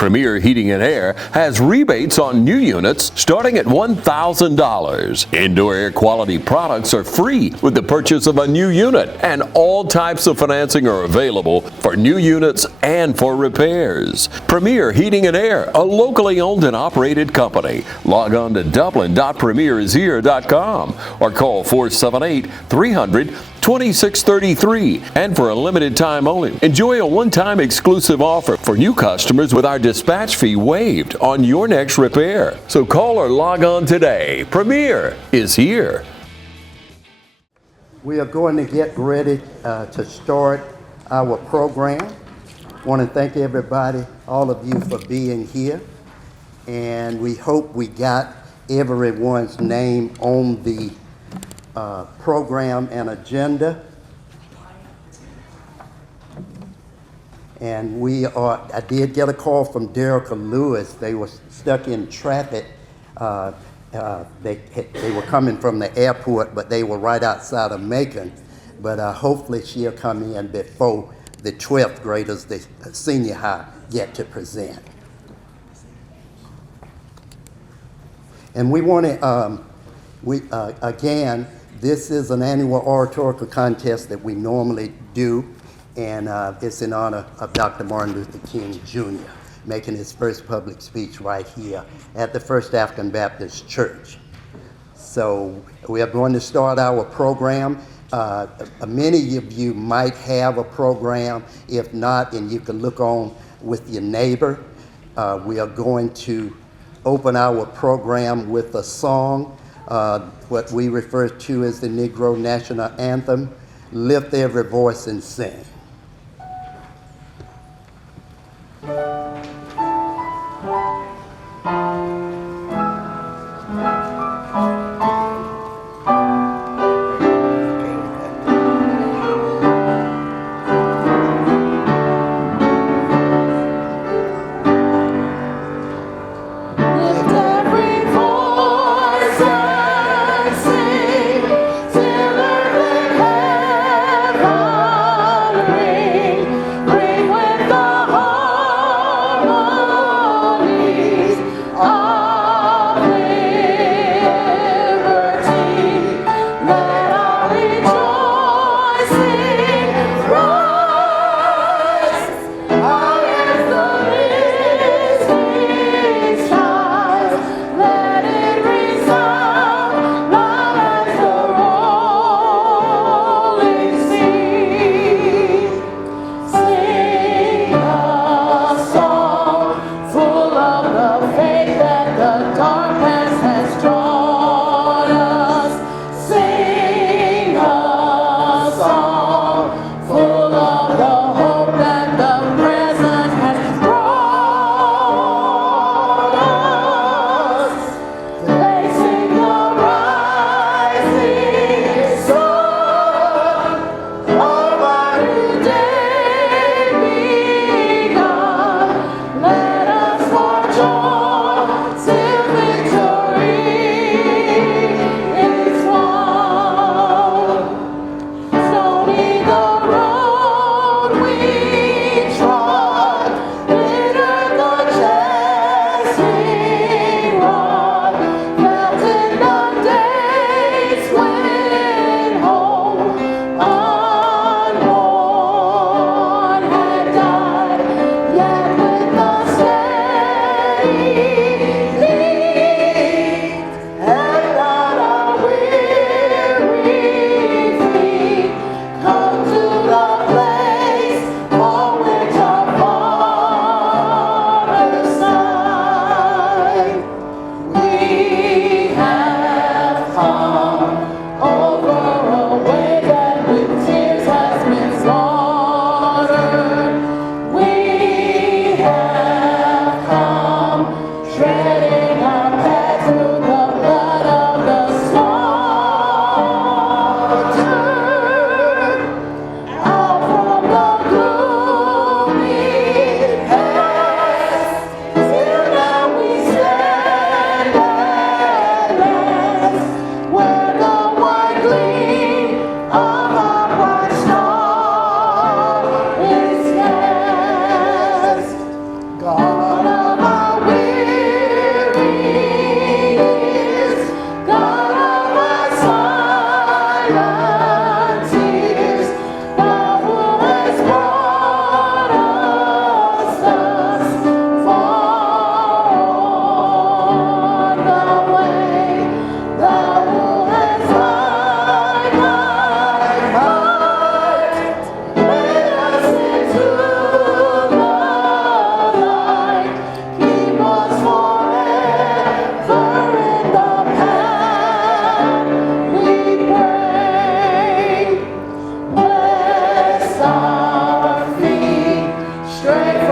Premier Heating and Air has rebates on new units starting at $1,000. Indoor air quality products are free with the purchase of a new unit, and all types of financing are available for new units and for repairs. Premier Heating and Air, a locally owned and operated company. Log on to dublin.premierishere.com or call 478-300-2633. And for a limited time only, enjoy a one-time exclusive offer for new customers with our dispatch fee waived on your next repair. So call or log on today. Premier is here. We are going to get ready to start our program. I want to thank everybody, all of you, for being here. And we hope we got everyone's name on the program and agenda. And I did get a call from Oratorical Lewis. They were stuck in traffic. They were coming from the airport, but they were right outside of Macon. But hopefully she'll come in before the 12th graders, the senior high, get to present. And we want to, again, this is an annual oratorical contest that we normally do, and it's in honor of Dr. Martin Luther King Jr., making his first public speech right here at the First African Baptist Church. So we are going to start our program. Many of you might have a program. If not, and you can look on with your neighbor. We are going to open our program with a song, what we refer to as the Negro National Anthem, Lift Every Voice and Sing. Till earth and heaven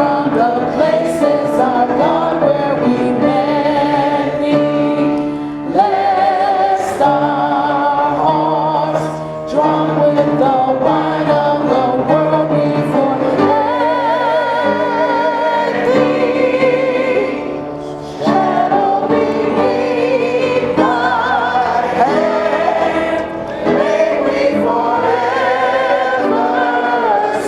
from the places of God where we met thee. Lest our hearts, drunk with the wine of the world, we forget thee. Shadow beneath thy hand, may we forever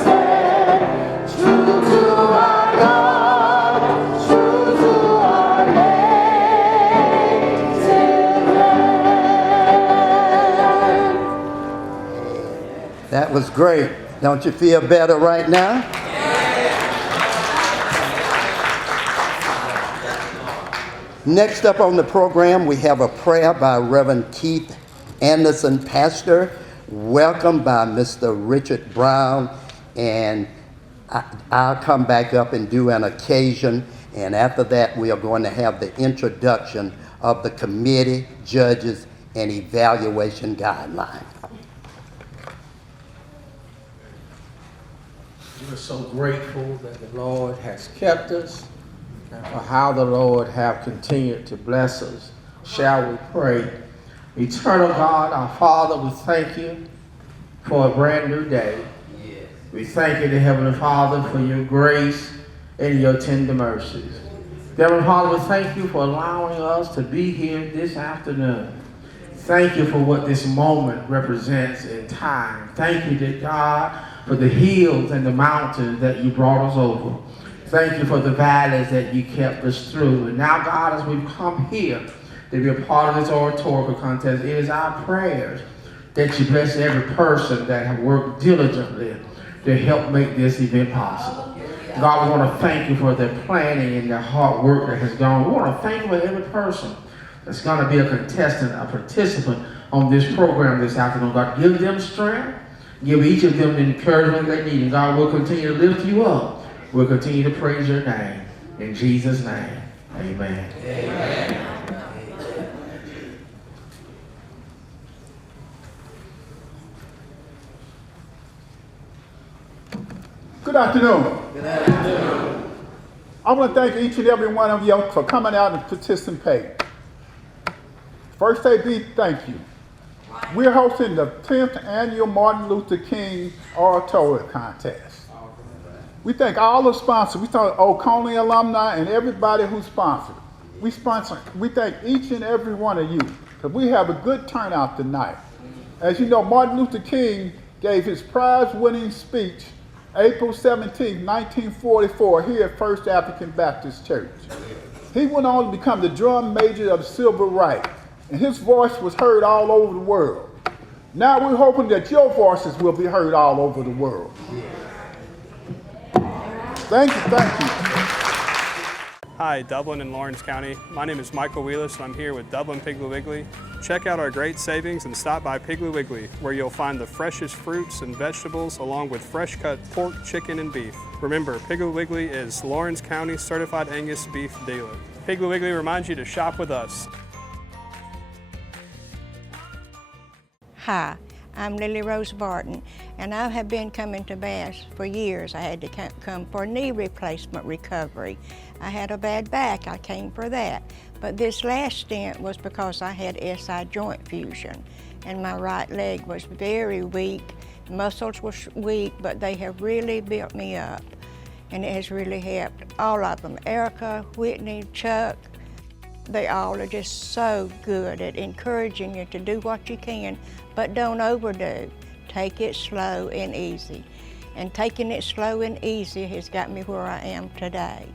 stand true to our God, true to our native land. That was great. Don't you feel better right now? Next up on the program, we have a prayer by Reverend Keith Anderson, pastor, welcomed by Mr. Richard Brown, and I'll come back up and do an occasion, and after that, we are going to have the introduction of the committee, judges, and evaluation guidelines. We're so grateful that the Lord has kept us and for how the Lord have continued to bless us. Shall we pray? Eternal God, our Father, we thank you for a brand new day. We thank you, dear Heavenly Father, for your grace and your tender mercies. Dear Heavenly Father, we thank you for allowing us to be here this afternoon. Thank you for what this moment represents in time. Thank you, dear God, for the hills and the mountains that you brought us over. Thank you for the valleys that you kept us through. And now, God, as we've come here to be a part of this oratorical contest, it is our prayers that you bless every person that have worked diligently to help make this event possible. God, we want to thank you for their planning and their hard work that has gone. We want to thank you for every person that's going to be a contestant, a participant on this program this afternoon. God, give them strength. Give each of them the encouragement they need. And God, will continue to lift you up. We'll continue to praise your name. In Jesus' name, amen. Amen. Good afternoon. Good afternoon. I want to thank each and every one of you for coming out and participating. First AB, thank you. We're hosting the 10th annual Martin Luther King Oratorical Contest. We thank all the sponsors. We thank Oconee alumni and everybody who sponsored. We thank each and every one of you because we have a good turnout tonight. As you know, Martin Luther King gave his prize-winning speech April 17, 1944 here at First African Baptist Church. He went on to become the drum major of civil rights, and his voice was heard all over the world. Now we're hoping that your voices will be heard all over the world. Thank you, thank you. Hi, Dublin and Lawrence County. My name is Michael Wheelis, and I'm here with Dublin Piggly Wiggly. Check out our great savings and stop by Piggly Wiggly, where you'll find the freshest fruits and vegetables along with fresh cut pork, chicken, and beef. Remember, Piggly Wiggly is Lawrence County Certified Angus Beef Dealer. Piggly Wiggly reminds you to shop with us. Hi, I'm Lily Rose Barton, and I have been coming to Bass for years. I had to come for knee replacement recovery. I had a bad back, I came for that. But this last stint was because I had SI joint fusion, and my right leg was very weak. Muscles were weak, but they have really built me up, and it has really helped. All of them, Erica, Whitney, Chuck, they all are just so good at encouraging you to do what you can, but don't overdo. Take it slow and easy. And taking it slow and easy has got me where I am today.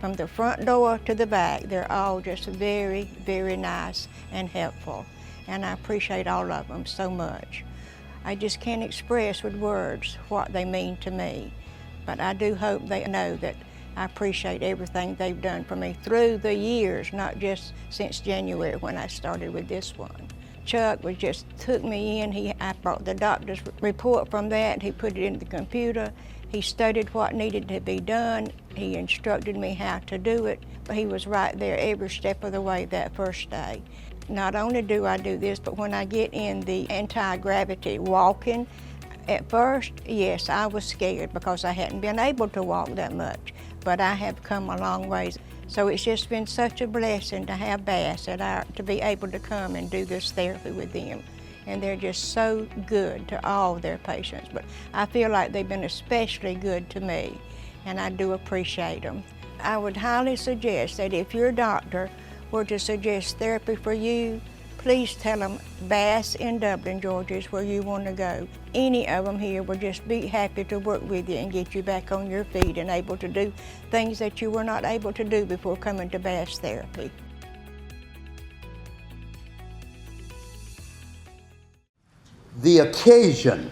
From the front door to the back, they're all just very, very nice and helpful. And I appreciate all of them so much. I just can't express with words what they mean to me. But I do hope they know that I appreciate everything they've done for me through the years, not just since January when I started with this one. Chuck just took me in. I brought the doctor's report from that. He put it in the computer. He studied what needed to be done. He instructed me how to do it. But he was right there every step of the way that first day. Not only do I do this, but when I get in the anti-gravity walking, At first, yes, I was scared because I hadn't been able to walk that much, but I have come a long ways. So it's just been such a blessing to have Bass to be able to come and do this therapy with them. And they're just so good to all their patients, but I feel like they've been especially good to me, and I do appreciate them. I would highly suggest that if your doctor were to suggest therapy for you, please tell them Bass in Dublin, Georgia is where you want to go. Any of them here will just be happy to work with you and get you back on your feet and able to do things that you were not able to do before coming to Bass therapy. The occasion.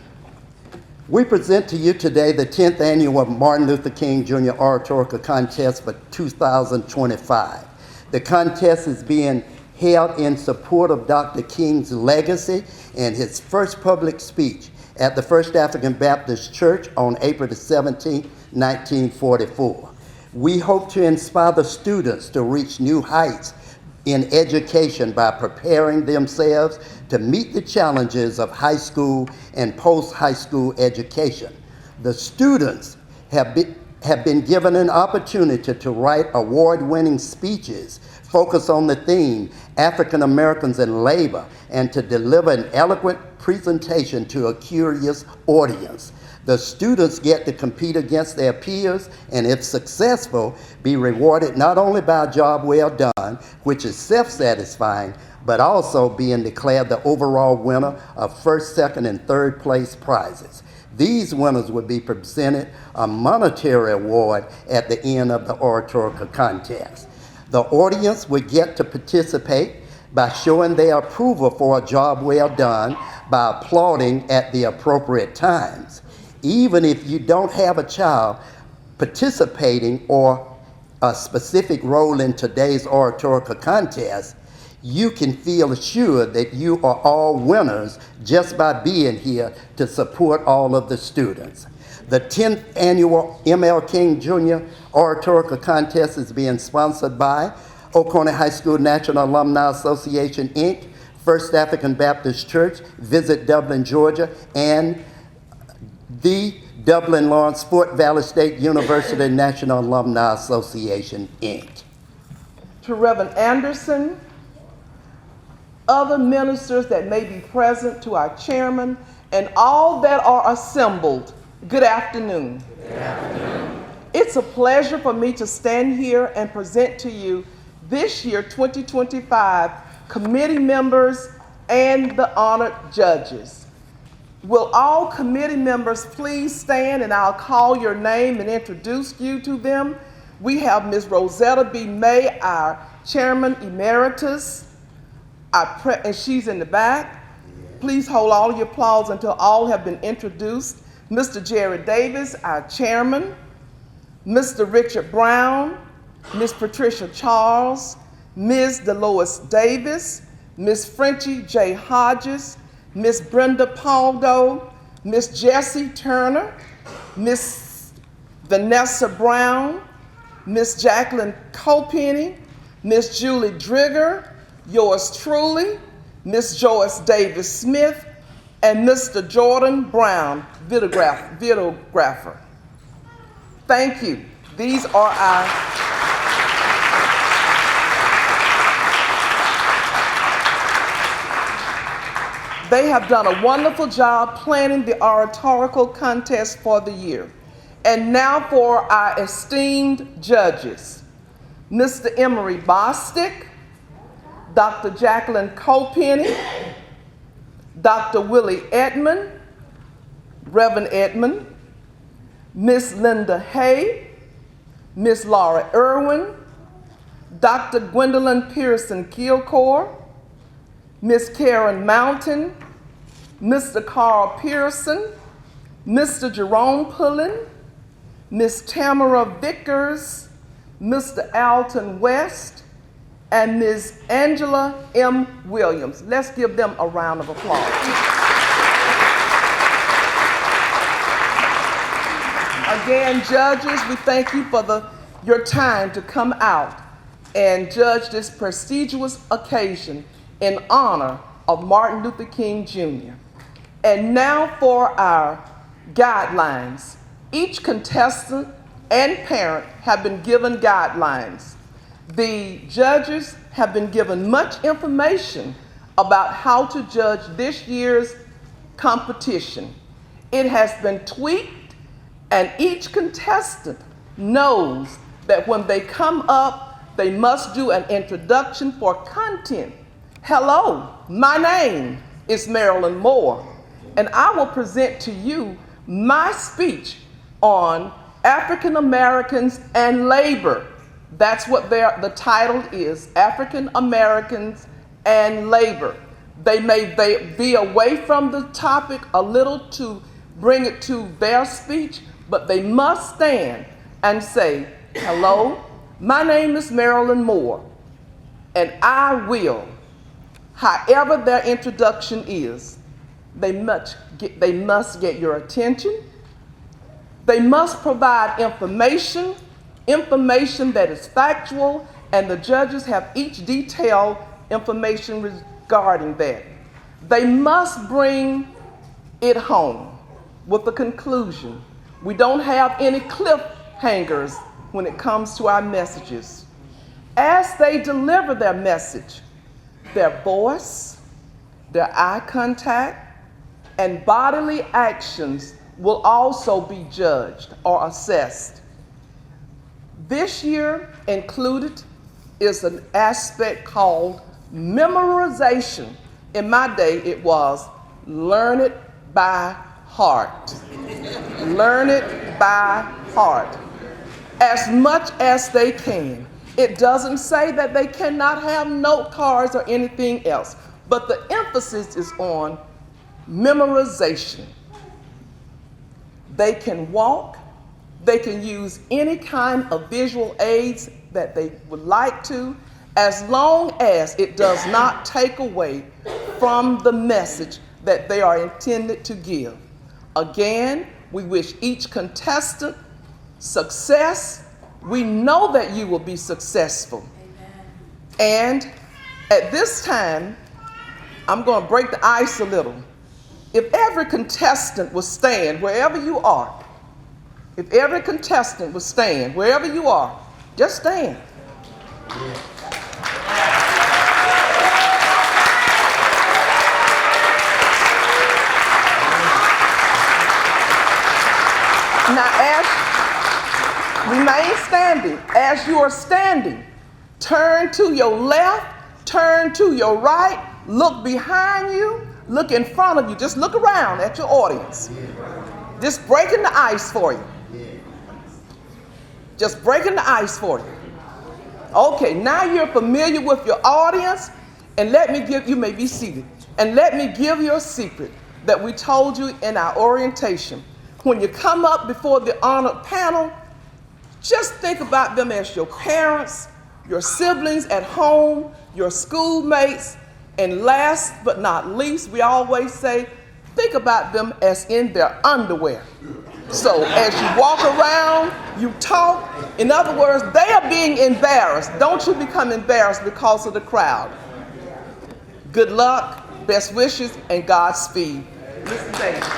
We present to you today the 10th annual Martin Luther King Jr. Oratorical Contest for 2025. The contest is being held in support of Dr. King's legacy and his first public speech at the First African Baptist Church on April 17, 1944. We hope to inspire the students to reach new heights in education by preparing themselves to meet the challenges of high school and post-high school education. The students have been given an opportunity to write award-winning speeches focus on the theme African Americans and labor, and to deliver an eloquent presentation to a curious audience. The students get to compete against their peers, and if successful, be rewarded not only by a job well done, which is self-satisfying, but also being declared the overall winner of first, second, and third place prizes. These winners will be presented a monetary award at the end of the oratorical contest. The audience will get to participate by showing their approval for a job well done by applauding at the appropriate times. Even if you don't have a child participating or a specific role in today's oratorical contest, you can feel assured that you are all winners just by being here to support all of the students. The 10th annual MLK Jr. Oratorical Contest is being sponsored by Oconee High School National Alumni Association, Inc., First African Baptist Church, Visit Dublin, Georgia, and the Dublin Lawrence Fort Valley State University National Alumni Association, Inc. To Reverend Anderson, other ministers that may be present, to our chairman, and all that are assembled, good afternoon. Good afternoon. It's a pleasure for me to stand here and present to you this year, 2025, committee members and the honored judges. Will all committee members please stand, and I'll call your name and introduce you to them. We have Ms. Rosetta B. May, our chairman emeritus, and she's in the back. Please hold all your applause until all have been introduced. Mr. Jerry Davis, our chairman, Mr. Richard Brown, Ms. Patricia Charles, Ms. Dolores Davis, Ms. Frenchie J. Hodges, Ms. Brenda Paldo, Ms. Jessie Turner, Ms. Vanessa Brown, Ms. Jacqueline Copenny, Ms. Julie Drigger, yours truly, Ms. Joyce Davis Smith, and Mr. Jordan Brown, videographer. Thank you. These are our They have done a wonderful job planning the oratorical contest for the year. And now for our esteemed judges. Mr. Emery Bostic, Dr. Jacqueline Copenny, Dr. Willie Edmond, Reverend Edmond, Miss Linda Hay, Miss Laura Irwin, Dr. Gwendolyn Pearson Kilcore, Miss Karen Mountain, Mr. Carl Pearson, Mr. Jerome Pullen, Miss Tamara Vickers, Mr. Alton West, and Ms. Angela M. Williams. Let's give them a round of applause. Again, judges, we thank you for your time to come out and judge this prestigious occasion in honor of Martin Luther King Jr. And now for our guidelines. Each contestant and parent have been given guidelines. The judges have been given much information about how to judge this year's competition. It has been tweaked, and each contestant knows that when they come up, they must do an introduction for content. Hello, my name is Marilyn Moore, and I will present to you my speech on African Americans and labor. That's what the title is, African Americans and labor. They may be away from the topic a little to bring it to their speech, but they must stand and say, hello, my name is Marilyn Moore, and I will, however their introduction is, they must get your attention. They must provide information that is factual, and the judges have each detailed information regarding that. They must bring it home with a conclusion. We don't have any cliffhangers when it comes to our messages. As they deliver their message, their voice, their eye contact, and bodily actions will also be judged or assessed. This year included is an aspect called memorization. In my day, it was learn it by heart. Learn it by heart. As much as they can. It doesn't say that they cannot have note cards or anything else, but the emphasis is on memorization. They can walk, they can use any kind of visual aids that they would like to, as long as it does not take away from the message that they are intended to give. Again, we wish each contestant success. We know that you will be successful. Amen. And at this time, I'm going to break the ice a little. If every contestant would stand wherever you are, if every contestant would stand wherever you are, just stand. Now, as remain standing, as you are standing, turn to your left, turn to your right, look behind you, look in front of you, just look around at your audience. Just breaking the ice for you. Just breaking the ice for you. Okay, now you're familiar with your audience, and let me give, you may be seated, and let me give you a secret that we told you in our orientation. When you come up before the honored panel, just think about them as your parents, your siblings at home, your schoolmates, and last but not least, we always say, think about them as in their underwear. So as you walk around, you talk, in other words, they are being embarrassed. Don't you become embarrassed because of the crowd. Good luck, best wishes, and Godspeed. Mr. Davis.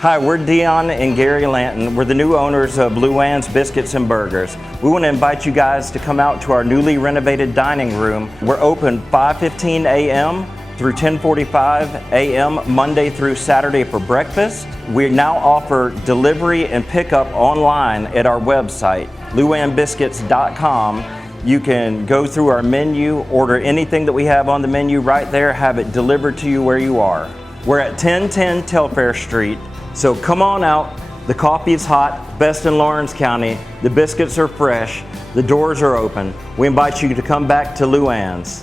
Hi, we're Dion and Gary Lanton. We're the new owners of Luann's Biscuits and Burgers. We want to invite you guys to come out to our newly renovated dining room. We're open 5:15 a.m. through 10:45 a.m. Monday through Saturday for breakfast. We now offer delivery and pickup online at our website, luannbiscuits.com. You can go through our menu, order anything that we have on the menu right there, have it delivered to you where you are. We're at 1010 Telfair Street. So come on out, the coffee is hot, best in Lawrence County, the biscuits are fresh, the doors are open. We invite you to come back to Luann's.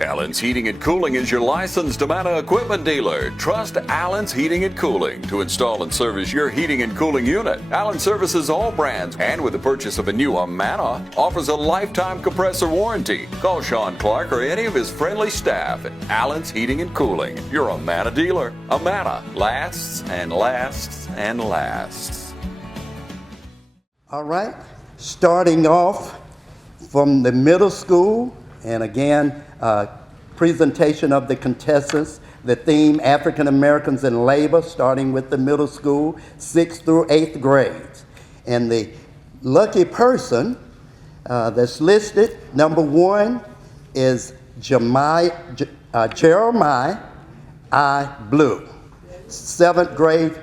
Allen's Heating and Cooling is your licensed Amana equipment dealer. Trust Allen's Heating and Cooling to install and service your heating and cooling unit. Allen services all brands, and with the purchase of a new Amana, offers a lifetime compressor warranty. Call Sean Clark or any of his friendly staff at Allen's Heating and Cooling, your Amana dealer. Amana lasts and lasts and lasts. All right, starting off from the middle school, and again, presentation of the contestants, the theme African Americans in Labor, starting with the middle school, 6th through 8th grades. And the lucky person that's listed, number 1, is Jeremiah I. Blue, 7th grade.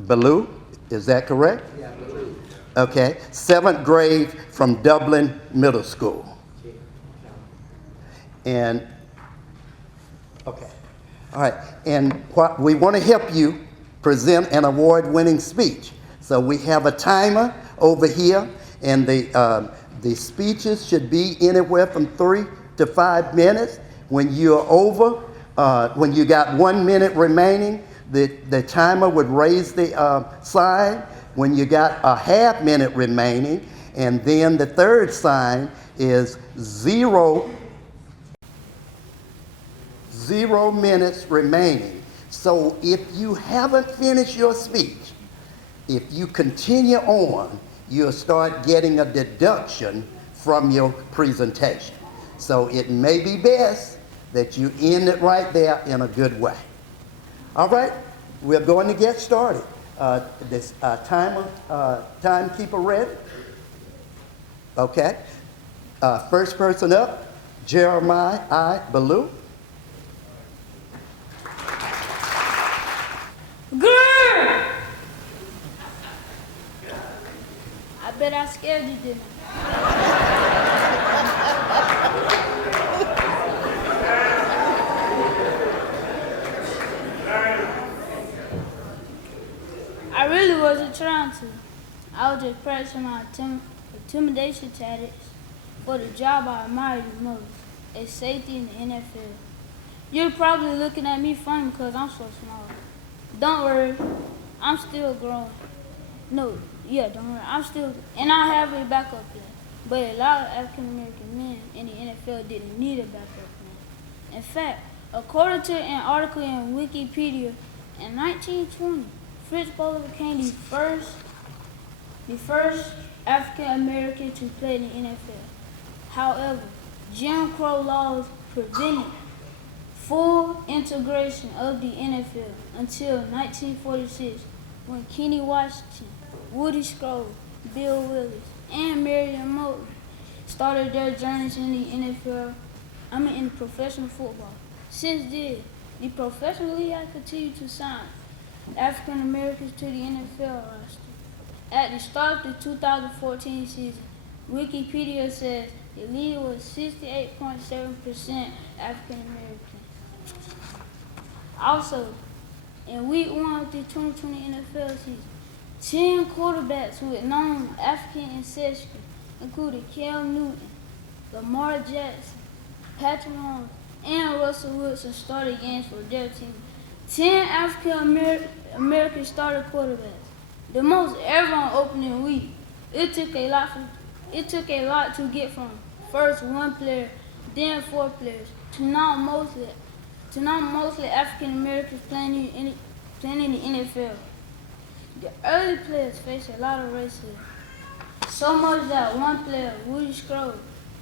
Blue, is that correct? Yeah, Blue. Okay, 7th grade from Dublin Middle School. And, okay, all right, and what we want to help you present an award-winning speech. So we have a timer over here, and the speeches should be anywhere from 3 to 5 minutes. When you're over, when you got 1 minute remaining, the timer would raise the sign. When you got a half minute remaining, and then the third sign is 0 minutes remaining. So if you haven't finished your speech, if you continue on, you'll start getting a deduction from your presentation. So it may be best that you end it right there in a good way. All right, we're going to get started. This timekeeper ready? Okay. First person up, Jeremiah I. Ballou. Grrr! I bet I scared you, didn't I really wasn't trying to. I was just practicing my intimidation tactics for the job I admired the most, a safety in the NFL. You're probably looking at me funny because I'm so small. Don't worry, I'm still growing. Don't worry, I'm still, and I have a backup plan. But a lot of African American men in the NFL didn't need a backup plan. In fact, according to an article in Wikipedia, in 1920, Fritz Bowler became the first African American to play in the NFL. However, Jim Crow laws prevented full integration of the NFL until 1946, when Kenny Washington, Woody Scroll, Bill Willis, and Marion Moulton started their journeys in the in professional football. Since then, the professional league has continued to sign African Americans to the NFL roster. At the start of the 2014 season, Wikipedia says the league was 68.7% African American. Also, in week 1 of the 2020 NFL season, 10 quarterbacks with known African ancestry, including Cam Newton, Lamar Jackson, Patrick Mahomes, and Russell Wilson, started games for their team. 10 African American starter quarterbacks, the most ever on opening week. It took a lot to get from first 1 player, then 4 players, to now mostly African Americans playing in the NFL. The early players faced a lot of racism, so much that one player, Woody Scroll,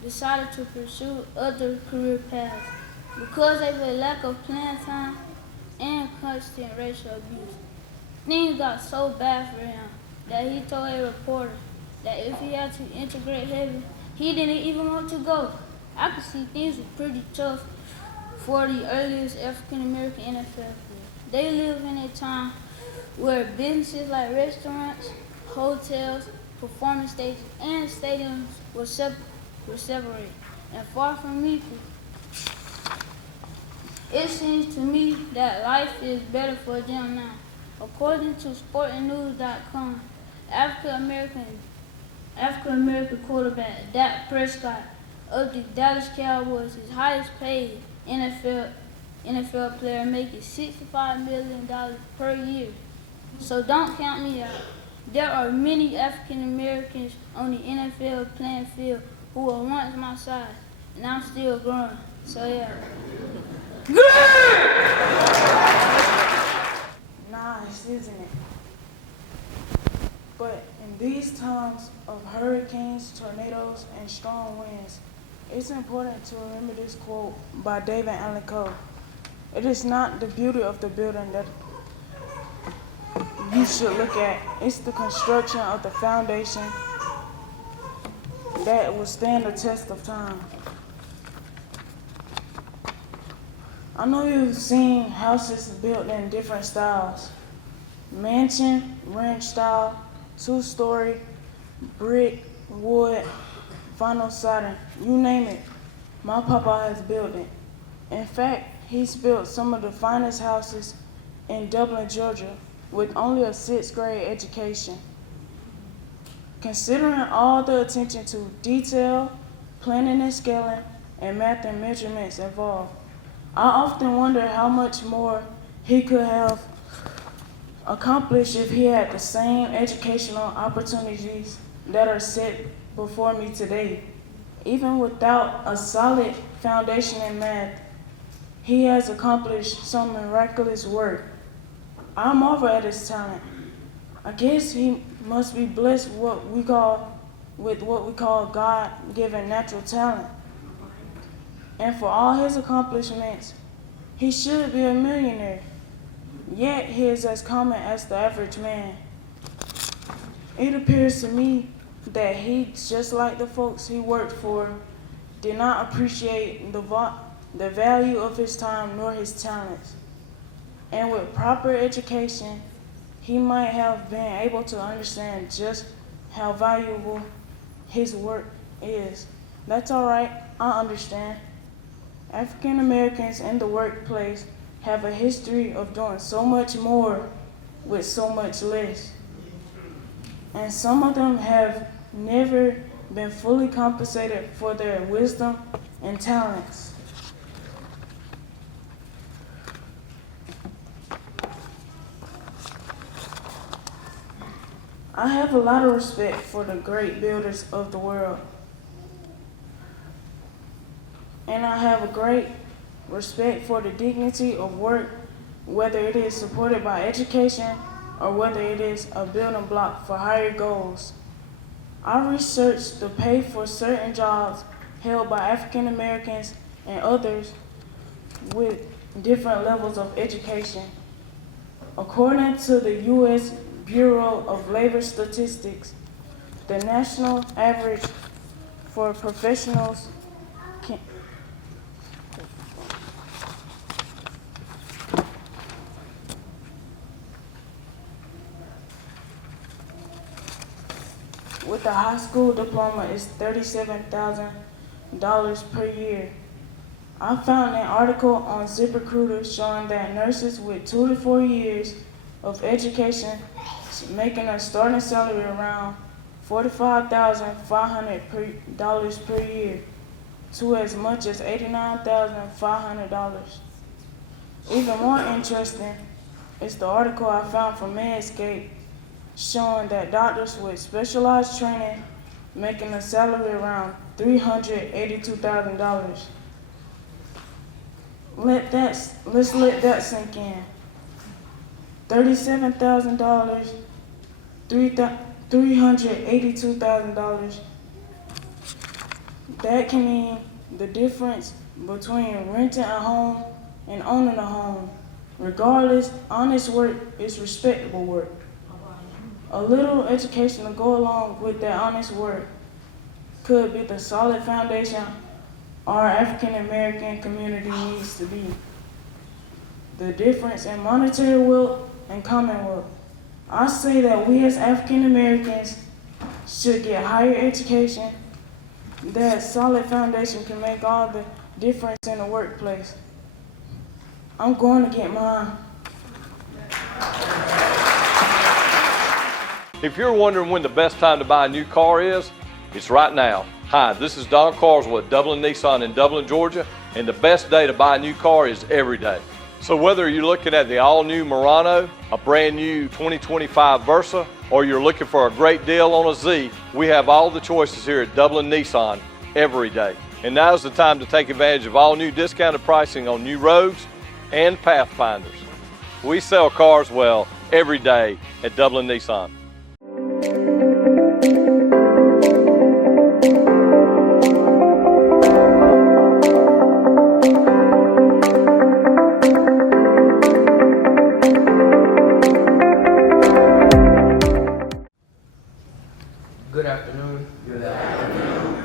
decided to pursue other career paths because of a lack of playing time and constant racial abuse. Things got so bad for him that he told a reporter that if he had to integrate heavy, he didn't even want to go. I could see things were pretty tough for the earliest African American NFL players. They live in a time where businesses like restaurants, hotels, performance stages, and stadiums were separated and far from equal. It seems to me that life is better for them now. According to SportingNews.com, African American quarterback Dak Prescott of the Dallas Cowboys is highest paid NFL player, making $65 million per year. So don't count me out. There are many African Americans on the NFL playing field who were once my size, and I'm still growing. So yeah. Nice, isn't it? But in these times of hurricanes, tornadoes, and strong winds, It's important to remember this quote by David MLK. It is not the beauty of the building that you should look at. It's the construction of the foundation that will stand the test of time. I know you've seen houses built in different styles. Mansion, ranch style, two-story, brick, wood, vinyl siding, you name it. My papa has built it. In fact, he's built some of the finest houses in Dublin, Georgia, with only a 6th grade education. Considering all the attention to detail, planning and scaling, and math and measurements involved, I often wonder how much more he could have accomplished if he had the same educational opportunities that are set before me today. Even without a solid foundation in math, he has accomplished some miraculous work. I marvel at his talent. I guess he must be blessed with what we call God-given natural talent. And for all his accomplishments, he should be a millionaire. Yet he is as common as the average man. It appears to me that he, just like the folks he worked for, did not appreciate the value of his time nor his talents. And with proper education, he might have been able to understand just how valuable his work is. That's all right, I understand. African Americans in the workplace have a history of doing so much more with so much less. And some of them have never been fully compensated for their wisdom and talents. I have a lot of respect for the great builders of the world. And I have a great respect for the dignity of work, whether it is supported by education or whether it is a building block for higher goals. I researched the pay for certain jobs held by African Americans and others with different levels of education. According to the U.S. Bureau of Labor Statistics, the national average for professionals with a high school diploma is $37,000 per year. I found an article on ZipRecruiter showing that nurses with 2 to 4 years of education making a starting salary around $45,500 per year to as much as $89,500. Even more interesting is the article I found from Medscape showing that doctors with specialized training making a salary around $382,000. Let's let that sink in. $37,000, $382,000. That can mean the difference between renting a home and owning a home. Regardless, honest work is respectable work. A little education to go along with that honest work could be the solid foundation our African American community needs to be. The difference in monetary wealth and commonwealth. I say that we as African Americans should get higher education. That solid foundation can make all the difference in the workplace. I'm going to get mine. If you're wondering when the best time to buy a new car is, it's right now. Hi, this is Don Carswell at Dublin Nissan in Dublin, Georgia, and the best day to buy a new car is every day. So whether you're looking at the all-new Murano, a brand new 2025 Versa, or you're looking for a great deal on a Z, we have all the choices here at Dublin Nissan every day. And now's the time to take advantage of all new discounted pricing on new Rogues and Pathfinders. We sell cars well every day at Dublin Nissan. Good afternoon. Good afternoon.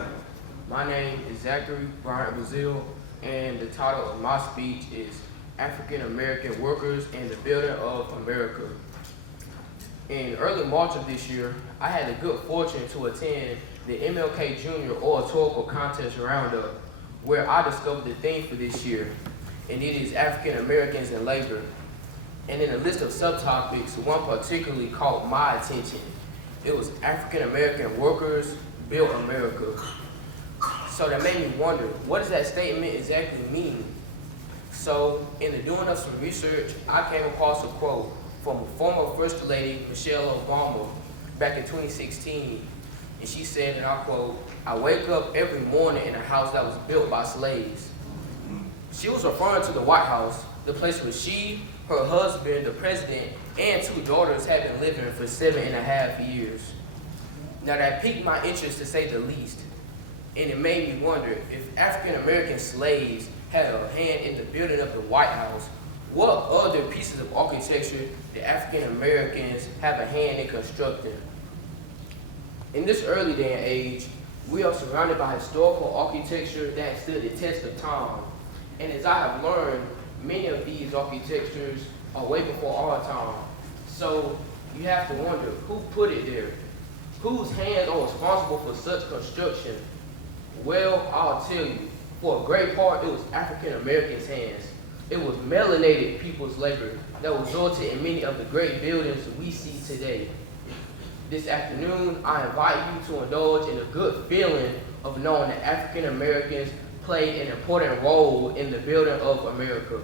My name is Zachary Bryant Brazil, and the title of my speech is African American Workers and the Building of America. In early March of this year, I had the good fortune to attend the MLK Junior Oratorical Contest Roundup, where I discovered the theme for this year, and it is African Americans and labor. And in a list of subtopics, one particularly caught my attention. It was African American workers built America. So that made me wonder, what does that statement exactly mean? So in the doing of some research, I came across a quote from former First Lady Michelle Obama back in 2016. And she said, and I quote, "I wake up every morning in a house that was built by slaves." She was referring to the White House, the place where she, her husband, the president, and 2 daughters had been living for 7.5 years. Now that piqued my interest to say the least. And it made me wonder, if African American slaves had a hand in the building of the White House, what other pieces of architecture did African Americans have a hand in constructing? In this early day and age, we are surrounded by historical architecture that stood the test of time. And as I have learned, many of these architectures are way before our time. So you have to wonder, who put it there? Whose hands are responsible for such construction? Well, I'll tell you, for a great part, it was African Americans' hands. It was melanated people's labor that resulted in many of the great buildings we see today. This afternoon, I invite you to indulge in a good feeling of knowing that African Americans played an important role in the building of America.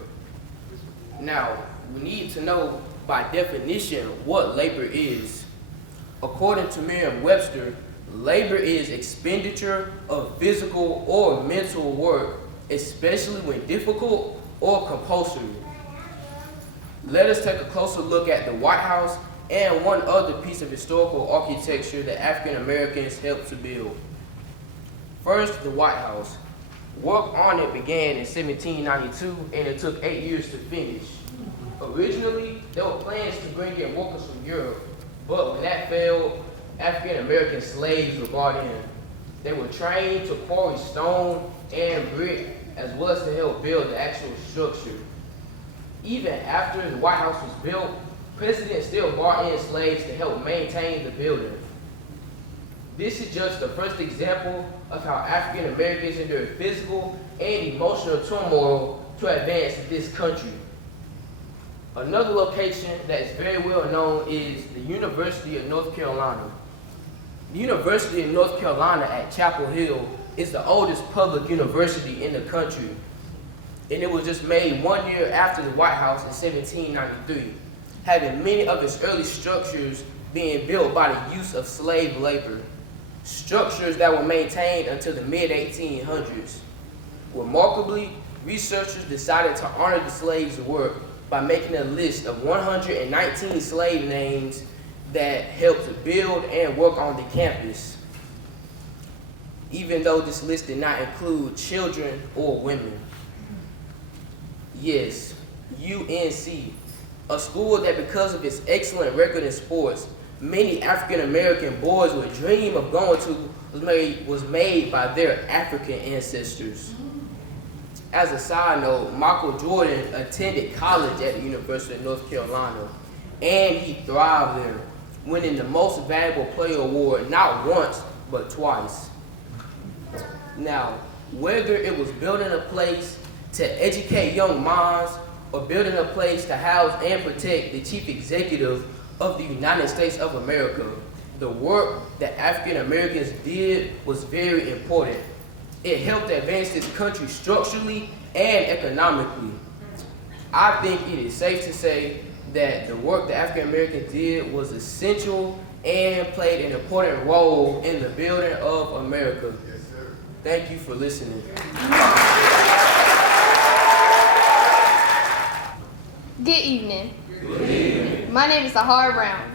Now, we need to know by definition what labor is. According to Merriam-Webster, labor is expenditure of physical or mental work, especially when difficult or compulsory. Let us take a closer look at the White House and one other piece of historical architecture that African Americans helped to build. First, the White House. Work on it began in 1792 and it took 8 years to finish. Originally, there were plans to bring in workers from Europe, but when that failed, African American slaves were brought in. They were trained to quarry stone and brick as well as to help build the actual structure. Even after the White House was built, presidents still brought in slaves to help maintain the building. This is just the first example of how African Americans endured physical and emotional turmoil to advance this country. Another location that is very well known is the University of North Carolina. The University of North Carolina at Chapel Hill is the oldest public university in the country, and it was just made 1 year after the White House in 1793, having many of its early structures being built by the use of slave labor, structures that were maintained until the mid-1800s. Remarkably, researchers decided to honor the slaves' work by making a list of 119 slave names that helped to build and work on the campus, even though this list did not include children or women. Yes, UNC, a school that because of its excellent record in sports, many African American boys would dream of going to, was made by their African ancestors. As a side note, Michael Jordan attended college at the University of North Carolina, and he thrived there, winning the Most Valuable Player award not once, but twice. Now, whether it was building a place to educate young minds or building a place to house and protect the chief executive of the United States of America, the work that African Americans did was very important. It helped advance this country structurally and economically. I think it is safe to say that the work that African Americans did was essential and played an important role in the building of America. Yes, sir. Thank you for listening. Good evening. Good evening. My name is Sahara Brown.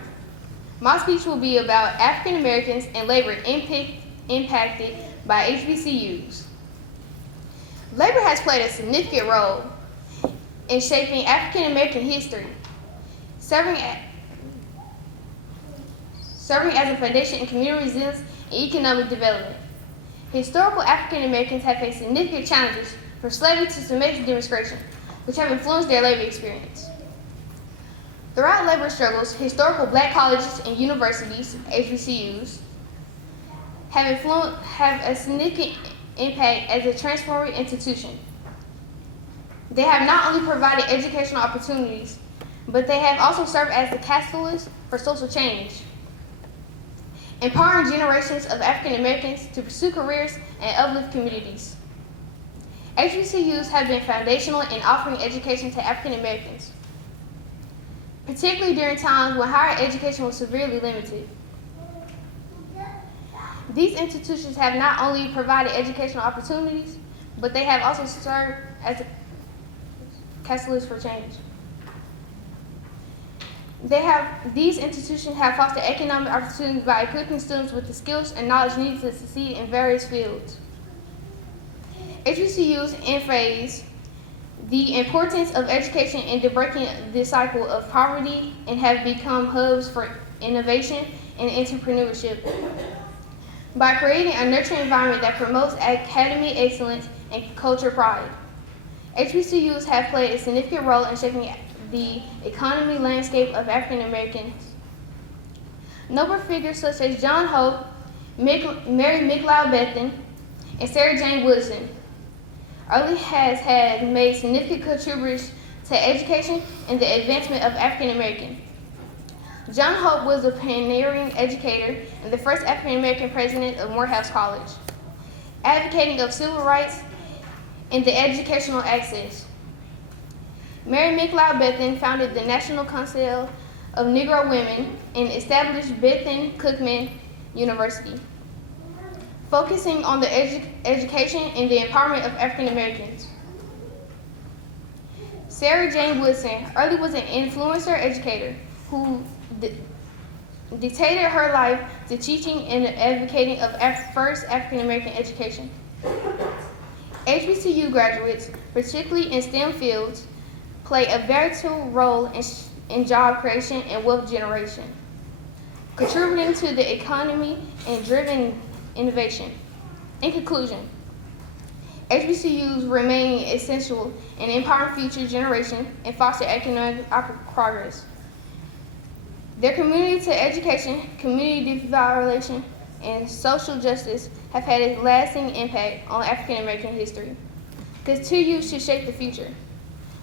My speech will be about African Americans and labor impacted by HBCUs. Labor has played a significant role in shaping African American history, serving serving as a foundation in community resilience and economic development. Historical African Americans have faced significant challenges from slavery to submission demonstration, which have influenced their labor experience. Throughout labor struggles, historical black colleges and universities, HBCUs, have a significant impact as a transformative institution. They have not only provided educational opportunities, but they have also served as the catalyst for social change, empowering generations of African Americans to pursue careers and uplift communities. HBCUs have been foundational in offering education to African Americans, particularly during times when higher education was severely limited. These institutions have not only provided educational opportunities, but they have also served as a catalyst for change. These institutions have fostered economic opportunities by equipping students with the skills and knowledge needed to succeed in various fields. HBCUs emphasize the importance of education in breaking the cycle of poverty and have become hubs for innovation and entrepreneurship. By creating a nurturing environment that promotes academic excellence and culture pride, HBCUs have played a significant role in shaping the economic landscape of African Americans. Notable figures such as John Hope, Mary McLeod Bethune, and Sarah Jane Woodson early has had made significant contributions to education and the advancement of African Americans. John Hope was a pioneering educator and the first African American president of Morehouse College, advocating of civil rights and the educational access. Mary McLeod Bethune founded the National Council of Negro Women and established Bethune-Cookman University, focusing on the education and the empowerment of African Americans. Sarah Jane Woodson early was an influencer educator who dedicated her life to teaching and advocating of first African American education. HBCU graduates, particularly in STEM fields, play a vital role in job creation and wealth generation, contributing to the economy and driving innovation. In conclusion, HBCUs remain essential in empowering future generations and foster economic progress. Their community to education, community development, and social justice have had a lasting impact on African American history. Continue to shape the future.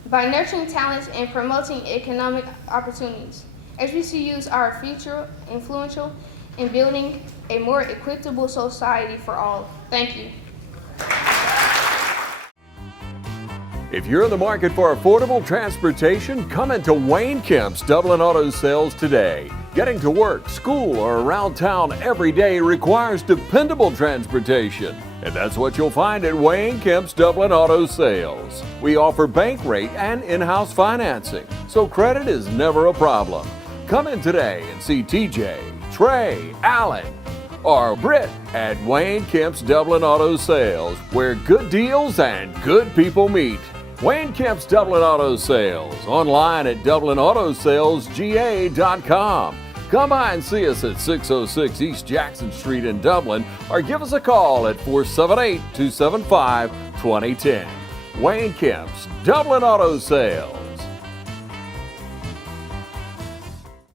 By nurturing talents and promoting economic opportunities, HBCUs are future influential in building a more equitable society for all. Thank you. If you're in the market for affordable transportation, come into Wayne Kemp's Dublin Auto Sales today. Getting to work, school, or around town every day requires dependable transportation. And that's what you'll find at Wayne Kemp's Dublin Auto Sales. We offer bank rate and in-house financing, so credit is never a problem. Come in today and see TJ, Trey, Allen, or Britt at Wayne Kemp's Dublin Auto Sales, where good deals and good people meet. Wayne Kemp's Dublin Auto Sales, online at DublinAutoSalesGA.com. Come by and see us at 606 East Jackson Street in Dublin, or give us a call at 478-275-2010. Wayne Kemp's Dublin Auto Sales.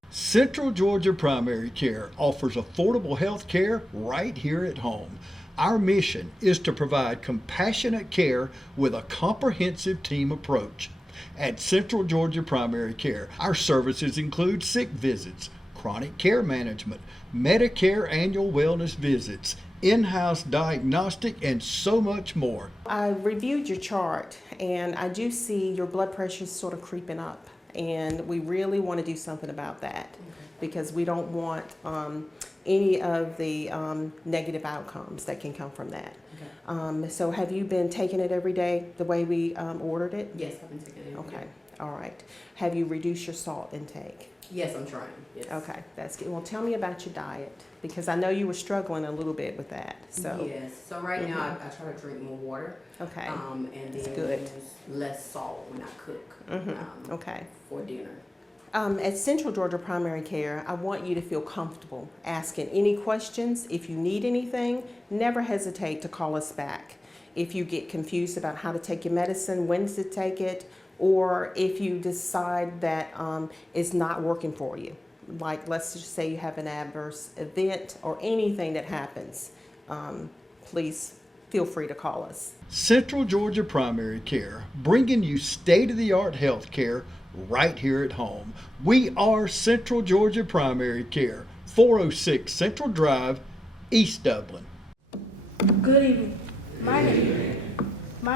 Central Georgia Primary Care offers affordable health care right here at home. Our mission is to provide compassionate care with a comprehensive team approach. At Central Georgia Primary Care, our services include sick visits, chronic care management, Medicare annual wellness visits, in-house diagnostic, and so much more. I reviewed your chart and I do see your blood pressure is sort of creeping up, and we really want to do something about that because we don't want any of the negative outcomes that can come from that. Okay. So have you been taking it every day the way we ordered it? Yes, I've been taking it every day. Okay, all right. Have you reduced your salt intake? Yes, I'm trying. Yes. Okay, that's good. Well, tell me about your diet because I know you were struggling a little bit with that. So yes, so right now I try to drink more water. Okay, and then good. use less salt when I cook. Okay. For dinner. At Central Georgia Primary Care, I want you to feel comfortable asking any questions. If you need anything, never hesitate to call us back. If you get confused about how to take your medicine, when to take it, or if you decide that it's not working for you, like let's just say you have an adverse event or anything that happens, please feel free to call us. Central Georgia Primary Care, bringing you state-of-the-art health care right here at home. We are Central Georgia Primary Care, 406 Central Drive, East Dublin. Good evening. My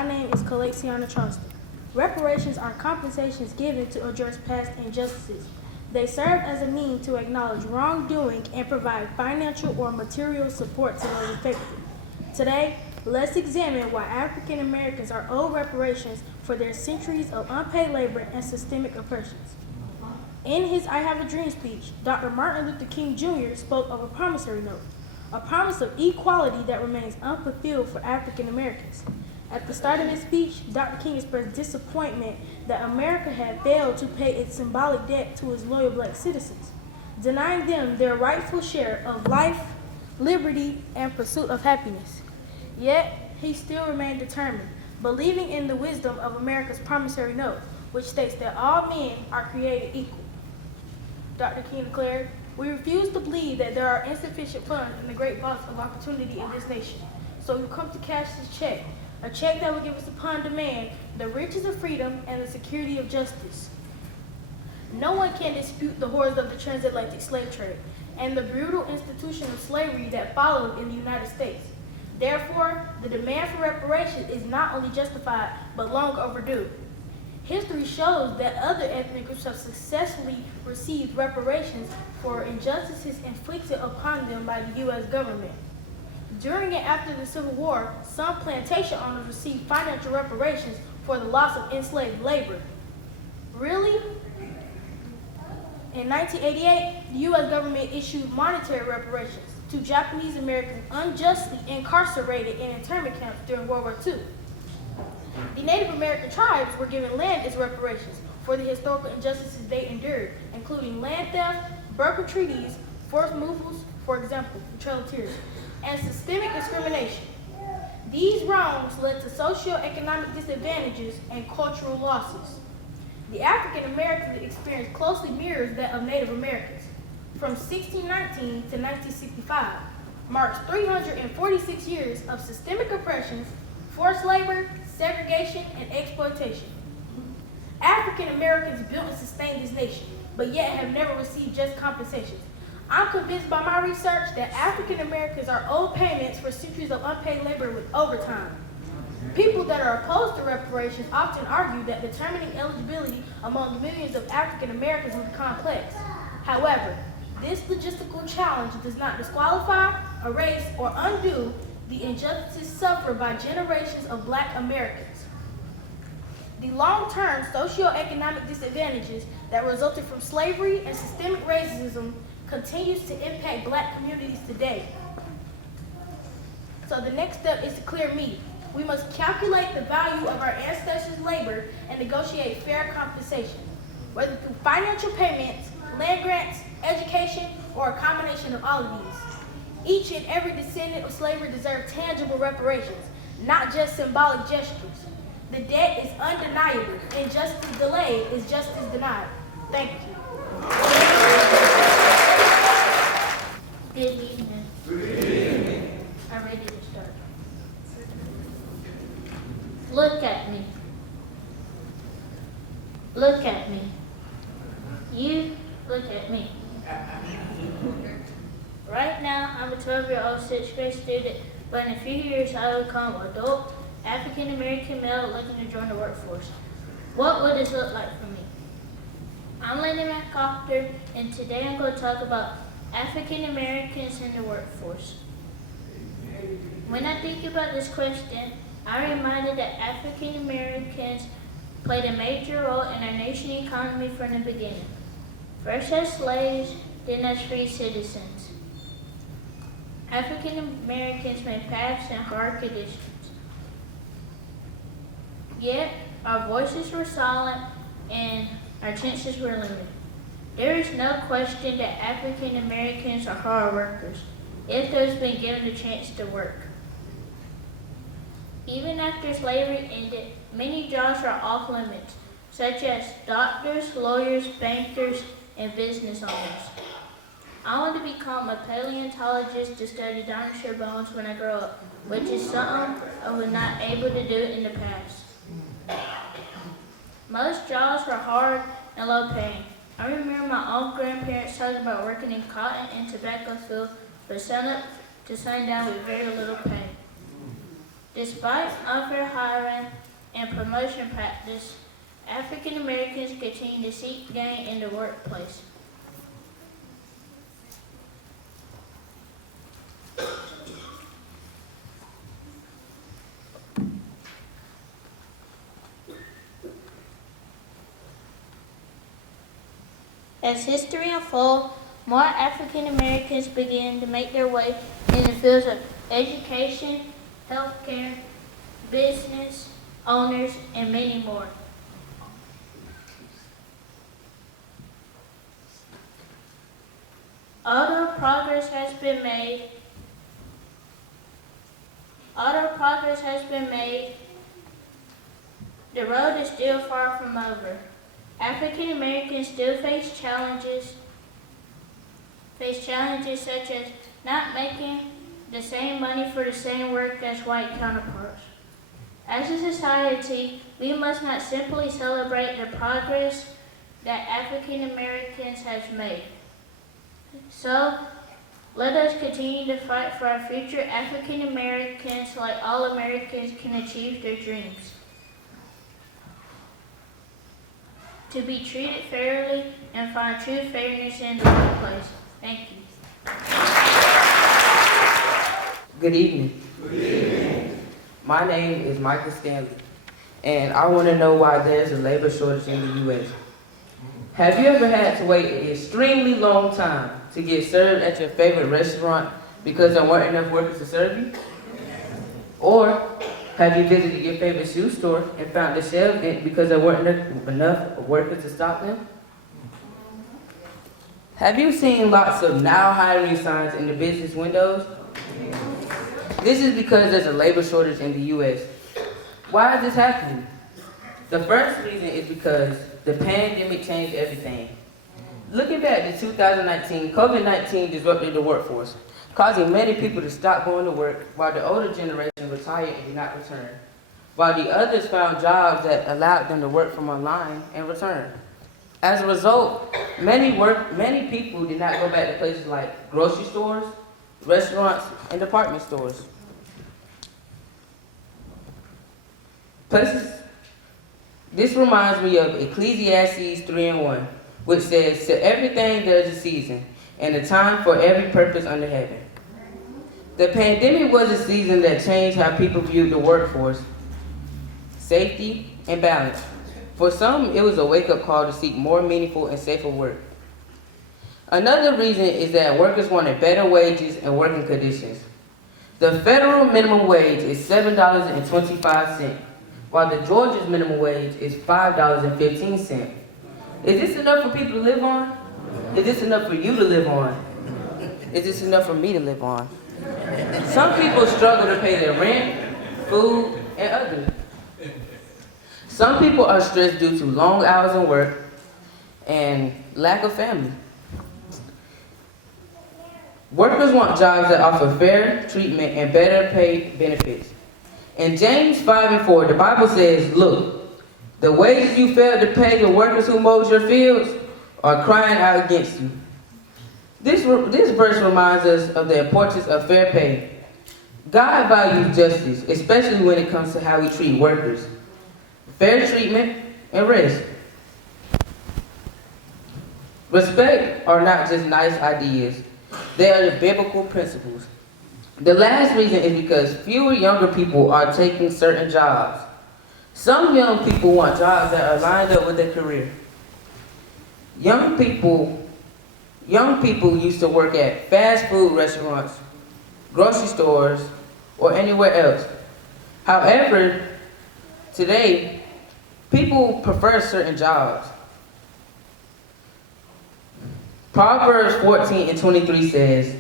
name is Calexiana Charleston. Reparations are compensations given to address past injustices. They serve as a means to acknowledge wrongdoing and provide financial or material support to those affected. Today, let's examine why African Americans are owed reparations for their centuries of unpaid labor and systemic oppressions. In his I Have a Dream speech, Dr. Martin Luther King Jr. spoke of a promissory note, a promise of equality that remains unfulfilled for African Americans. At the start of his speech, Dr. King expressed disappointment that America had failed to pay its symbolic debt to its loyal black citizens, denying them their rightful share of life, liberty, and pursuit of happiness. Yet, he still remained determined, believing in the wisdom of America's promissory note, which states that all men are created equal. Dr. King declared, "We refuse to believe that there are insufficient funds in the great vaults of opportunity in this nation. So we come to cash this check, a check that will give us upon demand the riches of freedom and the security of justice." No one can dispute the horrors of the transatlantic slave trade and the brutal institution of slavery that followed in the United States. Therefore, the demand for reparations is not only justified, but long overdue. History shows that other ethnic groups have successfully received reparations for injustices inflicted upon them by the U.S. government. During and after the Civil War, some plantation owners received financial reparations for the loss of enslaved labor. Really? In 1988, the U.S. government issued monetary reparations to Japanese Americans unjustly incarcerated in internment camps during World War II. The Native American tribes were given land as reparations for the historical injustices they endured, including land theft, brokered treaties, forced removals, for example, the Trail of Tears, and systemic discrimination. These wrongs led to socioeconomic disadvantages and cultural losses. The African Americans experience closely mirrors that of Native Americans. From 1619 to 1965 marks 346 years of systemic oppressions, forced labor, segregation, and exploitation. African Americans built and sustained this nation, but yet have never received just compensations. I'm convinced by my research that African Americans are owed payments for centuries of unpaid labor with overtime. People that are opposed to reparations often argue that determining eligibility among millions of African Americans will be complex. However, this logistical challenge does not disqualify, erase, or undo the injustices suffered by generations of Black Americans. The long-term socioeconomic disadvantages that resulted from slavery and systemic racism continues to impact Black communities today. So the next step is to clear meat. We must calculate the value of our ancestors' labor and negotiate fair compensation, whether through financial payments, land grants, education, or a combination of all of these. Each and every descendant of slavery deserves tangible reparations, not just symbolic gestures. The debt is undeniable, and justice delayed is justice denied. Thank you. Good evening. Good evening. I'm ready to start. Look at me. Look at me. You look at me. Right now, I'm a 12-year-old 6th grade student, but in a few years, I will become an adult African-American male looking to join the workforce. What would this look like for me? I'm Lenny McCochter, and today I'm going to talk about African-Americans in the workforce. When I think about this question, I'm reminded that African-Americans played a major role in our nation's economy from the beginning. First as slaves, then as free citizens. African Americans made paths in hard conditions. Yet, our voices were silent and our chances were limited. There is no question that African Americans are hard workers, if they've been given the chance to work. Even after slavery ended, many jobs are off limits, such as doctors, lawyers, bankers, and business owners. I want to become a paleontologist to study dinosaur bones when I grow up, which is something I was not able to do in the past. Most jobs were hard and low paying. I remember my old grandparents talking about working in cotton and tobacco fields from sunup to sundown with very little pay. Despite unfair hiring and promotion practice, African Americans continue to seek gain in the workplace. As history unfolds, more African Americans begin to make their way in the fields of education, healthcare, business, owners, and many more. Although progress has been made, the road is still far from over. African Americans still face challenges such as not making the same money for the same work as white counterparts. As a society, we must not simply celebrate the progress that African Americans have made. So, let us continue to fight for our future. African Americans, like all Americans, can achieve their dreams. To be treated fairly and find true fairness in the workplace. Thank you. Good evening. Good evening. My name is Michael Stanley, and I want to know why there's a labor shortage in the U.S. Have you ever had to wait an extremely long time to get served at your favorite restaurant because there weren't enough workers to serve you? Or have you visited your favorite shoe store and found the shelves empty because there weren't enough workers to stock them? Have you seen lots of now hiring signs in the business windows? This is because there's a labor shortage in the U.S. Why is this happening? The first reason is because the pandemic changed everything. Looking back to 2019, COVID-19 disrupted the workforce, causing many people to stop going to work while the older generation retired and did not return, while the others found jobs that allowed them to work from online and return. As a result, many people did not go back to places like grocery stores, restaurants, and department stores. This reminds me of Ecclesiastes 3:1, which says, "To everything there is a season, and a time for every purpose under heaven." The pandemic was a season that changed how people viewed the workforce, safety, and balance. For some, it was a wake-up call to seek more meaningful and safer work. Another reason is that workers wanted better wages and working conditions. The federal minimum wage is $7.25, while the Georgia's minimum wage is $5.15. Is this enough for people to live on? Is this enough for you to live on? Is this enough for me to live on? Some people struggle to pay their rent, food, and others. Some people are stressed due to long hours of work and lack of family. Workers want jobs that offer fair treatment and better paid benefits. In James 5:4, the Bible says, "Look, the wages you failed to pay the workers who mowed your fields are crying out against you." This verse reminds us of the importance of fair pay. God values justice, especially when it comes to how we treat workers. Fair treatment and rest. Respect are not just nice ideas. They are the biblical principles. The last reason is because fewer younger people are taking certain jobs. Some young people want jobs that are lined up with their career. Young people used to work at fast food restaurants, grocery stores, or anywhere else. However, today, people prefer certain jobs. Proverbs 14:23 says,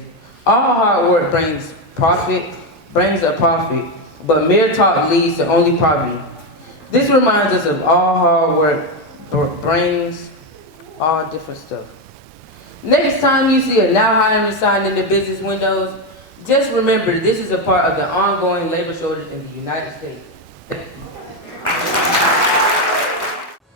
all hard work brings a profit, but mere talk leads to only poverty. This reminds us of all hard work brings all different stuff. Next time you see a now hiring sign in the business windows, just remember this is a part of the ongoing labor shortage in the United States.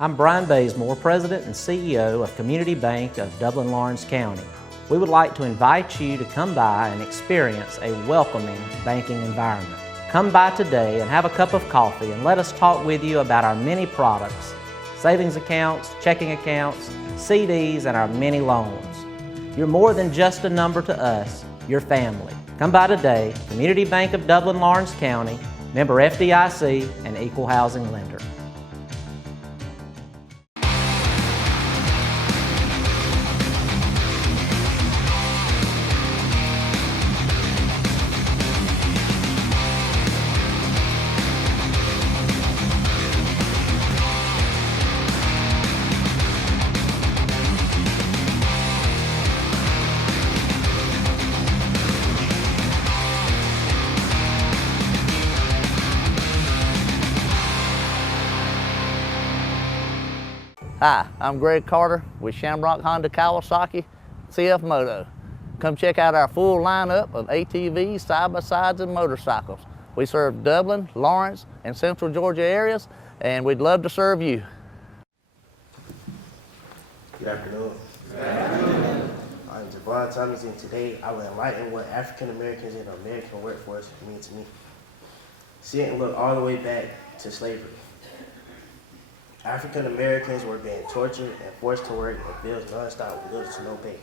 I'm Brian Bazemore, President and CEO of Community Bank of Dublin-Lawrence County. We would like to invite you to come by and experience a welcoming banking environment. Come by today and have a cup of coffee and let us talk with you about our many products, savings accounts, checking accounts, CDs, and our many loans. You're more than just a number to us, you're family. Come by today, Community Bank of Dublin-Lawrence County, member FDIC, and equal housing lender. Hi, I'm Greg Carter with Shamrock Honda Kawasaki CF Moto. Come check out our full lineup of ATVs, side-by-sides, and motorcycles. We serve Dublin, Lawrence, and Central Georgia areas, and we'd love to serve you. Good afternoon. Good afternoon. I'm Javon Thomas, and today I will enlighten what African Americans in the American workforce mean to me. See and look all the way back to slavery. African Americans were being tortured and forced to work in fields nonstop with little to no pay.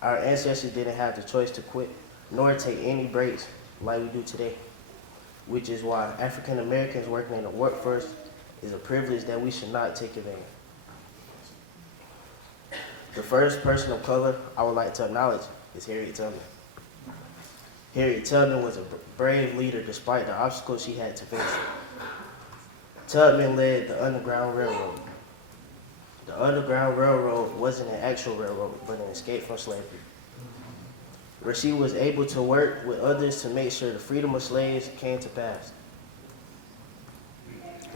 Our ancestors didn't have the choice to quit, nor take any breaks like we do today, which is why African Americans working in the workforce is a privilege that we should not take advantage of. The first person of color I would like to acknowledge is Harriet Tubman. Harriet Tubman was a brave leader despite the obstacles she had to face. Tubman led the Underground Railroad. The Underground Railroad wasn't an actual railroad, but an escape from slavery, where she was able to work with others to make sure the freedom of slaves came to pass.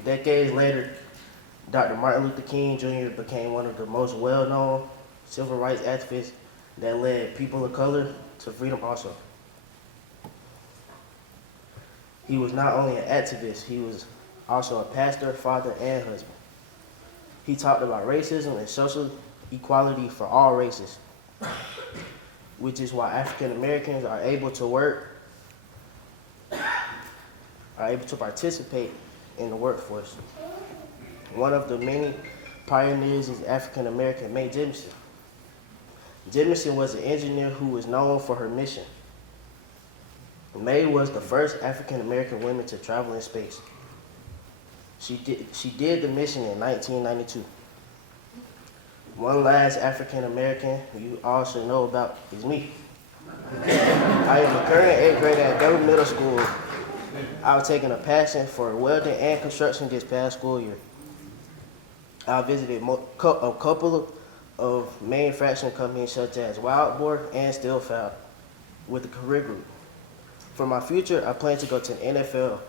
Decades later, Dr. Martin Luther King Jr. became one of the most well-known civil rights activists that led people of color to freedom also. He was not only an activist, he was also a pastor, father, and husband. He talked about racism and social equality for all races, which is why African Americans are able to work, are able to participate in the workforce. One of the many pioneers is African American Mae Jemison. Jemison was an engineer who was known for her mission. Mae was the first African American woman to travel in space. She did the mission in 1992. One last African American you all should know about is me. I am a current 8th grader at Dublin Middle School. I've taken a passion for welding and construction this past school year. I visited a couple of manufacturing companies such as Wild Boar and Steel Fab with a career group. For my future, I plan to go to the NFL.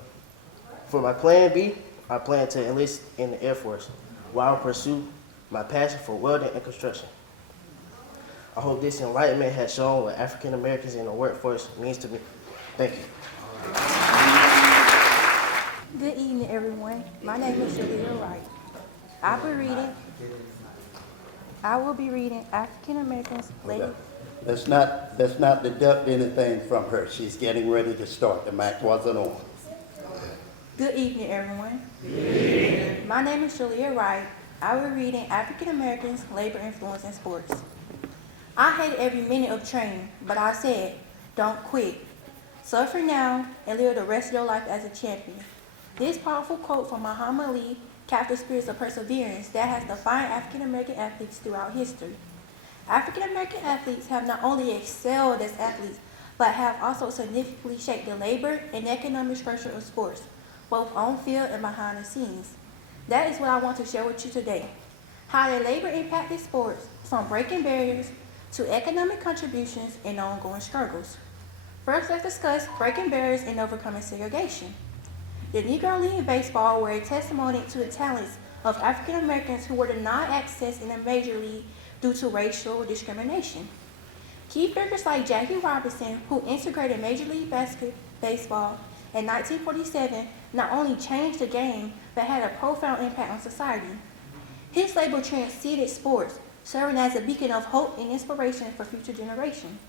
For my plan B, I plan to enlist in the Air Force while I pursue my passion for welding and construction. I hope this enlightenment has shown what African Americans in the workforce means to me. Thank you. Good evening, everyone. My name is Shalita Wright. I will be reading African Americans Lady. Let's not deduct anything from her. She's getting ready to start. The mic wasn't on. Good evening, everyone. My name is Shalia Wright. I will be reading African Americans Labor Influence in Sports. I hated every minute of training, but I said, don't quit. Suffer now and live the rest of your life as a champion. This powerful quote from Muhammad Ali captures the spirits of perseverance that has defined African American athletes throughout history. African American athletes have not only excelled as athletes, but have also significantly shaped the labor and economic structure of sports, both on field and behind the scenes. That is what I want to share with you today. how the labor impacted sports from breaking barriers to economic contributions and ongoing struggles. First, let's discuss breaking barriers and overcoming segregation. The Negro League in baseball were a testimony to the talents of African Americans who were denied access in the major league due to racial discrimination. Key figures like Jackie Robinson, who integrated Major League Baseball in 1947, not only changed the game, but had a profound impact on society. His label transcended sports, serving as a beacon of hope and inspiration for future generations.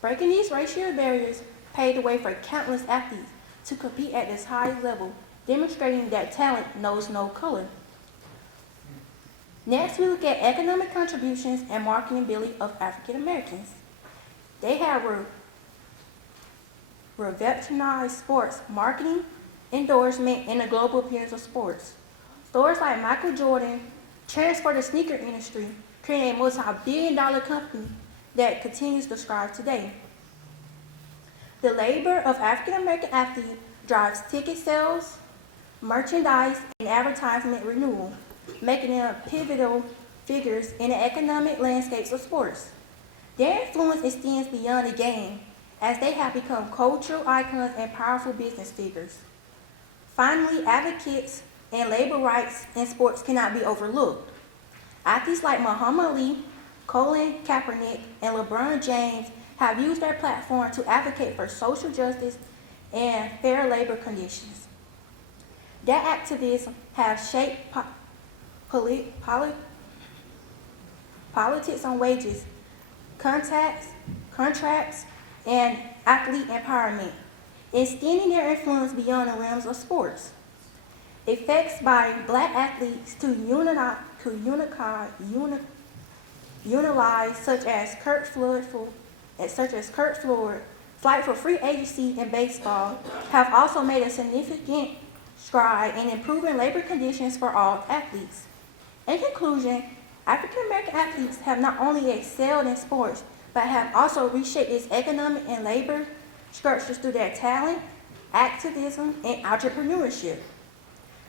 Breaking these racial barriers paved the way for countless athletes to compete at this highest level, demonstrating that talent knows no color. Next, we look at economic contributions and marketing ability of African Americans. They have revolutionized sports marketing, endorsement, and the global appearance of sports. Stores like Michael Jordan transformed the sneaker industry, creating a multi-billion-dollar company that continues to thrive today. The labor of African American athletes drives ticket sales, merchandise, and advertisement renewal, making them pivotal figures in the economic landscapes of sports. Their influence extends beyond the game, as they have become cultural icons and powerful business figures. Finally, advocates and labor rights in sports cannot be overlooked. Athletes like Muhammad Ali, Colin Kaepernick, and LeBron James have used their platform to advocate for social justice and fair labor conditions. Their activism has shaped politics on wages, contracts, and athlete empowerment, extending their influence beyond the realms of sports. Effects by Black athletes to unalize, such as Kurt Floyd, flight for free agency in baseball, have also made a significant stride in improving labor conditions for all athletes. In conclusion, African American athletes have not only excelled in sports, but have also reshaped its economic and labor structures through their talent, activism, and entrepreneurship.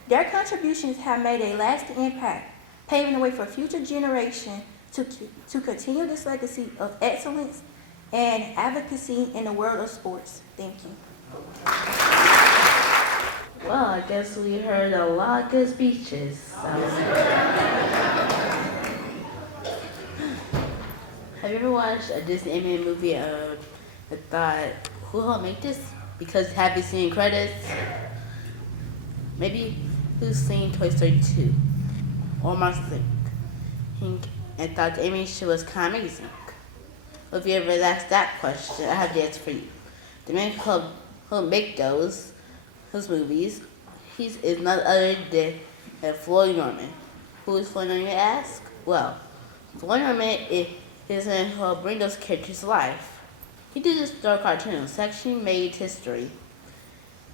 Their contributions have made a lasting impact, paving the way for future generations to continue this legacy of excellence and advocacy in the world of sports. Thank you. Well, I guess we heard a lot of good speeches. Have you ever watched a Disney animated movie and thought, who helped make this? Because have you seen credits? Maybe who's seen Toy Story 2 or Monster Inc. and thought the animation was kind of amazing? Well, if you ever asked that question, I have the answer for you. The man who make those movies, is none other than Floyd Norman. Who is Floyd Norman, you ask? Well, Floyd Norman is who bring those characters to life. He did this through cartoons, actually made history.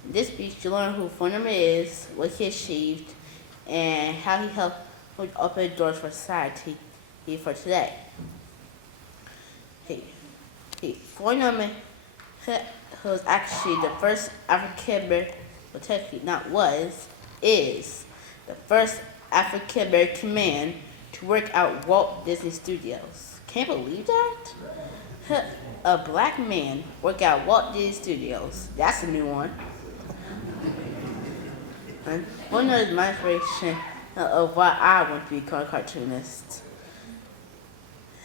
In this speech, you learn who Floyd Norman is, what he achieved, and how he helped open doors for society for today. Floyd Norman was actually the first African American, well, technically not was, is the first African American man to work at Walt Disney Studios. Can't believe that? A black man work at Walt Disney Studios. That's a new one. And one of my inspiration of why I want to be a cartoonist.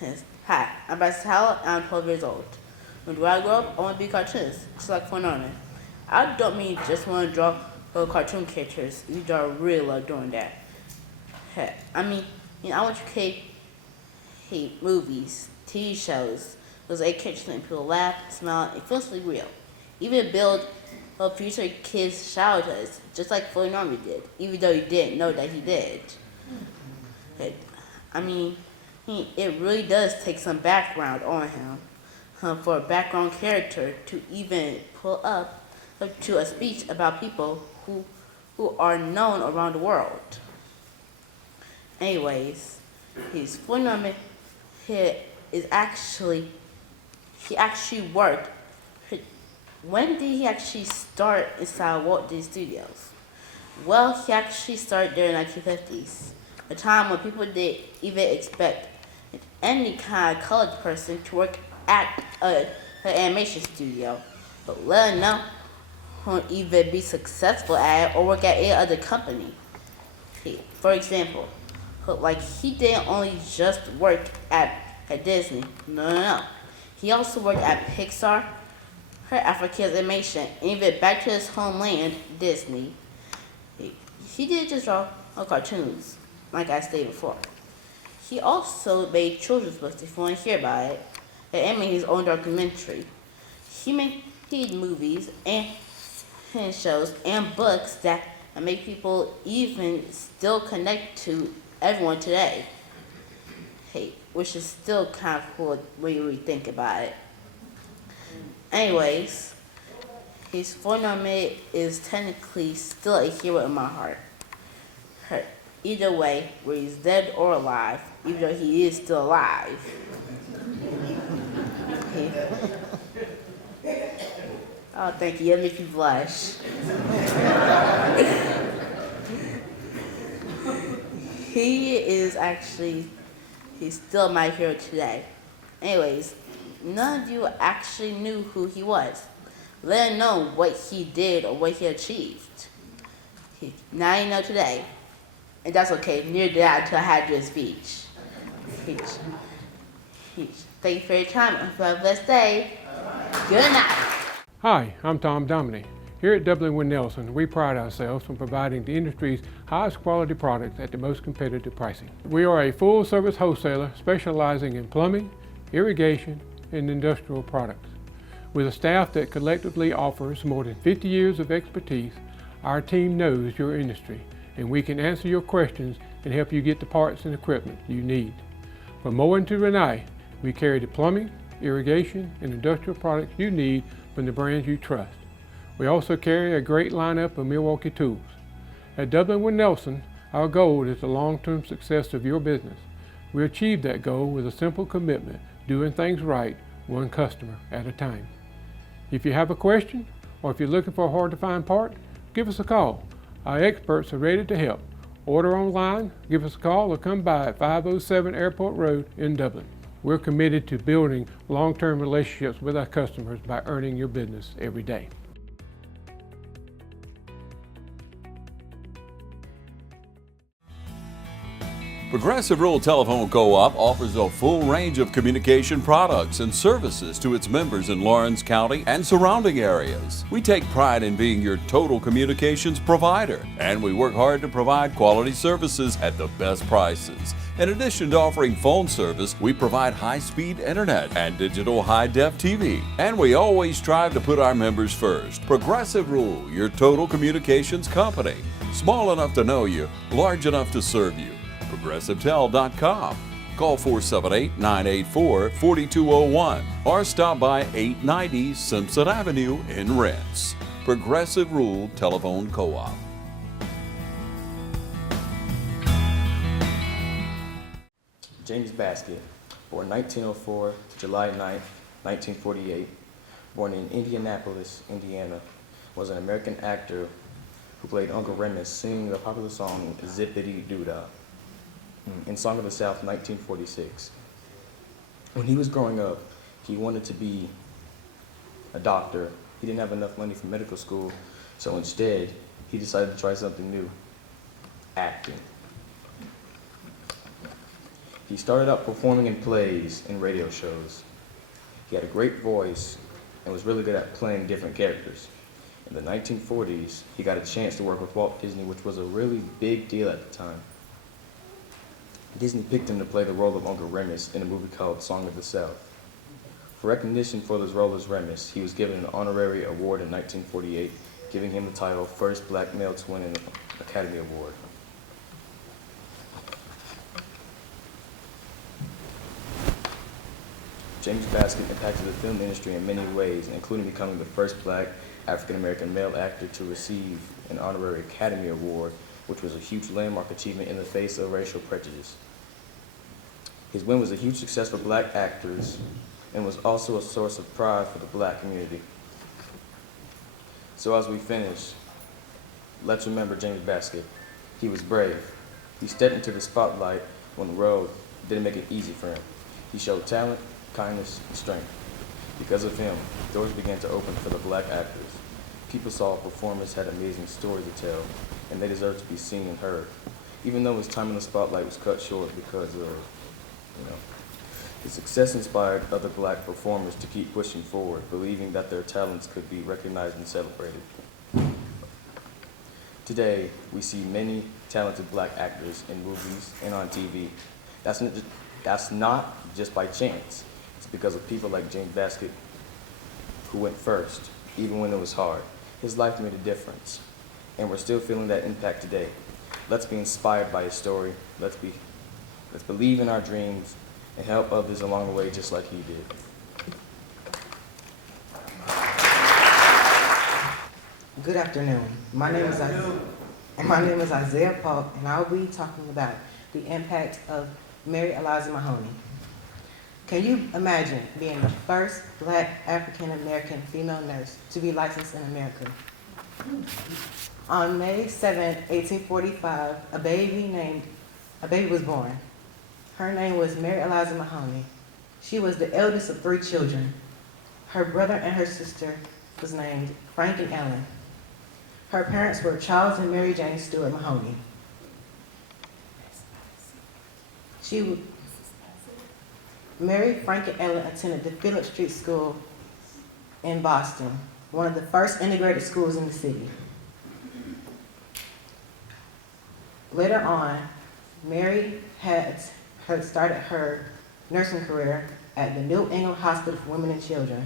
Yes. Hi, I'm Basal, I'm 12 years old. When I grow up, I want to be a cartoonist, just like Floyd Norman. I don't mean just want to draw little cartoon characters. You draw really love doing that. Heck, I mean, I want to create movies, TV shows, those characters make people laugh, smile, and feel so real. Even build future kids' childhoods, just like Floyd Norman did, even though you didn't know that he did. Heck, I mean, it really does take some background on him for a background character to even pull up to a speech about people who are known around the world. Anyways, his Floyd Norman, he actually worked. When did he actually start inside Walt Disney Studios? Well, he actually started during the 1950s, a time when people didn't even expect any kind of colored person to work at an animation studio, but let alone won't even be successful at it or work at any other company. For example, like he didn't only just work at Disney. No. He also worked at Pixar, her African animation, and even back to his homeland, Disney. He didn't just draw cartoons, like I stated before. He also made children's books if you want to hear about it, and made his own documentary. He made movies and shows and books that make people even still connect to everyone today. Which is still kind of cool when you really think about it. Anyways, his phenomenon is technically still a hero in my heart. Either way, whether he's dead or alive, even though he is still alive. Oh, thank you. That makes me blush. He's still my hero today. Anyways, none of you actually knew who he was, let alone what he did or what he achieved. Now you know today. And that's okay, neither did I until I had your speech. Thank you for your time and have a blessed day. Good night. Hi, I'm Tom Dominy. Here at Dublin Wind Nelson, we pride ourselves on providing the industry's highest quality products at the most competitive pricing. We are a full-service wholesaler specializing in plumbing, irrigation, and industrial products. With a staff that collectively offers more than 50 years of expertise, our team knows your industry, and we can answer your questions and help you get the parts and equipment you need. From mowing to Renee, we carry the plumbing, irrigation, and industrial products you need from the brands you trust. We also carry a great lineup of Milwaukee tools. At Dublin Wind Nelson, our goal is the long-term success of your business. We achieve that goal with a simple commitment, doing things right, one customer at a time. If you have a question, or if you're looking for a hard-to-find part, give us a call. Our experts are ready to help. Order online, give us a call, or come by at 507 Airport Road in Dublin. We're committed to building long-term relationships with our customers by earning your business every day. Progressive Rural Telephone Co-op offers a full range of communication products and services to its members in Lawrence County and surrounding areas. We take pride in being your total communications provider, and we work hard to provide quality services at the best prices. In addition to offering phone service, we provide high-speed internet and digital high-def TV. And we always strive to put our members first. Progressive Rural, your total communications company. Small enough to know you, large enough to serve you. ProgressiveTel.com. Call 478-984-4201 or stop by 890 Simpson Avenue in Rennes. Progressive Rural Telephone Co-op. James Baskett, born 1904 to July 9, 1948, born in Indianapolis, Indiana, was an American actor who played Uncle Remus singing the popular song Zippity Doo-Dah in Song of the South, 1946. When he was growing up, he wanted to be a doctor. He didn't have enough money for medical school, so instead, he decided to try something new, acting. He started out performing in plays and radio shows. He had a great voice and was really good at playing different characters. In the 1940s, he got a chance to work with Walt Disney, which was a really big deal at the time. Disney picked him to play the role of Uncle Remus in a movie called Song of the South. For recognition for his role as Remus, he was given an honorary award in 1948, giving him the title First Black Male to win an Academy Award. James Baskett impacted the film industry in many ways, including becoming the first black African-American male actor to receive an honorary Academy Award, which was a huge landmark achievement in the face of racial prejudice. His win was a huge success for black actors and was also a source of pride for the black community. So as we finish, let's remember James Baskett. He was brave. He stepped into the spotlight when the road didn't make it easy for him. He showed talent, kindness, and strength. Because of him, doors began to open for the black actors. People saw performers had amazing stories to tell, and they deserved to be seen and heard. Even though his time in the spotlight was cut short because of, his success inspired other black performers to keep pushing forward, believing that their talents could be recognized and celebrated. Today, we see many talented black actors in movies and on TV. That's not just by chance. It's because of people like James Baskett, who went first, even when it was hard. His life made a difference, and we're still feeling that impact today. Let's be inspired by his story. Let's believe in our dreams and help others along the way just like he did. Good afternoon. My name is Isaiah Paul, and I'll be talking about the impact of Mary Eliza Mahoney. Can you imagine being the first black African-American female nurse to be licensed in America? On May 7, 1845, a baby was born. Her name was Mary Eliza Mahoney. She was the eldest of 3 children. Her brother and her sister was named Frank and Ellen. Her parents were Charles and Mary Jane Stewart Mahoney. Mary, Frank, and Ellen attended the Phillips Street School in Boston, one of the first integrated schools in the city. Later on, Mary had started her nursing career at the New England Hospital for Women and Children.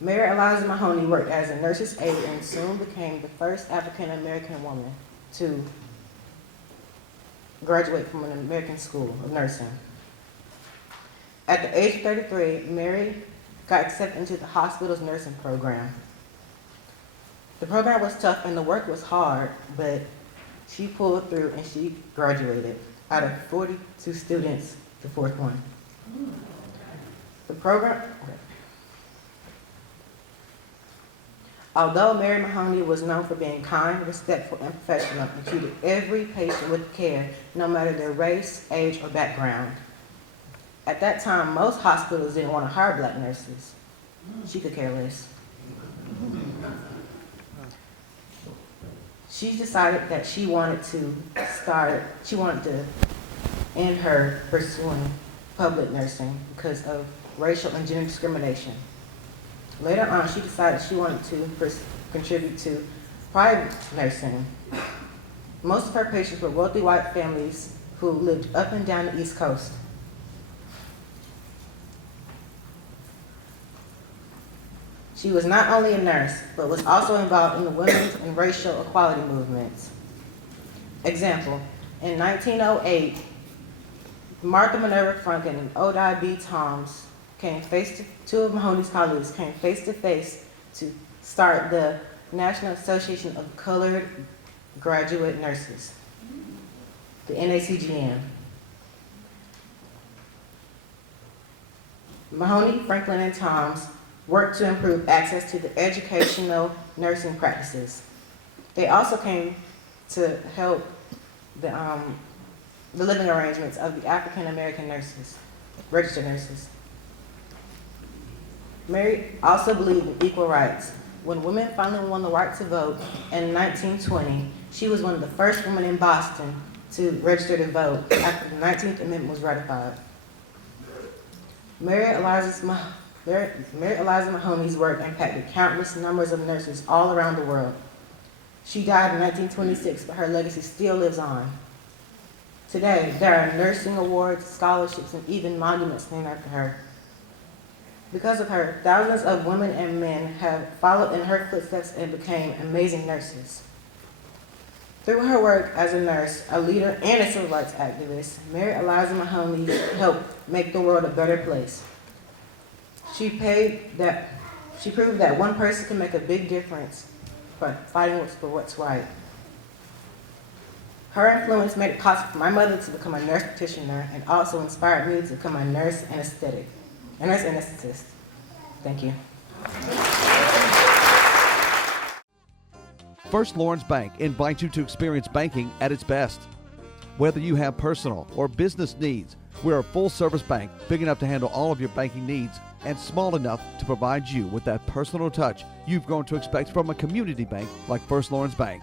Mary Eliza Mahoney worked as a nurse's aide and soon became the first African-American woman to graduate from an American school of nursing. At the age of 33, Mary got accepted into the hospital's nursing program. The program was tough and the work was hard, but she pulled through and she graduated. Out of 42 students, the 4th one. Although Mary Mahoney was known for being kind, respectful, and professional, and treated every patient with care, no matter their race, age, or background. At that time, most hospitals didn't want to hire black nurses. She could care less. She decided that she wanted to end her pursuing public nursing because of racial and gender discrimination. Later on, she decided she wanted to contribute to private nursing. Most of her patients were wealthy white families who lived up and down the East Coast. She was not only a nurse, but was also involved in the women's and racial equality movements. Example, in 1908, Martha Minerva Franklin and Odai B. Toms two of Mahoney's colleagues came face to face to start the National Association of Colored Graduate Nurses, the NACGN. Mahoney, Franklin, and Toms worked to improve access to the educational nursing practices. They also came to help the living arrangements of the African-American nurses, registered nurses. Mary also believed in equal rights. When women finally won the right to vote in 1920, she was one of the first women in Boston to register to vote after the 19th Amendment was ratified. Mary Eliza Mahoney's work impacted countless numbers of nurses all around the world. She died in 1926, but her legacy still lives on. Today, there are nursing awards, scholarships, and even monuments named after her. Because of her, thousands of women and men have followed in her footsteps and became amazing nurses. Through her work as a nurse, a leader, and a civil rights activist, Mary Eliza Mahoney helped make the world a better place. She proved that one person can make a big difference by fighting for what's right. Her influence made it possible for my mother to become a nurse practitioner and also inspired me to become a nurse anesthetist. Thank you. First Lawrence Bank invites you to experience banking at its best. Whether you have personal or business needs, we're a full-service bank big enough to handle all of your banking needs and small enough to provide you with that personal touch you've grown to expect from a community bank like First Lawrence Bank.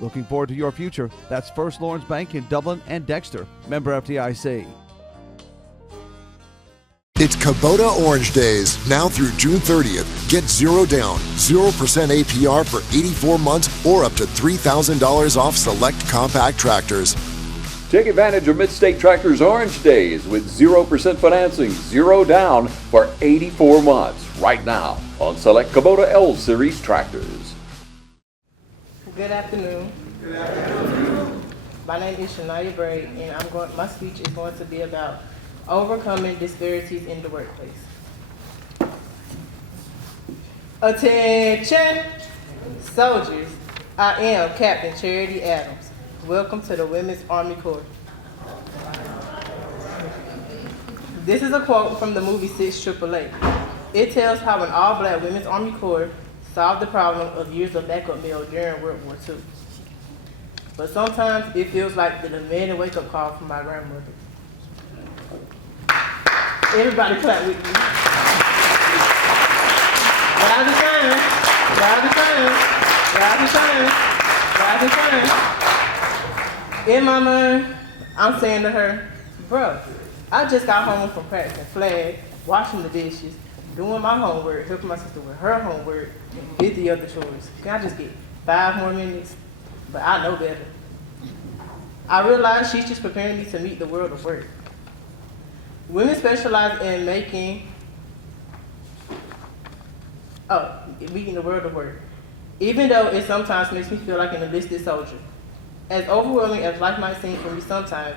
Looking forward to your future. That's First Lawrence Bank in Dublin and Dexter, member FDIC. It's Kubota Orange Days, now through June 30th. Get 0 down, 0% APR for 84 months or up to $3,000 off select compact tractors. Take advantage of Midstate Tractor's Orange Days with 0% financing, 0 down for 84 months right now on select Kubota L Series tractors. Good afternoon. Good afternoon. My name is Shania Bray, and my speech is going to be about overcoming disparities in the workplace. Attention, soldiers. I am Captain Charity Adams. Welcome to the Women's Army Corps. This is a quote from the movie 688. It tells how an all-black Women's Army Corps solved the problem of years of backup mail during World War II. But sometimes it feels like the demanding wake-up call from my grandmother. Everybody clap with me. Rise and shine, rise and shine, rise and shine, rise and shine. In my mind, I'm saying to her, bruh, I just got home from practicing flag, washing the dishes, doing my homework, helping my sister with her homework, and 50 other chores. Can I just get 5 more minutes? But I know better. I realize she's just preparing me to meet the world of work. Women specialize in meeting the world of work, even though it sometimes makes me feel like an enlisted soldier. As overwhelming as life might seem for me sometimes,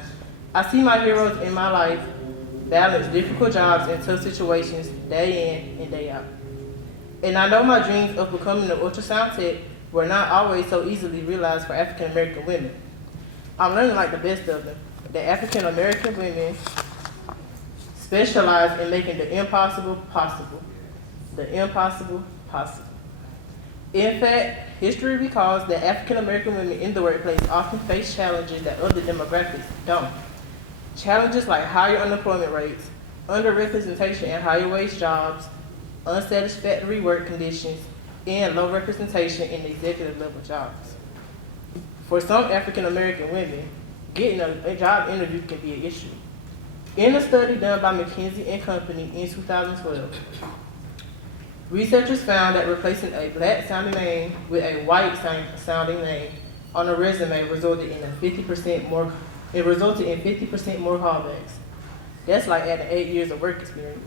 I see my heroes in my life balance difficult jobs and tough situations day in and day out. And I know my dreams of becoming an ultrasound tech were not always so easily realized for African American women. I'm learning like the best of them, that African American women specialize in making the impossible possible. The impossible possible. In fact, history recalls that African American women in the workplace often face challenges that other demographics don't. Challenges like higher unemployment rates, underrepresentation in higher wage jobs, unsatisfactory work conditions, and low representation in executive level jobs. For some African American women, getting a job interview can be an issue. In a study done by McKinsey and Company in 2012, researchers found that replacing a black-sounding name with a white-sounding name on a resume resulted in 50% more callbacks. That's like adding 8 years of work experience.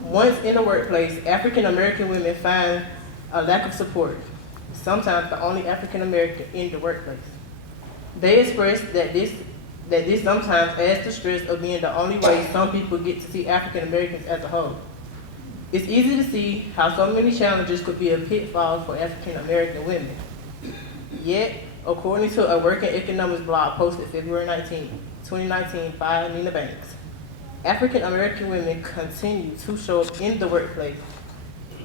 Once in the workplace, African American women find a lack of support, sometimes the only African American in the workplace. They express that this sometimes adds to stress of being the only way some people get to see African Americans as a whole. It's easy to see how so many challenges could be a pitfall for African American women. Yet, according to a working economics blog posted February 19, 2019 by Nina Banks, African American women continue to show up in the workplace,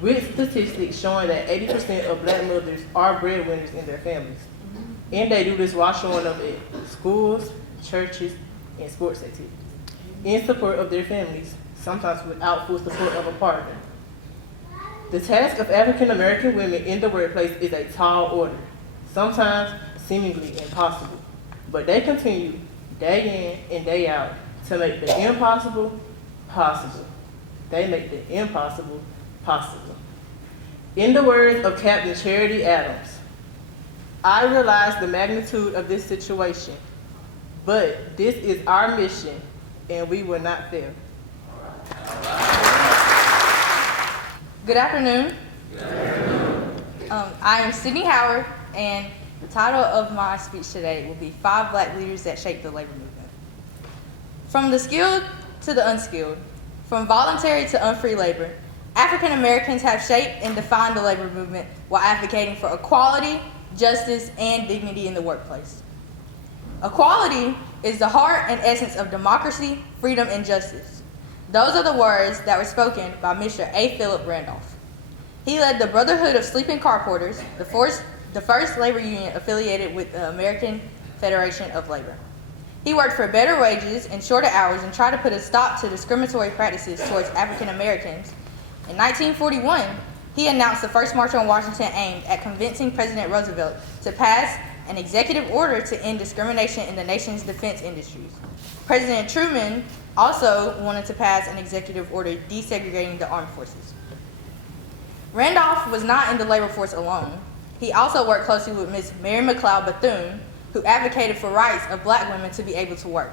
with statistics showing that 80% of black mothers are breadwinners in their families. And they do this while showing up at schools, churches, and sports activities, in support of their families, sometimes without full support of a partner. The task of African American women in the workplace is a tall order, sometimes seemingly impossible, but they continue day in and day out to make the impossible possible. They make the impossible possible. In the words of Captain Charity Adams, I realize the magnitude of this situation, but this is our mission and we will not fail. Good afternoon. I am Sydney Howard, and the title of my speech today will be 5 Black Leaders That Shaped the Labor Movement. From the skilled to the unskilled, from voluntary to unfree labor, African Americans have shaped and defined the labor movement while advocating for equality, justice, and dignity in the workplace. Equality is the heart and essence of democracy, freedom, and justice. Those are the words that were spoken by Mr. A. Philip Randolph. He led the Brotherhood of Sleeping Car Porters, the the first labor union affiliated with the American Federation of Labor. He worked for better wages and shorter hours and tried to put a stop to discriminatory practices towards African Americans. In 1941, he announced the first March on Washington aimed at convincing President Roosevelt to pass an executive order to end discrimination in the nation's defense industries. President Truman also wanted to pass an executive order desegregating the armed forces. Randolph was not in the labor force alone. He also worked closely with Miss Mary McLeod Bethune, who advocated for rights of black women to be able to work.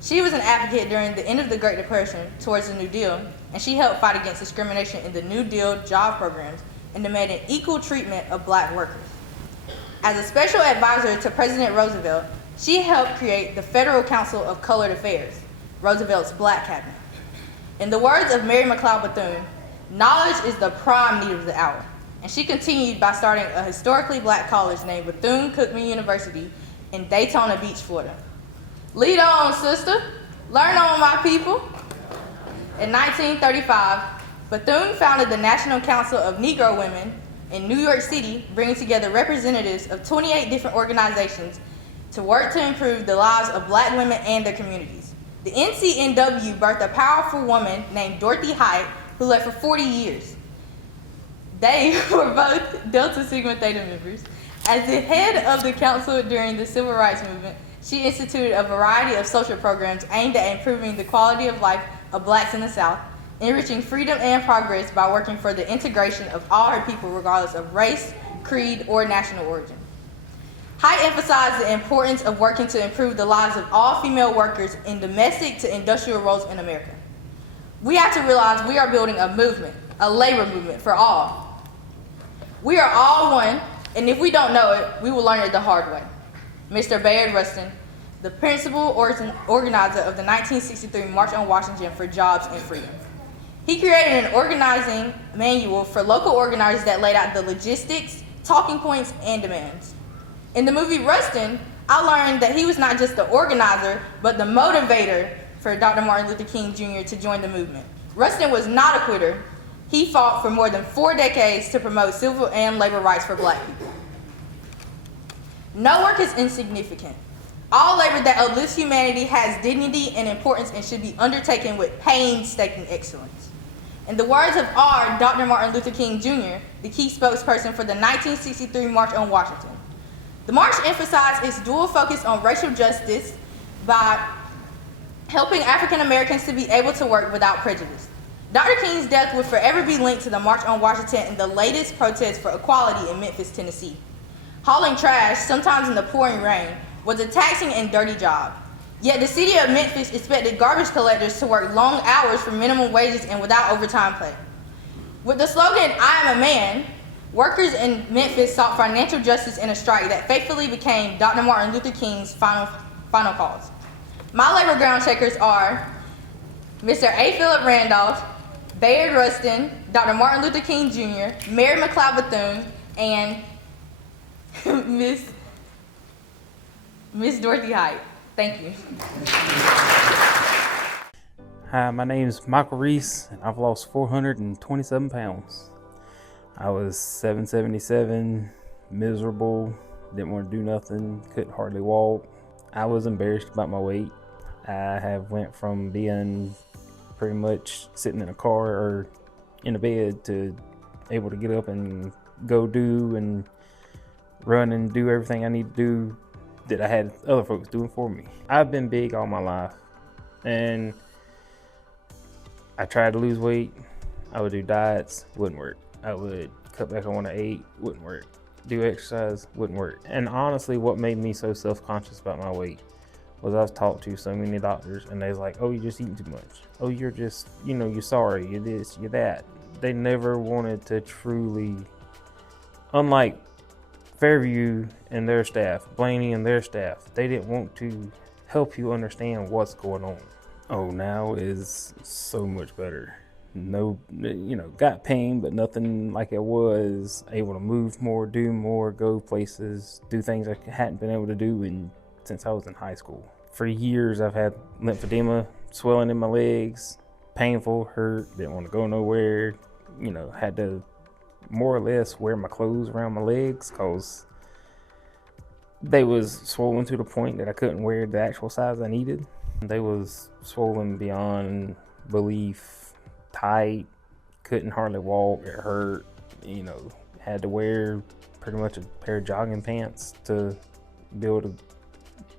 She was an advocate during the end of the Great Depression towards the New Deal, and she helped fight against discrimination in the New Deal job programs and demanded equal treatment of black workers. As a special advisor to President Roosevelt, she helped create the Federal Council of Colored Affairs, Roosevelt's black cabinet. In the words of Mary McLeod Bethune, knowledge is the prime need of the hour. And she continued by starting a historically black college named Bethune-Cookman University in Daytona Beach, Florida. Lead on, sister. Learn on, my people. In 1935, Bethune founded the National Council of Negro Women in New York City, bringing together representatives of 28 different organizations to work to improve the lives of black women and their communities. The NCNW birthed a powerful woman named Dorothy Height, who led for 40 years. They were both Delta Sigma Theta members. As the head of the council during the Civil Rights Movement, she instituted a variety of social programs aimed at improving the quality of life of blacks in the South, enriching freedom and progress by working for the integration of all her people regardless of race, creed, or national origin. Height emphasized the importance of working to improve the lives of all female workers in domestic to industrial roles in America. We have to realize we are building a movement, a labor movement for all. We are all one, and if we don't know it, we will learn it the hard way. Mr. Bayard Rustin, the principal organizer of the 1963 March on Washington for Jobs and Freedom. He created an organizing manual for local organizers that laid out the logistics, talking points, and demands. In the movie Rustin, I learned that he was not just the organizer, but the motivator for Dr. Martin Luther King Jr. to join the movement. Rustin was not a quitter. He fought for more than 4 decades to promote civil and labor rights for black people. No work is insignificant. All labor that uplifts humanity has dignity and importance and should be undertaken with painstaking excellence. In the words of Dr. Martin Luther King Jr., the key spokesperson for the 1963 March on Washington, the march emphasized its dual focus on racial justice by helping African Americans to be able to work without prejudice. Dr. King's death will forever be linked to the March on Washington and the latest protest for equality in Memphis, Tennessee. Hauling trash, sometimes in the pouring rain, was a taxing and dirty job. Yet the city of Memphis expected garbage collectors to work long hours for minimum wages and without overtime pay. With the slogan, "I am a man," workers in Memphis sought financial justice in a strike that faithfully became Dr. Martin Luther King's final cause. My labor ground checkers are Mr. A. Philip Randolph, Bayard Rustin, Dr. Martin Luther King Jr., Mary McLeod Bethune, and Miss Dorothy Height. Thank you. Hi, my name is Michael Reese, and I've lost 427 pounds. I was 777, miserable, didn't want to do nothing, couldn't hardly walk. I was embarrassed about my weight. I have went from being pretty much sitting in a car or in a bed to able to get up and go do and run and do everything I need to do that I had other folks doing for me. I've been big all my life, and I tried to lose weight. I would do diets, wouldn't work. I would cut back on what I ate, wouldn't work. Do exercise, wouldn't work. And honestly, what made me so self-conscious about my weight was I was talked to so many doctors, and they was like, "Oh, you're just eating too much. Oh, you're just, you're sorry, you're this, you're that." They never wanted to truly, unlike Fairview and their staff, Blaney and their staff, they didn't want to help you understand what's going on. Oh, now is so much better. No, got pain, but nothing like it was. Able to move more, do more, go places, do things I hadn't been able to do since I was in high school. For years, I've had lymphedema, swelling in my legs, painful, hurt, didn't want to go nowhere, had to more or less wear my clothes around my legs because they was swollen to the point that I couldn't wear the actual size I needed. They was swollen beyond belief, tight, couldn't hardly walk, it hurt, you know, had to wear pretty much a pair of jogging pants to be able to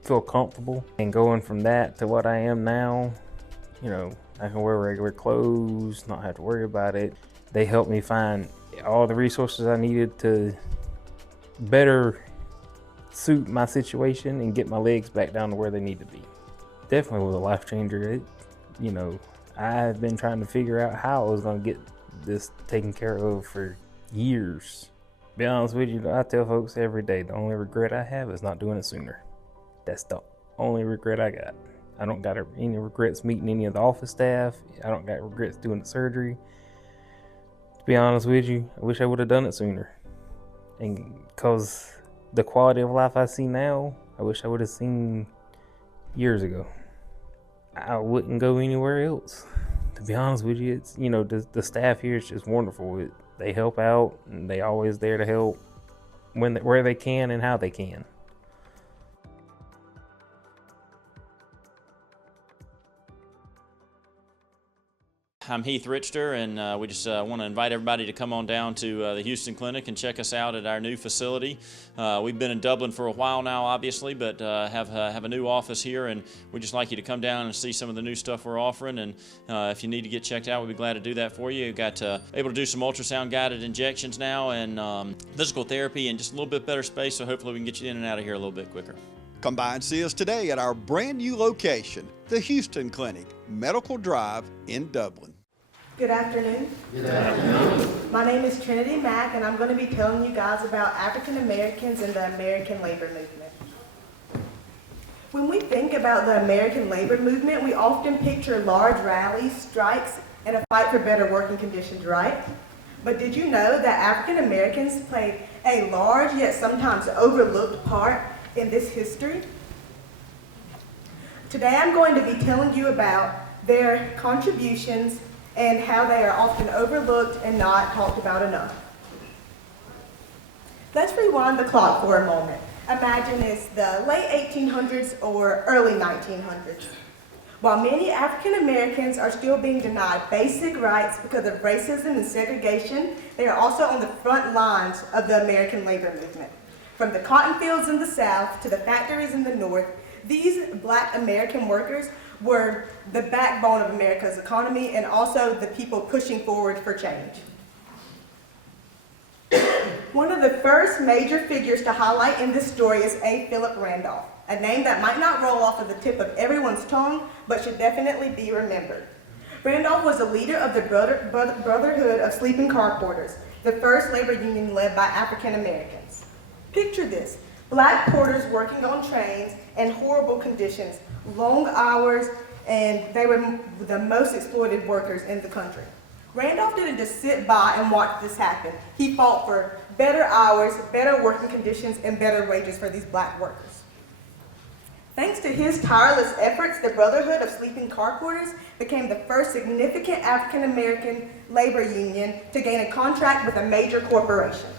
feel comfortable. And going from that to what I am now, you know, I can wear regular clothes, not have to worry about it. They helped me find all the resources I needed to better suit my situation and get my legs back down to where they need to be. Definitely was a life changer. You know, I've been trying to figure out how I was going to get this taken care of for years. Be honest with you, I tell folks every day, the only regret I have is not doing it sooner. That's the only regret I got. I don't got any regrets meeting any of the office staff. I don't got regrets doing the surgery. To be honest with you, I wish I would have done it sooner. And because the quality of life I see now, I wish I would have seen years ago. I wouldn't go anywhere else. To be honest with you, it's, you know, the staff here is just wonderful. They help out, and they always there to help where they can and how they can. I'm Heath Richter, and we just want to invite everybody to come on down to the Houston Clinic and check us out at our new facility. We've been in Dublin for a while now, obviously, but have a new office here, and we'd just like you to come down and see some of the new stuff we're offering. And if you need to get checked out, we'd be glad to do that for you. We've got able to do some ultrasound-guided injections now, and physical therapy, and just a little bit better space, so hopefully we can get you in and out of here a little bit quicker. Come by and see us today at our brand new location, the Houston Clinic, Medical Drive in Dublin. Good afternoon. Good afternoon. My name is Trinity Mack, and I'm going to be telling you guys about African Americans and the American labor movement. When we think about the American labor movement, we often picture large rallies, strikes, and a fight for better working conditions, right? But did you know that African Americans played a large yet sometimes overlooked part in this history? Today I'm going to be telling you about their contributions and how they are often overlooked and not talked about enough. Let's rewind the clock for a moment. Imagine it's the late 1800s or early 1900s. While many African Americans are still being denied basic rights because of racism and segregation, they are also on the front lines of the American labor movement. From the cotton fields in the South to the factories in the North, these Black American workers were the backbone of America's economy and also the people pushing forward for change. One of the first major figures to highlight in this story is A. Philip Randolph, a name that might not roll off of the tip of everyone's tongue, but should definitely be remembered. Randolph was a leader of the Brotherhood of Sleeping Car Porters, the first labor union led by African Americans. Picture this: Black porters working on trains in horrible conditions, long hours, and they were the most exploited workers in the country. Randolph didn't just sit by and watch this happen. He fought for better hours, better working conditions, and better wages for these Black workers. Thanks to his tireless efforts, the Brotherhood of Sleeping Car Porters became the first significant African American labor union to gain a contract with a major corporation.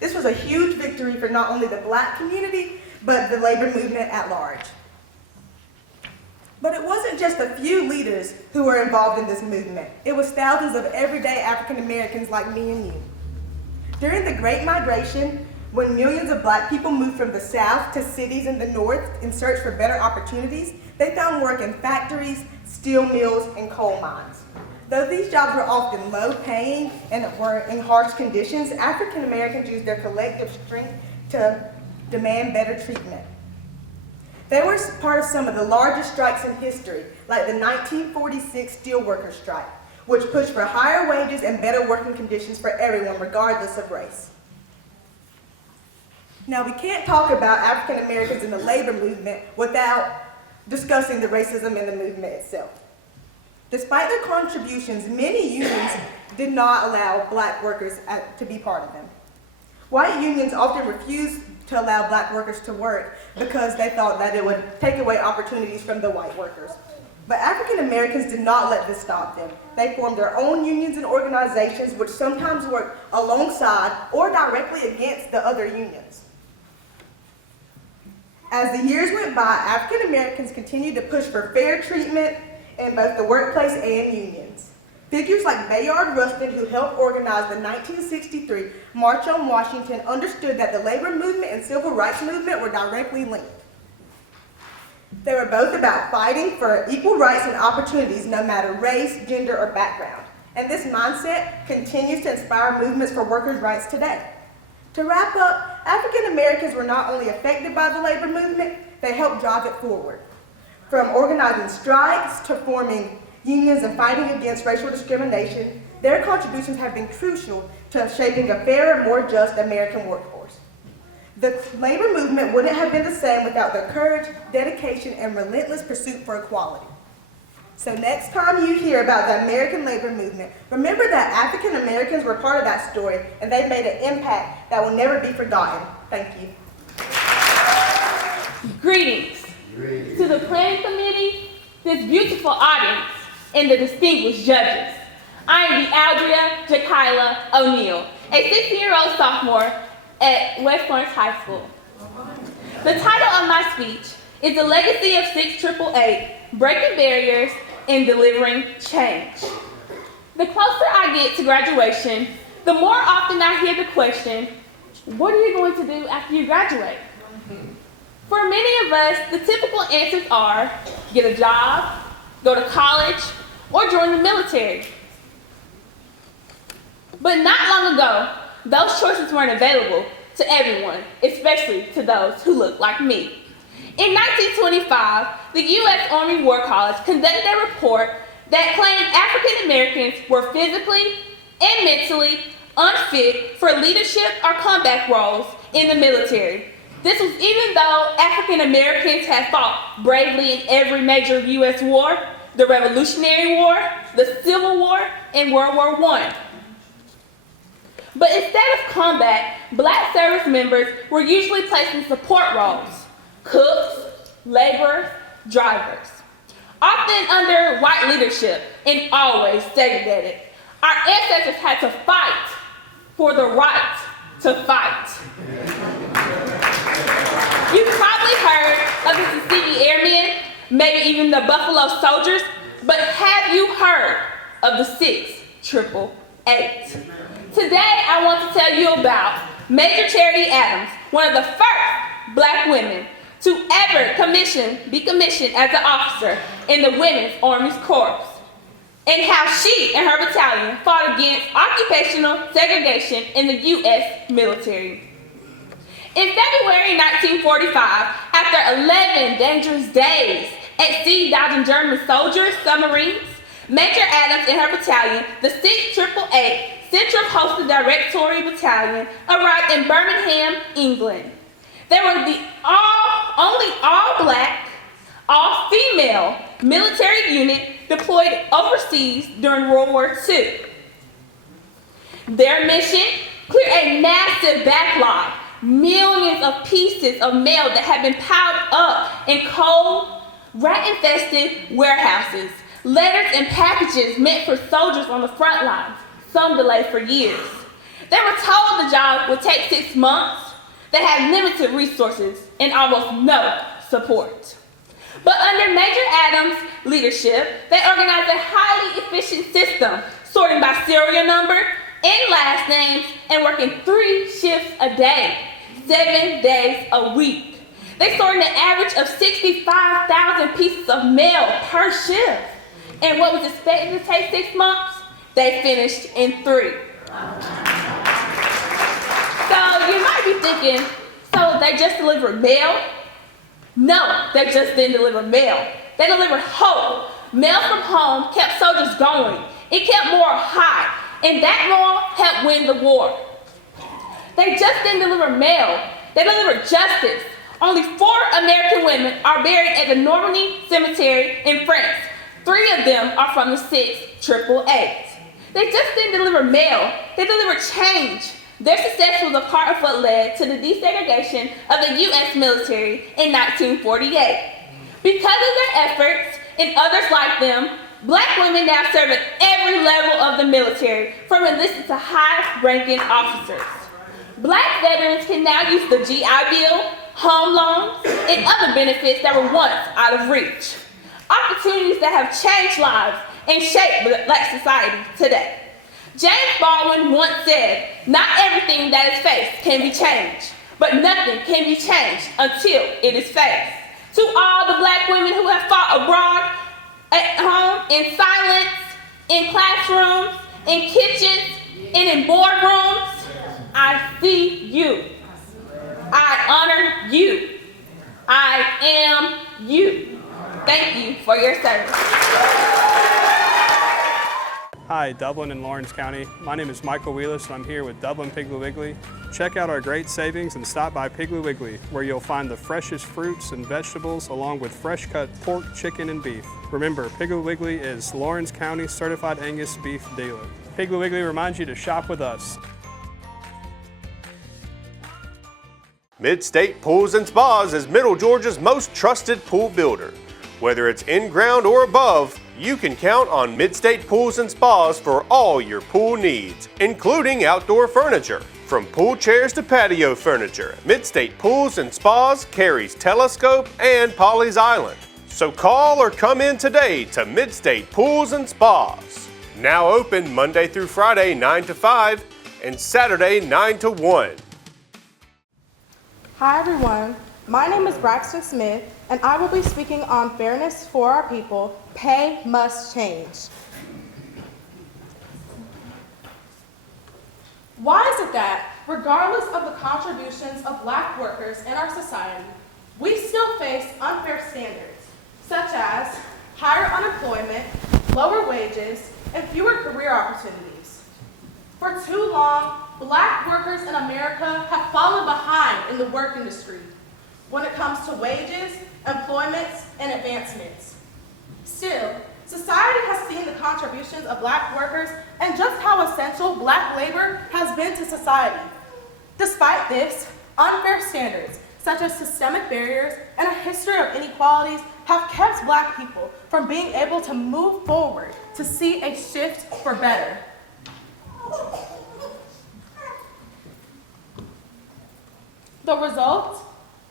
This was a huge victory for not only the Black community, but the labor movement at large. But it wasn't just a few leaders who were involved in this movement. It was thousands of everyday African Americans like me and you. During the Great Migration, when millions of Black people moved from the South to cities in the North in search for better opportunities, they found work in factories, steel mills, and coal mines. Though these jobs were often low-paying and were in harsh conditions, African Americans used their collective strength to demand better treatment. They were part of some of the largest strikes in history, like the 1946 Steelworkers strike, which pushed for higher wages and better working conditions for everyone, regardless of race. Now, we can't talk about African Americans in the labor movement without discussing the racism in the movement itself. Despite their contributions, many unions did not allow Black workers to be part of them. White unions often refused to allow Black workers to work because they thought that it would take away opportunities from the white workers. But African Americans did not let this stop them. They formed their own unions and organizations which sometimes worked alongside or directly against the other unions. As the years went by, African Americans continued to push for fair treatment in both the workplace and unions. Figures like Bayard Rustin, who helped organize the 1963 March on Washington, understood that the labor movement and civil rights movement were directly linked. They were both about fighting for equal rights and opportunities no matter race, gender, or background. And this mindset continues to inspire movements for workers' rights today. To wrap up, African Americans were not only affected by the labor movement, they helped drive it forward. From organizing strikes to forming unions and fighting against racial discrimination, their contributions have been crucial to shaping a fairer and more just American workforce. The labor movement wouldn't have been the same without their courage, dedication, and relentless pursuit for equality. So next time you hear about the American labor movement, remember that African Americans were part of that story and they made an impact that will never be forgotten. Thank you. Greetings to the planning committee, this beautiful audience, and the distinguished judges. I am Aldria Jakila O'Neill, a 16-year-old sophomore at West Florence High School. The title of my speech is The Legacy of 6888, Breaking Barriers and Delivering Change. The closer I get to graduation, the more often I hear the question, what are you going to do after you graduate? For many of us, the typical answers are get a job, go to college, or join the military. But not long ago, those choices weren't available to everyone, especially to those who look like me. In 1925, the U.S. Army War College conducted a report that claimed African Americans were physically and mentally unfit for leadership or combat roles in the military. This was even though African Americans had fought bravely in every major U.S. war, the Revolutionary War, the Civil War, and World War I. But instead of combat, black service members were usually placed in support roles, cooks, laborers, drivers, often under white leadership and always segregated. Our ancestors had to fight for the right to fight. You've probably heard of the Tuskegee Airmen, maybe even the Buffalo Soldiers, but have you heard of the 6888? Today, I want to tell you about Major Charity Adams, one of the first black women to ever be commissioned as an officer in the Women's Army Corps, and how she and her battalion fought against occupational segregation in the U.S. military. In February 1945, after 11 dangerous days at sea dodging German soldiers, submarines, Major Adams and her battalion, the 6888 Central Postal Directory Battalion, arrived in Birmingham, England. They were the only all-black, all-female military unit deployed overseas during World War II. Their mission? Clear a massive backlog, millions of pieces of mail that had been piled up in cold, rat-infested warehouses, letters and packages meant for soldiers on the front lines, some delayed for years. They were told the job would take 6 months. They had limited resources and almost no support. But under Major Adams' leadership, they organized a highly efficient system, sorting by serial number and last names and working 3 shifts a day, 7 days a week. They sorted an average of 65,000 pieces of mail per shift. And what was expected to take 6 months, they finished in 3. So you might be thinking, so they just delivered mail? No, they just didn't deliver mail. They delivered hope. Mail from home kept soldiers going. It kept morale high, and that morale helped win the war. They just didn't deliver mail. They delivered justice. Only 4 American women are buried at the Normandy Cemetery in France. 3 of them are from the 6888. They just didn't deliver mail. They delivered change. Their success was a part of what led to the desegregation of the U.S. military in 1948. Because of their efforts, and others like them, Black women now serve at every level of the military, from enlisted to high-ranking officers. Black veterans can now use the GI Bill, home loans, and other benefits that were once out of reach. Opportunities that have changed lives and shaped Black society today. James Baldwin once said, "Not everything that is faced can be changed, but nothing can be changed until it is faced." To all the Black women who have fought abroad, at home, in silence, in classrooms, in kitchens, and in boardrooms, I see you. I honor you. I am you. Thank you for your service. Hi, Dublin and Lawrence County. My name is Michael Wheelis, and I'm here with Dublin Piggly Wiggly. Check out our great savings and stop by Piggly Wiggly, where you'll find the freshest fruits and vegetables along with fresh cut pork, chicken, and beef. Remember, Piggly Wiggly is Lawrence County Certified Angus Beef Dealer. Piggly Wiggly reminds you to shop with us. Mid-State Pools and Spas is Middle Georgia's most trusted pool builder. Whether it's in-ground or above, you can count on Mid-State Pools and Spas for all your pool needs, including outdoor furniture. From pool chairs to patio furniture, Mid-State Pools and Spas carries Telescope and Polly's Island. So call or come in today to Mid-State Pools and Spas. Now open Monday through Friday 9 to 5 and Saturday 9 to 1. Hi everyone, my name is Braxton Smith and I will be speaking on fairness for our people. Pay must change. Why is it that, regardless of the contributions of Black workers in our society, we still face unfair standards, such as higher unemployment, lower wages, and fewer career opportunities? For too long, Black workers in America have fallen behind in the work industry when it comes to wages, employment, and advancements. Still, society has seen the contributions of Black workers and just how essential Black labor has been to society. Despite this, unfair standards, such as systemic barriers and a history of inequalities, have kept Black people from being able to move forward to see a shift for better. The result?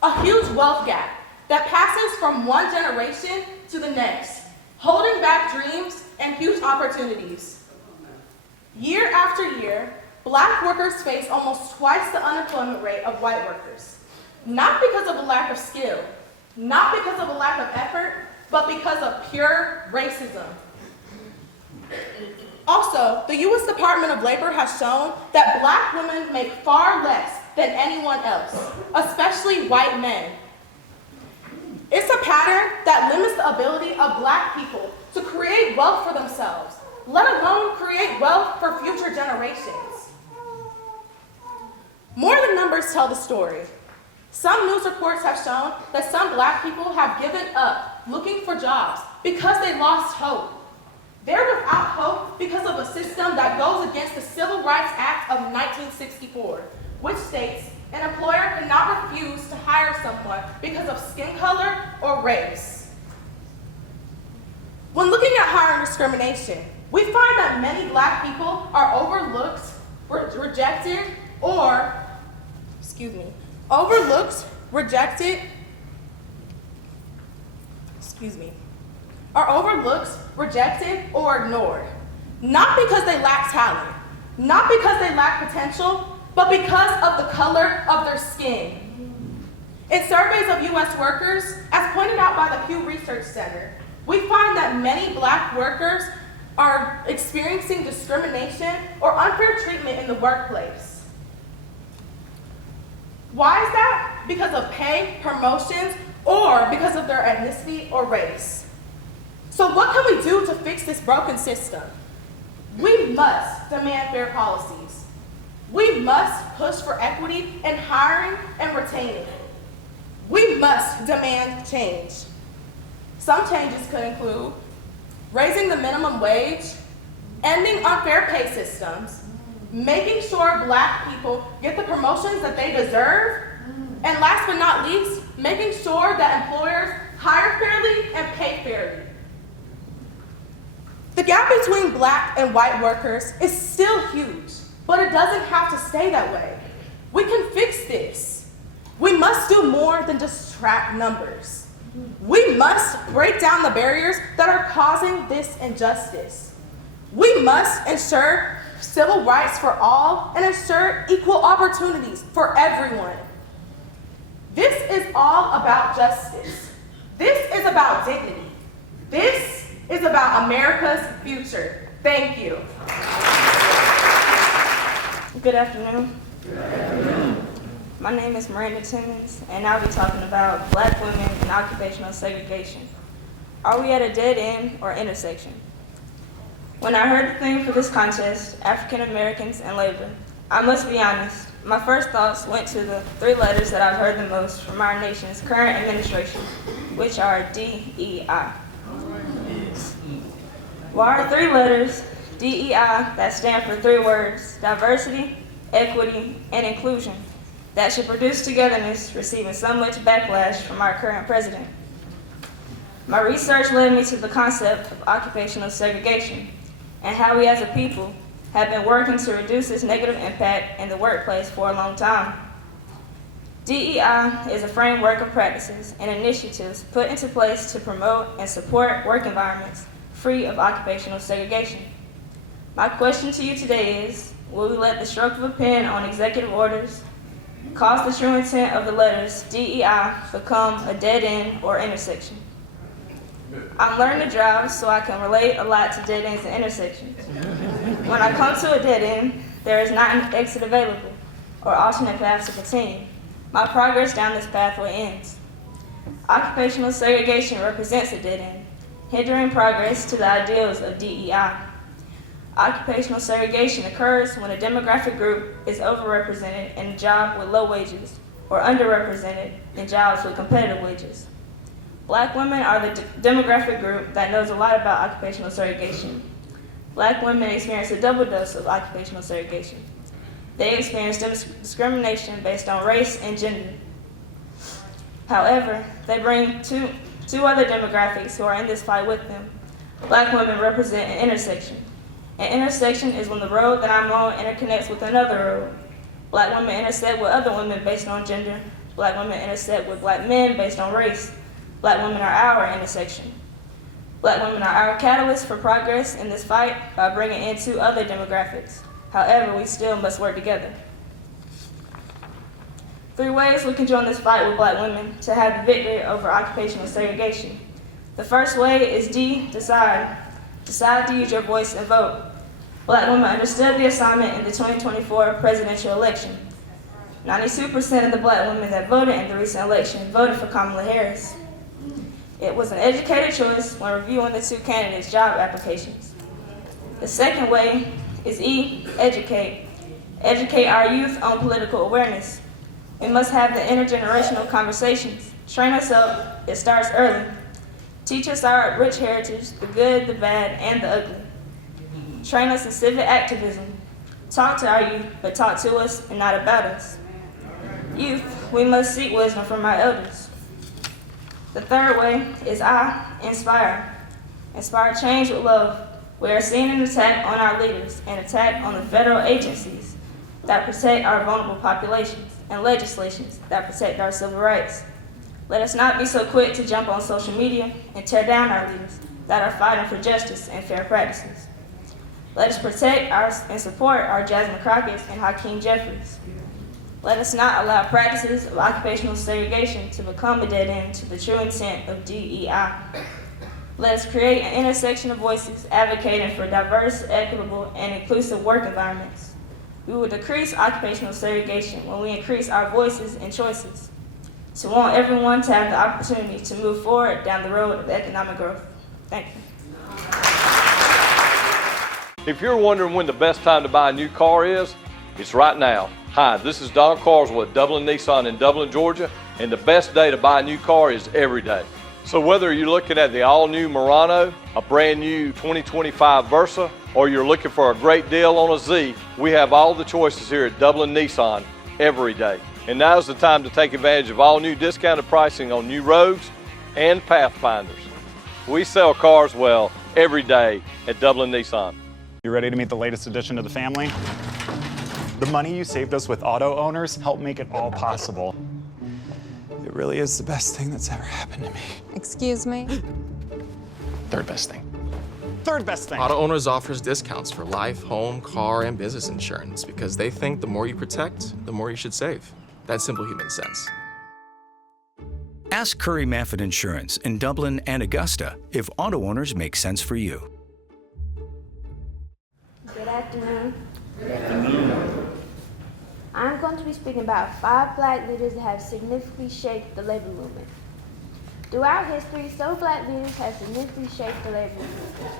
A huge wealth gap that passes from one generation to the next, holding back dreams and huge opportunities. Year after year, Black workers face almost twice the unemployment rate of white workers, not because of a lack of skill, not because of a lack of effort, but because of pure racism. Also, the U.S. Department of Labor has shown that Black women make far less than anyone else, especially white men. It's a pattern that limits the ability of Black people to create wealth for themselves, let alone create wealth for future generations. More than numbers tell the story. Some news reports have shown that some Black people have given up looking for jobs because they lost hope. They're without hope because of a system that goes against the Civil Rights Act of 1964, which states an employer cannot refuse to hire someone because of skin color or race. When looking at hiring discrimination, we find that many Black people are overlooked, rejected, or, ignored. Not because they lack talent, not because they lack potential, but because of the color of their skin. In surveys of U.S. workers, as pointed out by the Pew Research Center, we find that many Black workers are experiencing discrimination or unfair treatment in the workplace. Why is that? Because of pay, promotions, or because of their ethnicity or race. So what can we do to fix this broken system? We must demand fair policies. We must push for equity in hiring and retaining. We must demand change. Some changes could include raising the minimum wage, ending unfair pay systems, making sure Black people get the promotions that they deserve, and last but not least, making sure that employers hire fairly and pay fairly. The gap between black and white workers is still huge, but it doesn't have to stay that way. We can fix this. We must do more than just track numbers. We must break down the barriers that are causing this injustice. We must ensure civil rights for all and ensure equal opportunities for everyone. This is all about justice. This is about dignity. This is about America's future. Thank you. Good afternoon. Good afternoon. My name is Miranda Timmons, and I'll be talking about black women and occupational segregation. Are we at a dead end or intersection? When I heard the theme for this contest, African Americans and labor, I must be honest, my first thoughts went to the three letters that I've heard the most from our nation's current administration, which are DEI. Why are three letters, DEI, that stand for three words, diversity, equity, and inclusion, that should produce togetherness, receiving so much backlash from our current president? My research led me to the concept of occupational segregation and how we as a people have been working to reduce its negative impact in the workplace for a long time. DEI is a framework of practices and initiatives put into place to promote and support work environments free of occupational segregation. My question to you today is, will we let the stroke of a pen on executive orders cause the true intent of the letters DEI become a dead end or intersection? I'm learning to drive so I can relate a lot to dead ends and intersections. When I come to a dead end, there is not an exit available or alternate paths to continue. My progress down this pathway ends. Occupational segregation represents a dead end, hindering progress to the ideals of DEI. Occupational segregation occurs when a demographic group is overrepresented in a job with low wages or underrepresented in jobs with competitive wages. Black women are the demographic group that knows a lot about occupational segregation. Black women experience a double dose of occupational segregation. They experience discrimination based on race and gender. However, they bring two other demographics who are in this fight with them. Black women represent an intersection. An intersection is when the road that I'm on interconnects with another road. Black women intersect with other women based on gender. Black women intersect with black men based on race. Black women are our intersection. Black women are our catalyst for progress in this fight by bringing in two other demographics. However, we still must work together. 3 ways we can join this fight with black women to have the victory over occupational segregation. The first way is D, decide. Decide to use your voice and vote. Black women understood the assignment in the 2024 presidential election. 92% of the black women that voted in the recent election voted for Kamala Harris. It was an educated choice when reviewing the 2 candidates' job applications. The second way is E, educate. Educate our youth on political awareness. We must have the intergenerational conversations. Train us up, it starts early. Teach us our rich heritage, the good, the bad, and the ugly. Train us in civic activism. Talk to our youth, but talk to us and not about us. Youth, we must seek wisdom from our elders. The third way is I, inspire. Inspire change with love. We are seeing an attack on our leaders, an attack on the federal agencies that protect our vulnerable populations, and legislations that protect our civil rights. Let us not be so quick to jump on social media and tear down our leaders that are fighting for justice and fair practices. Let us protect and support our Jasmine Crockett's and Hakeem Jeffries. Let us not allow practices of occupational segregation to become a dead end to the true intent of DEI. Let us create an intersection of voices advocating for diverse, equitable, and inclusive work environments. We will decrease occupational segregation when we increase our voices and choices, to want everyone to have the opportunity to move forward down the road of economic growth. Thank you. If you're wondering when the best time to buy a new car is, it's right now. Hi, this is Don Carswell with Dublin Nissan in Dublin, Georgia, and the best day to buy a new car is every day. So whether you're looking at the all-new Murano, a brand new 2025 Versa, or you're looking for a great deal on a Z, we have all the choices here at Dublin Nissan every day. And now is the time to take advantage of all new discounted pricing on new Rogues and Pathfinders. We sell cars well. every day at Dublin Nissan. You ready to meet the latest addition to the family? The money you saved us with auto owners helped make it all possible. It really is the best thing that's ever happened to me. Excuse me? Third best thing. Third best thing. Auto Owners offers discounts for life, home, car, and business insurance because they think the more you protect, the more you should save. That's simple human sense. Ask Curry Maffett Insurance in Dublin and Augusta if auto owners make sense for you. Good afternoon. Good afternoon. I'm going to be speaking about 5 Black leaders that have significantly shaped the labor movement. Throughout history, several Black leaders have significantly shaped the labor movement.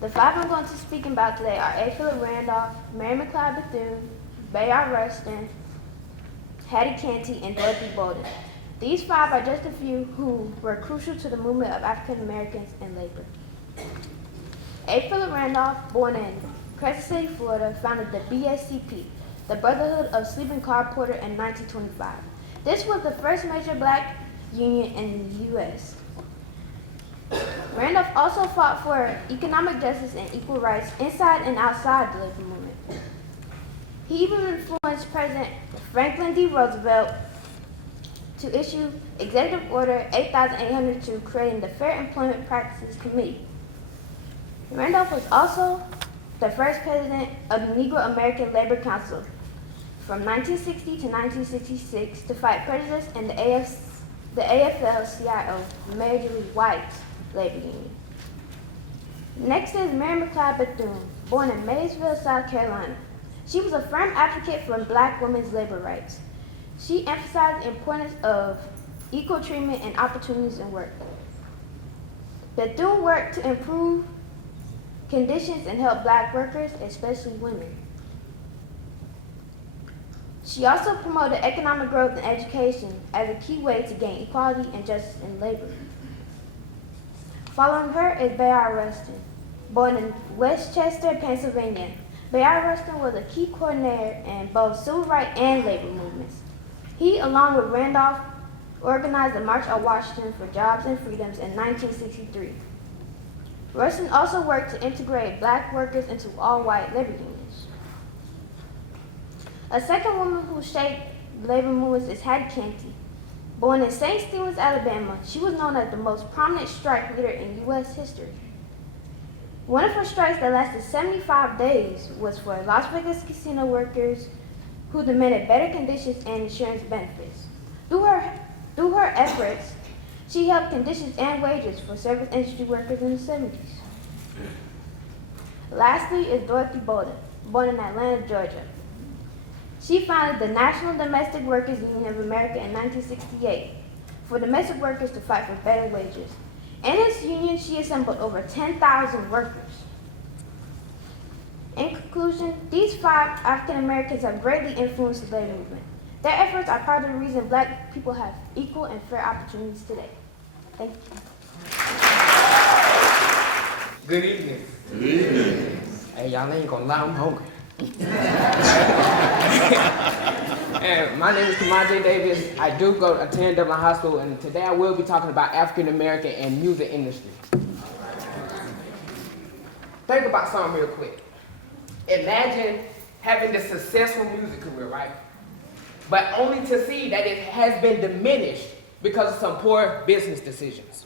The 5 I'm going to be speaking about today are A. Philip Randolph, Mary McLeod Bethune, Bayard Rustin, Hattie Canty, and Dorothy Bolden. These 5 are just a few who were crucial to the movement of African Americans in labor. A. Philip Randolph, born in Crescent City, Florida, founded the BSCP, the Brotherhood of Sleeping Car Porter, in 1925. This was the first major Black union in the U.S. Randolph also fought for economic justice and equal rights inside and outside the labor movement. He even influenced President Franklin D. Roosevelt to issue Executive Order 8802, creating the Fair Employment Practices Committee. Randolph was also the first president of the Negro American Labor Council from 1960 to 1966 to fight prejudice in the AFL-CIO, majorly white labor union. Next is Mary McLeod Bethune, born in Maysville, South Carolina. She was a firm advocate for Black women's labor rights. She emphasized the importance of equal treatment and opportunities in work. Bethune worked to improve conditions and help Black workers, especially women. She also promoted economic growth and education as a key way to gain equality and justice in labor. Following her is Bayard Rustin. Born in Westchester, Pennsylvania, Bayard Rustin was a key coordinator in both civil rights and labor movements. He, along with Randolph, organized the March on Washington for Jobs and Freedoms in 1963. Rustin also worked to integrate Black workers into all-white labor unions. A second woman who shaped labor movements is Hattie Canty. Born in St. Stephen's, Alabama, she was known as the most prominent strike leader in U.S. history. One of her strikes that lasted 75 days was for Las Vegas casino workers who demanded better conditions and insurance benefits. Through her efforts, she helped conditions and wages for service industry workers in the 70s. Lastly is Dorothy Bolden, born in Atlanta, Georgia. She founded the National Domestic Workers Union of America in 1968 for domestic workers to fight for better wages. In this union, she assembled over 10,000 workers. In conclusion, these 5 African Americans have greatly influenced the labor movement. Their efforts are part of the reason Black people have equal and fair opportunities today. Thank you. Good evening. Good evening. Hey, y'all ain't gonna lie, I'm hungry. And my name is Kamaje Davis. I do attend Dublin High School, and today I will be talking about African American and music industry. Think about something real quick. Imagine having a successful music career, right? But only to see that it has been diminished because of some poor business decisions.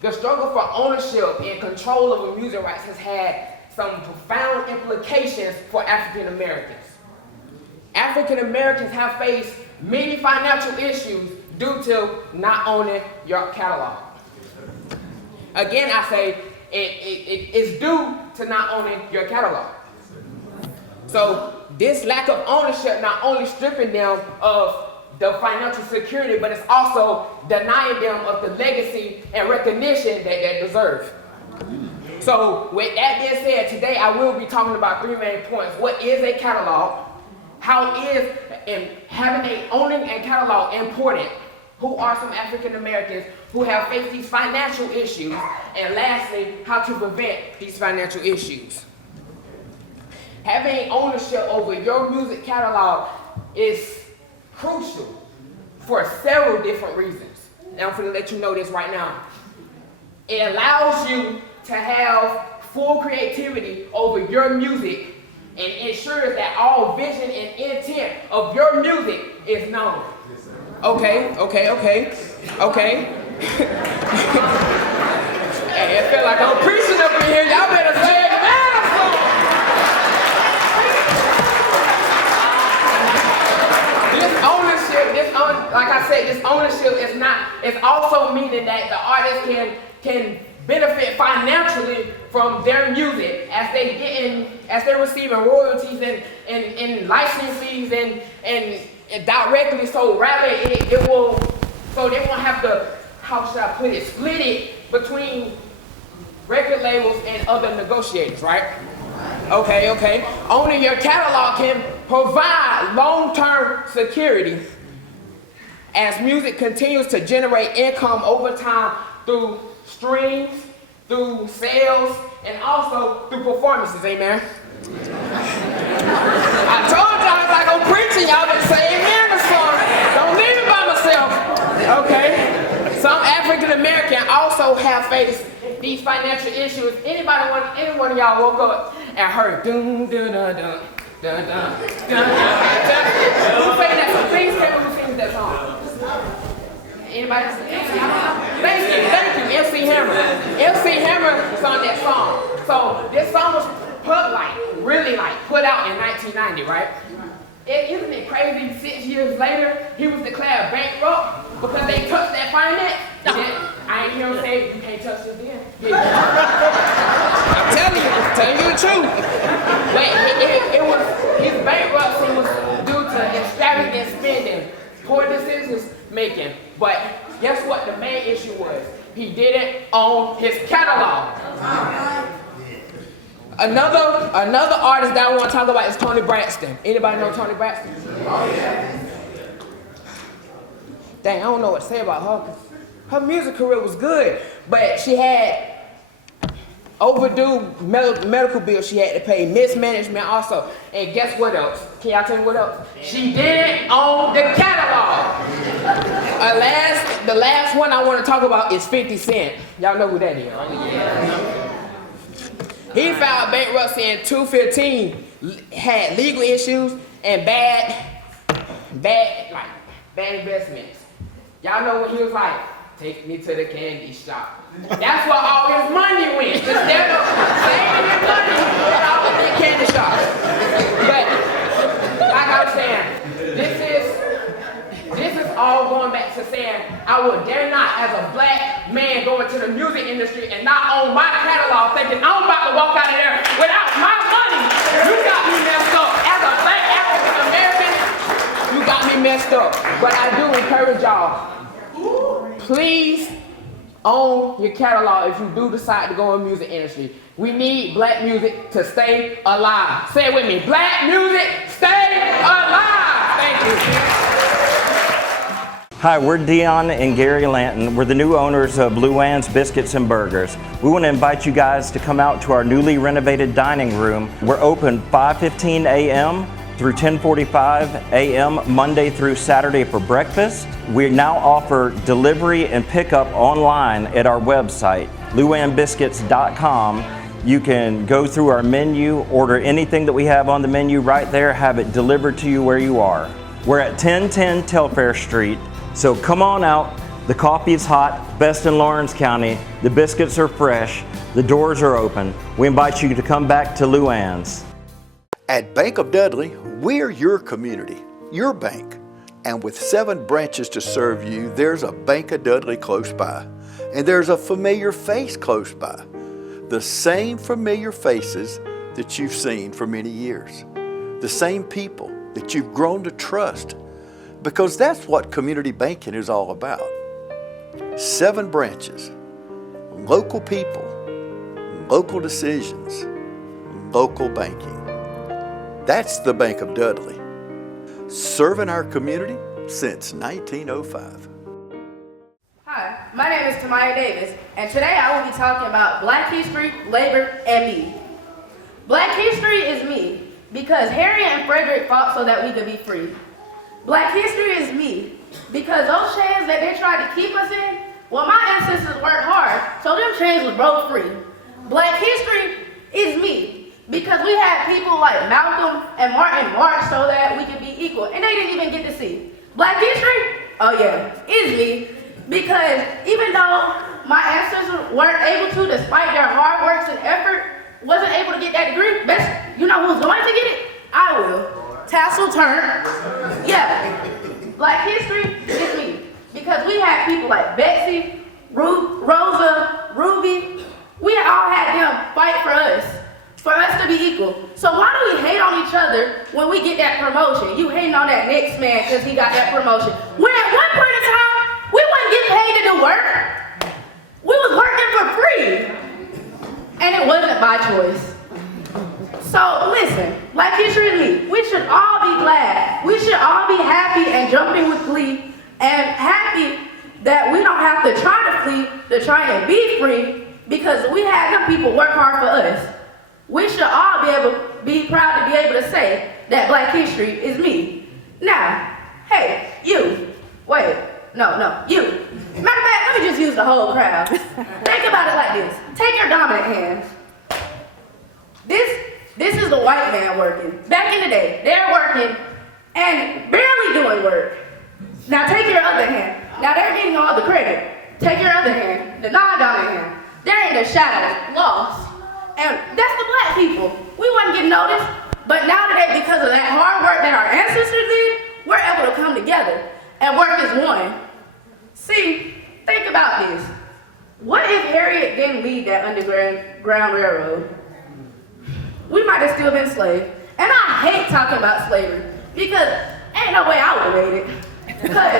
The struggle for ownership and control over music rights has had some profound implications for African Americans. African Americans have faced many financial issues due to not owning your catalog. Again, I say it's due to not owning your catalog. So this lack of ownership not only stripping them of the financial security, but it's also denying them of the legacy and recognition that they deserve. So with that being said, today I will be talking about 3 main points. What is a catalog? How is owning a catalog important? Who are some African Americans who have faced these financial issues? And lastly, how to prevent these financial issues. Having ownership over your music catalog is crucial for several different reasons. And I'm going to let you know this right now. It allows you to have full creativity over your music and ensures that all vision and intent of your music is known. Okay. Hey, it feel like I'm preaching up in here. Y'all better say amen or something. This ownership, like I said, this ownership it's also meaning that the artist can benefit financially from their music as they're receiving royalties and license fees and directly. So rather they won't have to, how should I put it, split it between record labels and other negotiators, right? Okay. Owning your catalog can provide long-term security as music continues to generate income over time through streams, through sales, and also through performances, amen? I told y'all it's like I'm preaching, y'all better say amen or something. Don't leave me by myself, okay? Some African American also have faced these financial issues. Any one of y'all woke up and heard dun dun dun dun dun dun dun dun. Who sang that song? Please tell me who sings that song. Anybody? Thank you, MC Hammer. MC Hammer sung that song. So this song was really put out in 1990, right? Isn't it crazy? 6 years later, he was declared bankrupt because they touched that finance. I ain't hear him say, you can't touch this again. I'm telling you the truth. But his bankruptcy was due to extravagant spending, poor decisions making. But guess what the main issue was? He didn't own his catalog. Another artist that I want to talk about is Toni Braxton. Anybody know Toni Braxton? Dang, I don't know what to say about her. Her music career was good, but she had overdue medical bills she had to pay, mismanagement also. And guess what else? Can y'all tell me what else? She didn't own the catalog. The last one I want to talk about is 50 Cent. Y'all know who that is, right? He filed bankruptcy in 2015, had legal issues and bad investments. Y'all know when he was like, take me to the candy shop. That's where all his money went. Instead of saving his money, he put all in the candy shop. But like I was saying, this is all going back to saying I would dare not, as a black man, go into the music industry and not own my catalog, thinking I'm about to walk out of there without my money. You got me messed up. As a black African American, you got me messed up. But I do encourage y'all, please own your catalog if you do decide to go in the music industry. We need black music to stay alive. Say it with me. Black music, stay alive. Thank you. Hi, we're Dion and Gary Lanton. We're the new owners of Luann's Biscuits and Burgers. We want to invite you guys to come out to our newly renovated dining room. We're open 5:15 a.m. through 10:45 a.m. Monday through Saturday for breakfast. We now offer delivery and pickup online at our website, luannbiscuits.com. You can go through our menu, order anything that we have on the menu right there, have it delivered to you where you are. We're at 1010 Telfair Street. So come on out, the coffee is hot, best in Lawrence County, the biscuits are fresh, the doors are open. We invite you to come back to Luann's. At Bank of Dudley, we're your community, your bank. And with 7 branches to serve you, there's a Bank of Dudley close by. And there's a familiar face close by. The same familiar faces that you've seen for many years. The same people that you've grown to trust. Because that's what community banking is all about. 7 branches, local people, local decisions, local banking. That's the Bank of Dudley, serving our community since 1905. Hi, my name is Tamaya Davis, and today I will be talking about Black history, labor, and me. Black history is me, because Harriet and Frederick fought so that we could be free. Black history is me, because those chains that they tried to keep us in Well, my ancestors worked hard, so them chains was broke free. Black history is me, because we had people like Malcolm and Martin march so that we could be equal, and they didn't even get to see. Black history, oh yeah, is me, because even though my ancestors weren't able to, despite their hard works and effort, wasn't able to get that degree, you know who's going to get it? I will. Tassel turn. Yeah. Black history is me. Because we had people like Betsy, Rosa, Ruby. We all had them fight for us to be equal. So why do we hate on each other when we get that promotion? You hating on that next man because he got that promotion. When at one point in time, we wasn't getting paid to do work. We was working for free. And it wasn't by choice. So listen, Black history is me. We should all be glad. We should all be happy and jumping with glee and happy that we don't have to try to flee to try and be free because we had them people work hard for us. We should all be proud to be able to say that Black history is me. Now, hey, you. Wait, no, you. Matter of fact, let me just use the whole crowd. Think about it like this. Take your dominant hand. This is the white man working. Back in the day, they're working and barely doing work. Now take your other hand. Now they're getting all the credit. Take your other hand, the non-dominant hand. They're in the shadows, lost. And that's the Black people. We wasn't getting noticed, but now today, because of that hard work that our ancestors did, we're able to come together and work as one. See, think about this. What if Harriet didn't lead that Underground Railroad? We might have still been slaves. And I hate talking about slavery because ain't no way I would have made it. Because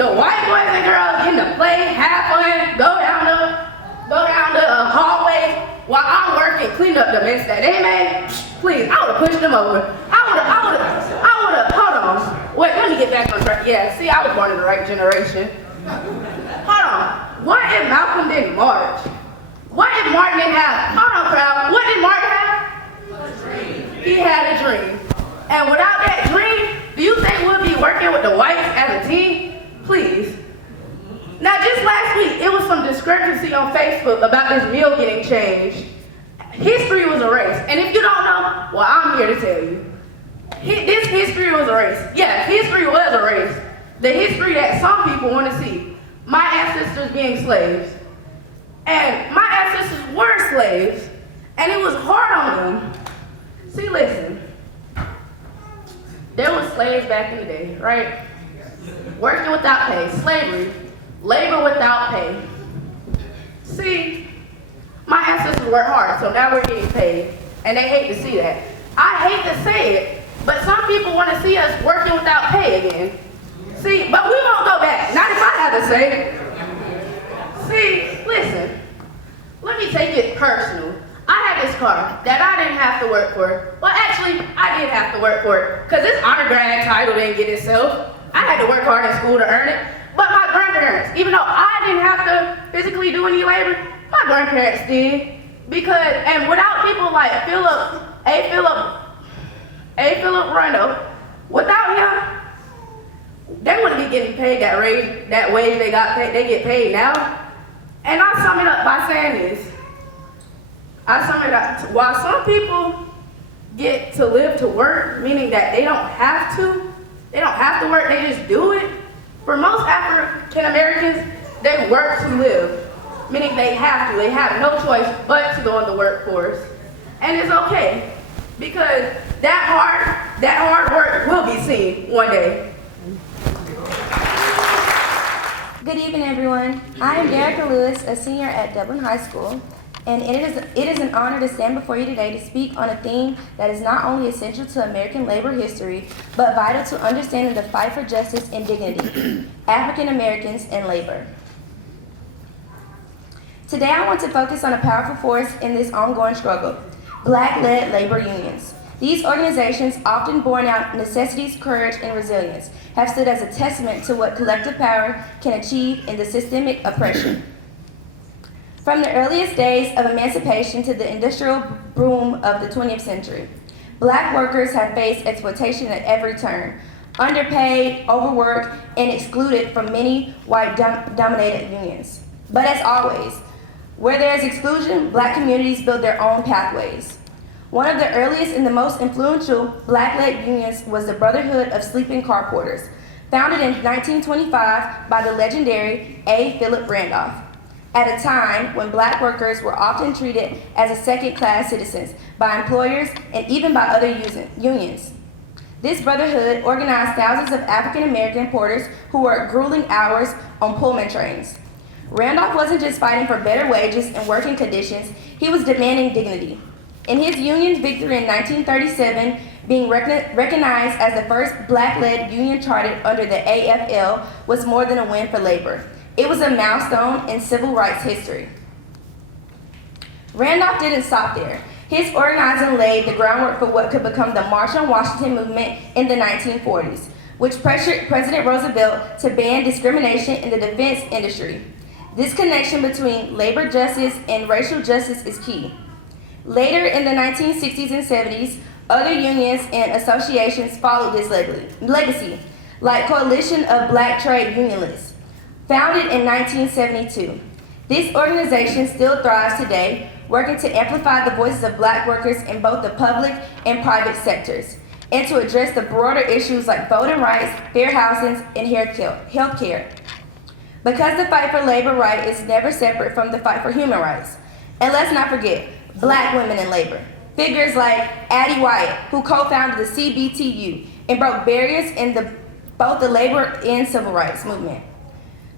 the white boys and girls getting to play, have fun, go down the hallway while I'm working, clean up the mess that they made. Please, I would have pushed them over. I would have, hold on. Wait, let me get back on track. Yeah, see, I was born in the right generation. Hold on. What if Malcolm didn't march? What if Martin didn't have, hold on crowd, what did Martin have? He had a dream. And without that dream, do you think we'll be working with the whites as a team? Please. Now just last week, it was some discrepancy on Facebook about this meal getting changed. History was erased. And if you don't know, well, I'm here to tell you. This history was erased. Yeah, history was erased. The history that some people want to see. My ancestors being slaves. And my ancestors were slaves. And it was hard on them. See, listen. There was slaves back in the day, right? Working without pay, slavery, labor without pay. See, my ancestors worked hard, so now we're getting paid, and they hate to see that. I hate to say it, but some people want to see us working without pay again. See, but we won't go back, not if I have to say it. See, listen, let me take it personal. I had this car that I didn't have to work for. Well, actually, I did have to work for it, because this undergrad title didn't get itself. I had to work hard in school to earn it. But my grandparents, even though I didn't have to physically do any labor, my grandparents did. Because, and without people like Philip Rondo, without him, they wouldn't be getting paid that wage they get paid now. And I sum it up by saying this. While some people get to live to work, meaning that they don't have to work, they just do it. For most African Americans, they work to live, meaning they have no choice but to go in the workforce. And it's okay, because that hard work will be seen one day. Good evening, everyone. I am Derricka Lewis, a senior at Dublin High School, and it is an honor to stand before you today to speak on a theme that is not only essential to American labor history, but vital to understanding the fight for justice and dignity, African Americans and labor. Today I want to focus on a powerful force in this ongoing struggle, Black-led labor unions. These organizations, often born out necessity's courage and resilience, have stood as a testament to what collective power can achieve in the systemic oppression. From the earliest days of emancipation to the industrial boom of the 20th century, Black workers have faced exploitation at every turn, underpaid, overworked, and excluded from many white-dominated unions. But as always, where there is exclusion, Black communities build their own pathways. One of the earliest and the most influential Black-led unions was the Brotherhood of Sleeping Car Porters, founded in 1925 by the legendary A. Philip Randolph, at a time when Black workers were often treated as second-class citizens by employers and even by other unions. This brotherhood organized thousands of African-American porters who worked grueling hours on Pullman trains. Randolph wasn't just fighting for better wages and working conditions, he was demanding dignity. In his union's victory in 1937, being recognized as the first Black-led union chartered under the AFL was more than a win for labor. It was a milestone in civil rights history. Randolph didn't stop there. His organizing laid the groundwork for what could become the March on Washington movement in the 1940s, which pressured President Roosevelt to ban discrimination in the defense industry. This connection between labor justice and racial justice is key. Later in the 1960s and 70s, other unions and associations followed this legacy, like Coalition of Black Trade Unionists, founded in 1972. This organization still thrives today, working to amplify the voices of Black workers in both the public and private sectors, and to address the broader issues like voting rights, fair housing, and health care. Because the fight for labor rights is never separate from the fight for human rights. And let's not forget Black women in labor. Figures like Addie Wyatt, who co-founded the CBTU and broke barriers in both the labor and civil rights movement,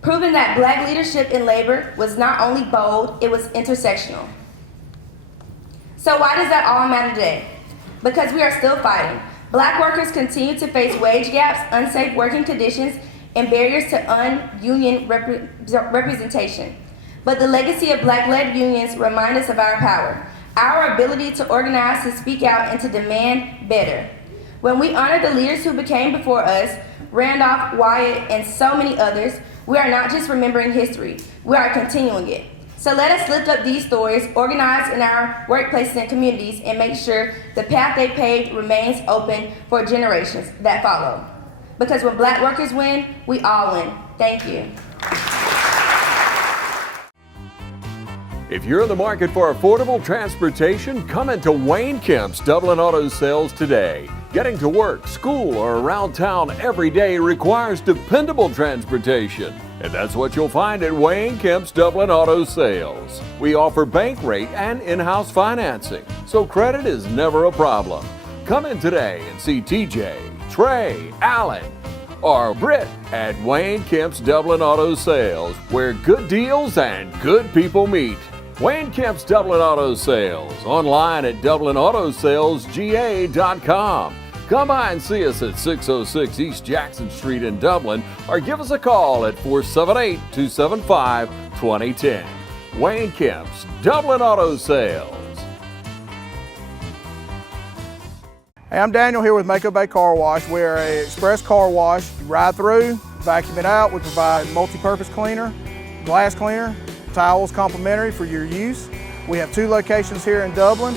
proving that Black leadership in labor was not only bold, it was intersectional. So why does that all matter today? Because we are still fighting. Black workers continue to face wage gaps, unsafe working conditions, and barriers to un-union representation. But the legacy of Black-led unions remind us of our power, our ability to organize, to speak out, and to demand better. When we honor the leaders who became before us, Randolph, Wyatt, and so many others, we are not just remembering history, we are continuing it. So let us lift up these stories, organize in our workplaces and communities, and make sure the path they paved remains open for generations that follow. Because when Black workers win, we all win. Thank you. If you're in the market for affordable transportation, come into Wayne Kemp's Dublin Auto Sales today. Getting to work, school, or around town every day requires dependable transportation. And that's what you'll find at Wayne Kemp's Dublin Auto Sales. We offer bank rate and in-house financing, so credit is never a problem. Come in today and see TJ, Trey, Alan, or Britt at Wayne Kemp's Dublin Auto Sales, where good deals and good people meet. Wayne Kemp's Dublin Auto Sales, online at DublinAutoSalesGA.com. Come by and see us at 606 East Jackson Street in Dublin, or give us a call at 478-275-2010. Wayne Kemp's Dublin Auto Sales. Hey, I'm Daniel here with Mako Bay Car Wash. We're an express car wash. You ride through, vacuum it out. We provide multi-purpose cleaner, glass cleaner, towels complimentary for your use. We have 2 locations here in Dublin.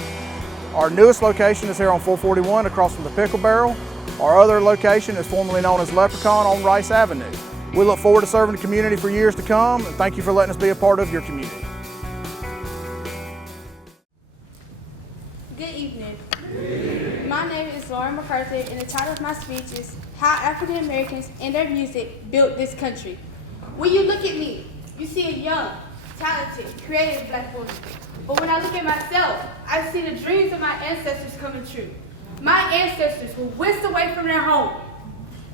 Our newest location is here on 441 across from the Pickle Barrel. Our other location is formerly known as Leprechaun on Rice Avenue. We look forward to serving the community for years to come, and thank you for letting us be a part of your community. Good evening. My name is Lauren McCarthy, and the title of my speech is How African Americans and Their Music Built This Country. When you look at me, you see a young, talented, creative Black woman. But when I look at myself, I see the dreams of my ancestors coming true. My ancestors who whisked away from their home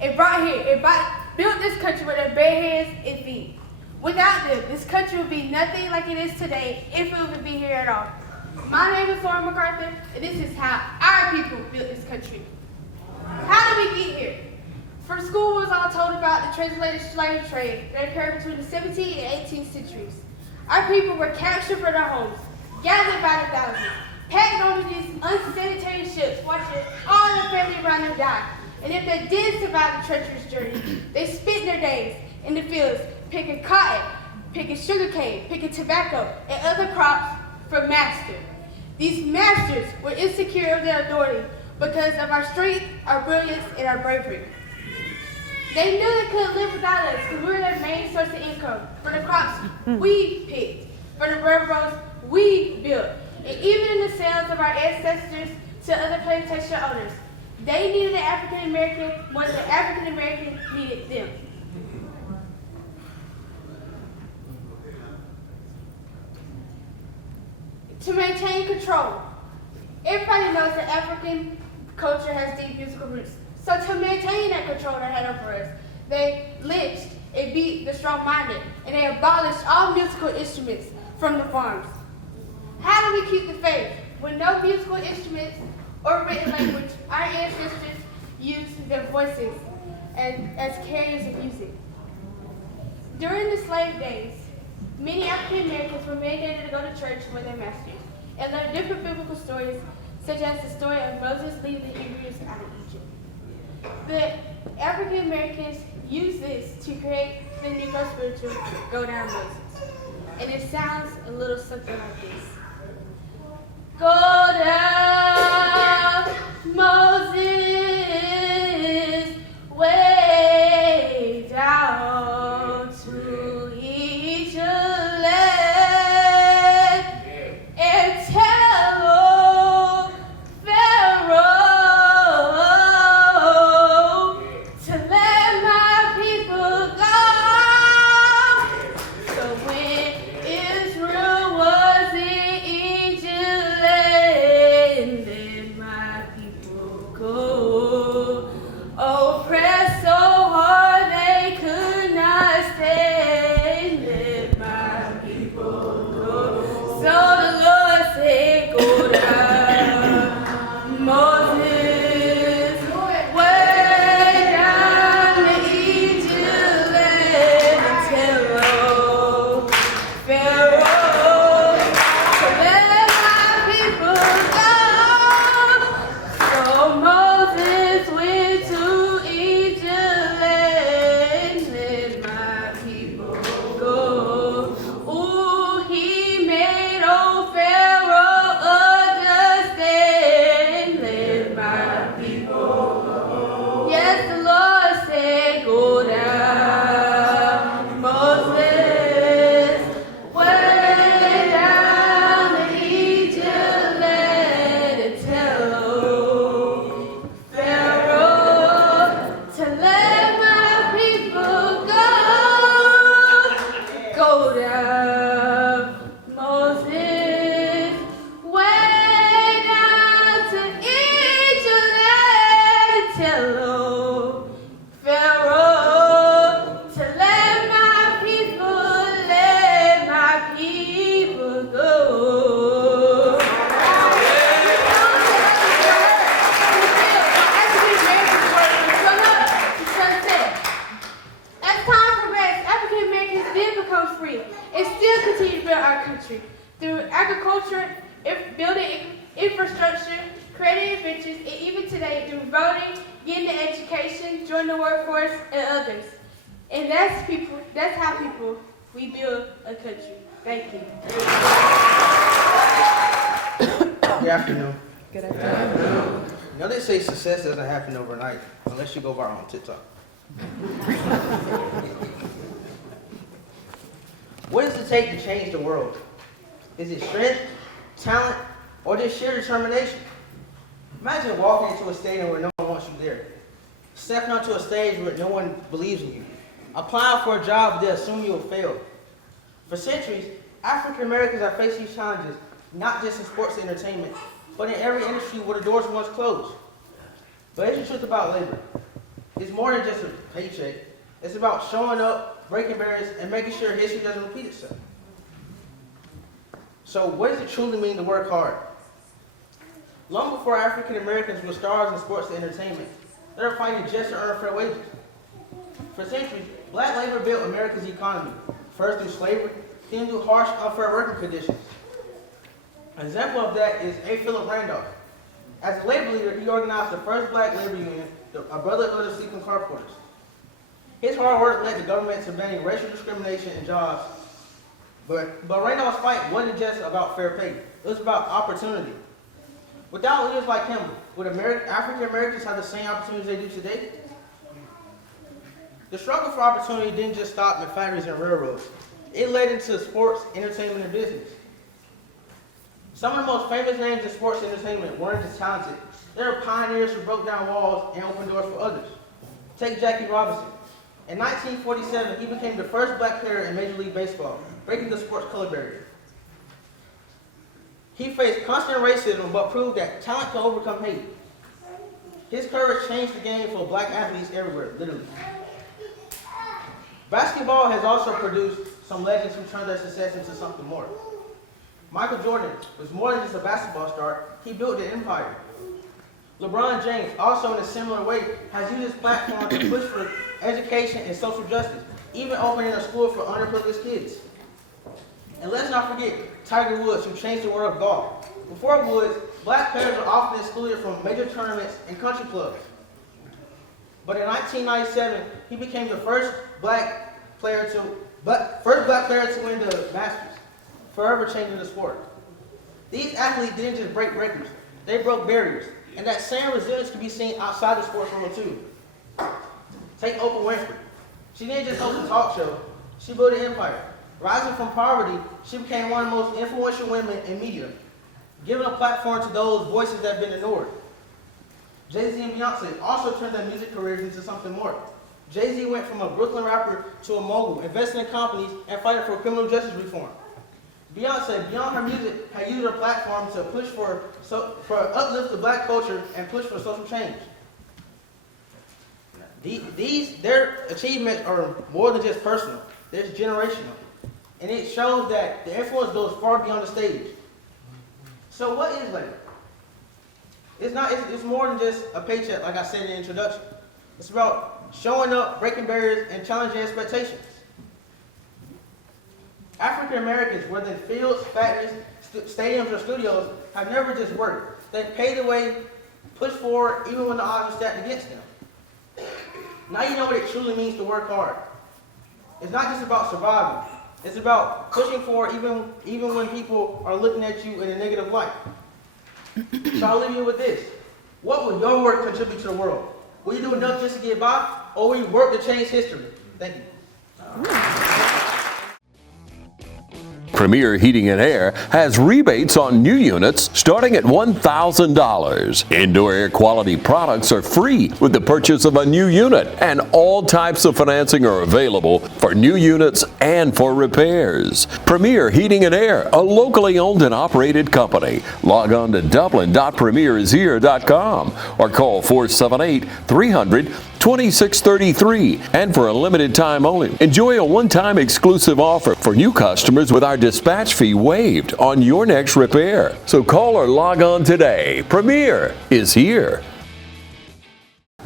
and built this country with their bare hands and feet. Without them, this country would be nothing like it is today if it would be here at all. My name is Lauren McCarthy, and this is how our people built this country. How did we get here? From school, we was all told about the translated slave trade that occurred between the 17th and 18th centuries. Our people were captured from their homes, gathered by the thousands, packed onto these unsanitary ships, watching all their family around them die. And if they did survive the treacherous journey, they spent their days in the fields picking cotton, picking sugarcane, picking tobacco, and other crops for master. These masters were insecure of their authority because of our strength, our brilliance, and our bravery. They knew they couldn't live without us because we were their main source of income. From the crops we picked, from the railroads we built, and even in the sales of our ancestors to other plantation owners. They needed the African American more than the African American needed them. To maintain control. Everybody knows that African culture has deep musical roots. So to maintain that control they had over us, they lynched and beat the strong-minded, and they abolished all musical instruments from the farms. How do we keep the faith? With no musical instruments or written language, our ancestors used their voices as carriers of music. During the slave days, many African Americans were mandated to go to church with their masters and learn different biblical stories, such as the story of Moses leading the Hebrews out of Egypt. The African Americans used this to create the Negro spiritual Go Down Moses. And it sounds a little something like this. Go down, Moses, way down to Egypt land, and tell old Pharaoh to let my people go. So when Israel was in Egypt land, let my people go. Oppressed so hard they could not stand, let my people go. So the Lord said, go down, Moses, way down to Egypt land, and tell old Pharaoh to let my people go. So Moses went to Egypt land, let my people go. Ooh, he made old Pharaoh understand, let my people go. Yes, the Lord said, go down, Moses, way down to Egypt land, and tell old Pharaoh to let my people go. Go down, Moses, way down to Egypt land, and tell old Pharaoh to let my people go. As time progressed, African Americans did become free and still continue to build our country through agriculture, building infrastructure, creating inventions, and even today through voting, getting an education, joining the workforce, and others. And that's how we build a country. Thank you. Good afternoon. Good afternoon. You know they say success doesn't happen overnight unless you go viral on TikTok. What does it take to change the world? Is it strength, talent, or just sheer determination? Imagine walking into a stadium where no one wants you there. Stepping onto a stage where no one believes in you. Applying for a job but they assume you will fail. For centuries, African Americans have faced these challenges, not just in sports and entertainment, but in every industry where the doors were once closed. But here's the truth about labor. It's more than just a paycheck. It's about showing up, breaking barriers, and making sure history doesn't repeat itself. So what does it truly mean to work hard? Long before African Americans were stars in sports and entertainment, they were fighting just to earn fair wages. For centuries, black labor built America's economy, first through slavery, then through harsh, unfair working conditions. An example of that is A. Philip Randolph. As a labor leader, he organized the first black labor union, a brotherhood of sleeping car porters. His hard work led the government to banning racial discrimination in jobs. But Randolph's fight wasn't just about fair pay. It was about opportunity. Without leaders like him, would African Americans have the same opportunities they do today? The struggle for opportunity didn't just stop in factories and railroads. It led into sports, entertainment, and business. Some of the most famous names in sports and entertainment weren't just talented. They were pioneers who broke down walls and opened doors for others. Take Jackie Robinson. In 1947, he became the first black player in Major League Baseball, breaking the sports color barrier. He faced constant racism, but proved that talent can overcome hate. His courage changed the game for black athletes everywhere, literally. Basketball has also produced some legends who turned their success into something more. Michael Jordan was more than just a basketball star, he built an empire. LeBron James, also in a similar way, has used his platform to push for education and social justice, even opening a school for underprivileged kids. And let's not forget Tiger Woods, who changed the world of golf. Before Woods, black players were often excluded from major tournaments and country clubs. But in 1997, he became the first black player to win the Masters, forever changing the sport. These athletes didn't just break records, they broke barriers. And that same resilience can be seen outside the sports world too. Take Oprah Winfrey. She didn't just host a talk show, she built an empire. Rising from poverty, she became one of the most influential women in media, giving a platform to those voices that have been ignored. Jay-Z and Beyonce also turned their music careers into something more. Jay-Z went from a Brooklyn rapper to a mogul, investing in companies and fighting for criminal justice reform. Beyonce, beyond her music, had used her platform to push for uplift the black culture and push for social change. Their achievements are more than just personal, they're generational. And it shows that the influence goes far beyond the stage. So what is labor? It's more than just a paycheck, like I said in the introduction. It's about showing up, breaking barriers, and challenging expectations. African Americans, whether in fields, factories, stadiums, or studios, have never just worked. They paved the way, pushed forward, even when the odds were stacked against them. Now you know what it truly means to work hard. It's not just about surviving. It's about pushing forward even when people are looking at you in a negative light. So I'll leave you with this. What will your work contribute to the world? Will you do enough just to get by, or will you work to change history? Thank you. Premier Heating and Air has rebates on new units starting at $1,000. Indoor air quality products are free with the purchase of a new unit, and all types of financing are available for new units and for repairs. Premier Heating and Air, a locally owned and operated company. Log on to dublin.premierishere.com or call 478-300-2633. And for a limited time only, enjoy a one-time exclusive offer for new customers with our dispatch fee waived on your next repair. So call or log on today. Premier is here.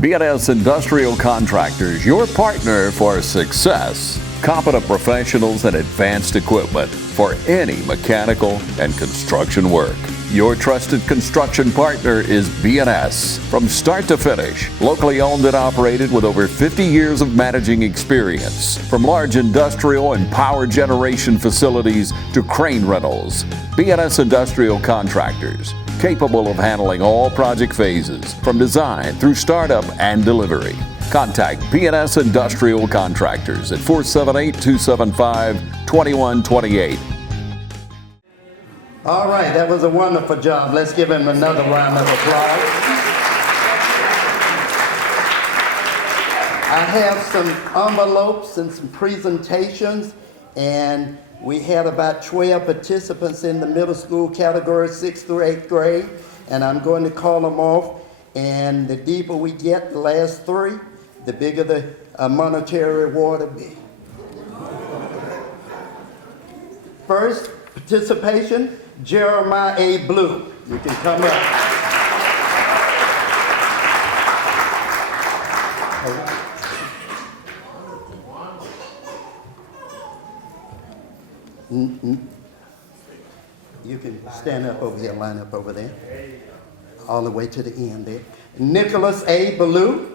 BNS Industrial Contractors, your partner for success. Competent professionals and advanced equipment for any mechanical and construction work. Your trusted construction partner is BNS. From start to finish, locally owned and operated with over 50 years of managing experience. From large industrial and power generation facilities to crane rentals, BNS Industrial Contractors, capable of handling all project phases, from design through startup and delivery. Contact BNS Industrial Contractors at 478-275-2128. All right, that was a wonderful job. Let's give him another round of applause. I have some envelopes and some presentations, and we had about 12 participants in the middle school category, 6th through 8th grade, and I'm going to call them off, and the deeper we get, the last three, the bigger the monetary reward will be. First participation, Jeremiah A. Blue. You can come up. You can stand up over here, line up over there. All the way to the end there. Nicholas A. Ballou.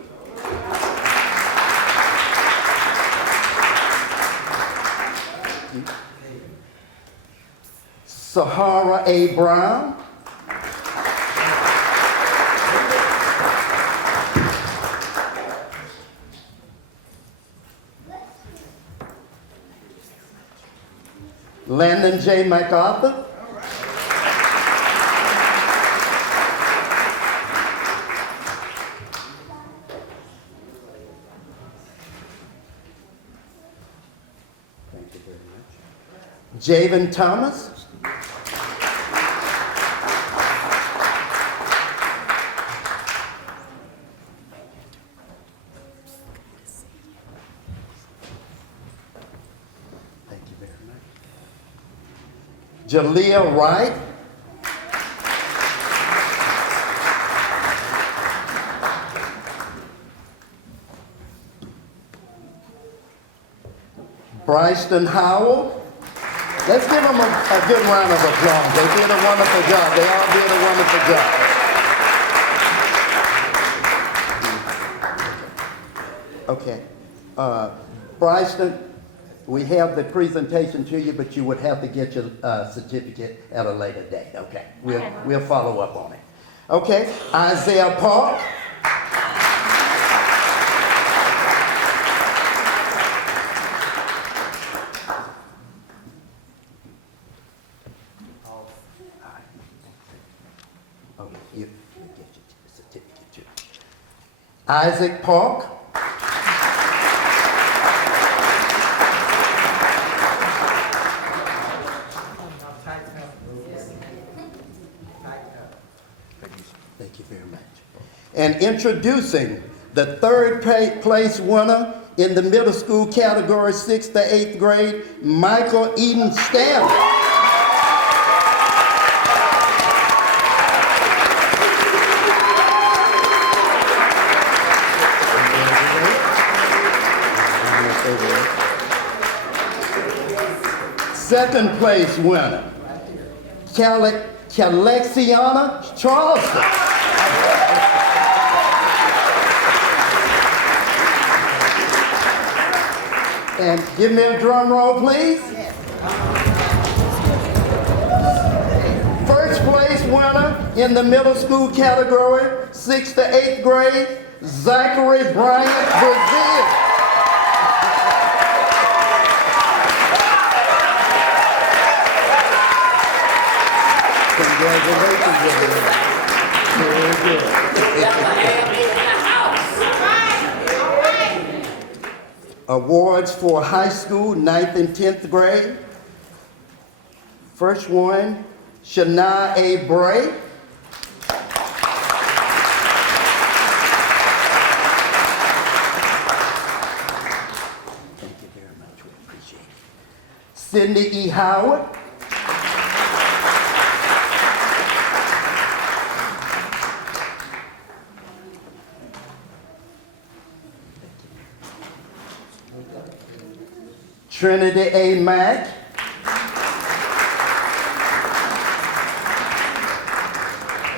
Sahara A. Brown. Landon J. MacArthur. Javen Thomas. Thank you very much. Jalea Wright. Bryston Howell. Let's give them a good round of applause. They did a wonderful job. They all did a wonderful job. Okay. Bryston, we have the presentation to you, but you would have to get your certificate at a later date. Okay. We'll follow up on it. Okay. Isaiah Park. Isaac Park. Thank you very much. And introducing the third place winner in the middle school category, 6th to 8th grade, Michael Eden Stanley. Second place winner, Calexiana Charleston. And give me a drum roll, please. First place winner in the middle school category, 6th to 8th grade, Zachary Bryant Brazil. Congratulations, everyone. Very good. Awards for high school, 9th and 10th grade. First one, Shania A. Bray. Thank you very much. We appreciate it. Cindy E. Howard. Trinity A. Mack.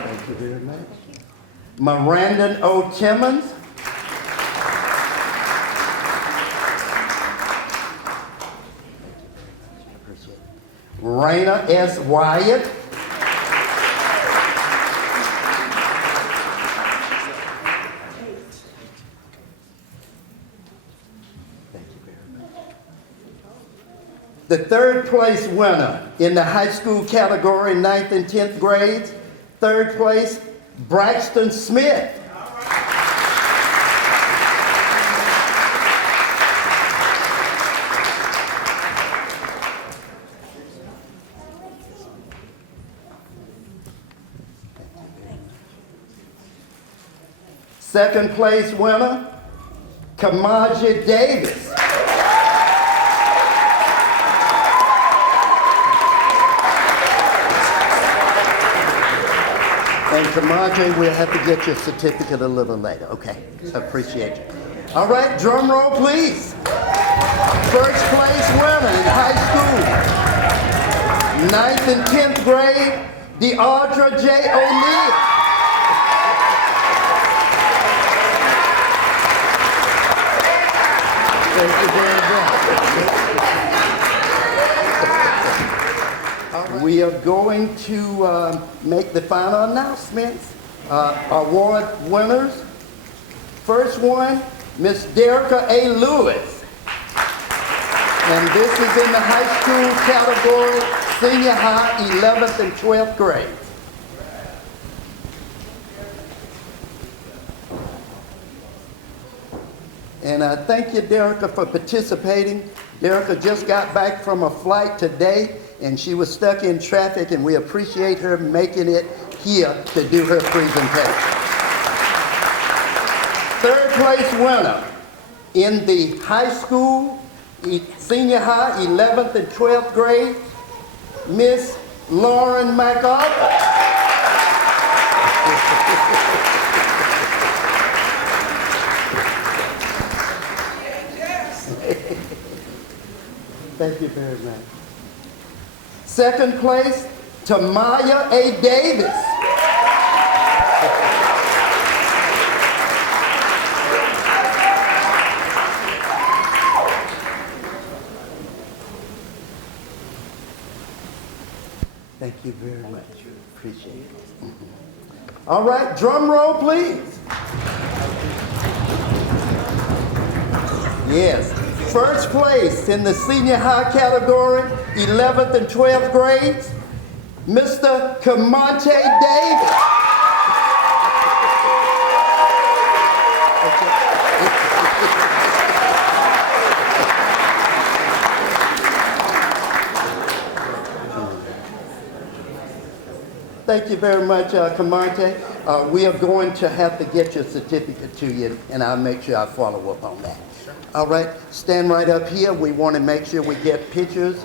Thank you very much. Miranda O. Timmons. Raina S. Wyatt. The third place winner in the high school category, 9th and 10th grades. Third place, Braxton Smith. Second place winner, Kamaja Davis. And Kamaja, we'll have to get your certificate a little later. Okay, I appreciate you. All right, drum roll, please. First place winner in high school, 9th and 10th grade, Deaudra J. O'Neill. Thank you very much. We are going to make the final announcements. Award winners. First one, Miss Derica A. Lewis. And this is in the high school category, senior high, 11th and 12th grade. And I thank you, Derica, for participating. Derica just got back from a flight today, and she was stuck in traffic, and we appreciate her making it here to do her presentation. Third place winner in the high school, senior high, 11th and 12th grade, Miss Lauren MacArthur. Thank you very much. Second place, Tamaya A. Davis. Thank you very much. Appreciate it. All right, drum roll, please. Yes. First place in the senior high category, 11th and 12th grades, Mr. Camonte Davis. Thank you very much, Camonte. We are going to have to get your certificate to you, and I'll make sure I follow up on that. All right, stand right up here. We want to make sure we get pictures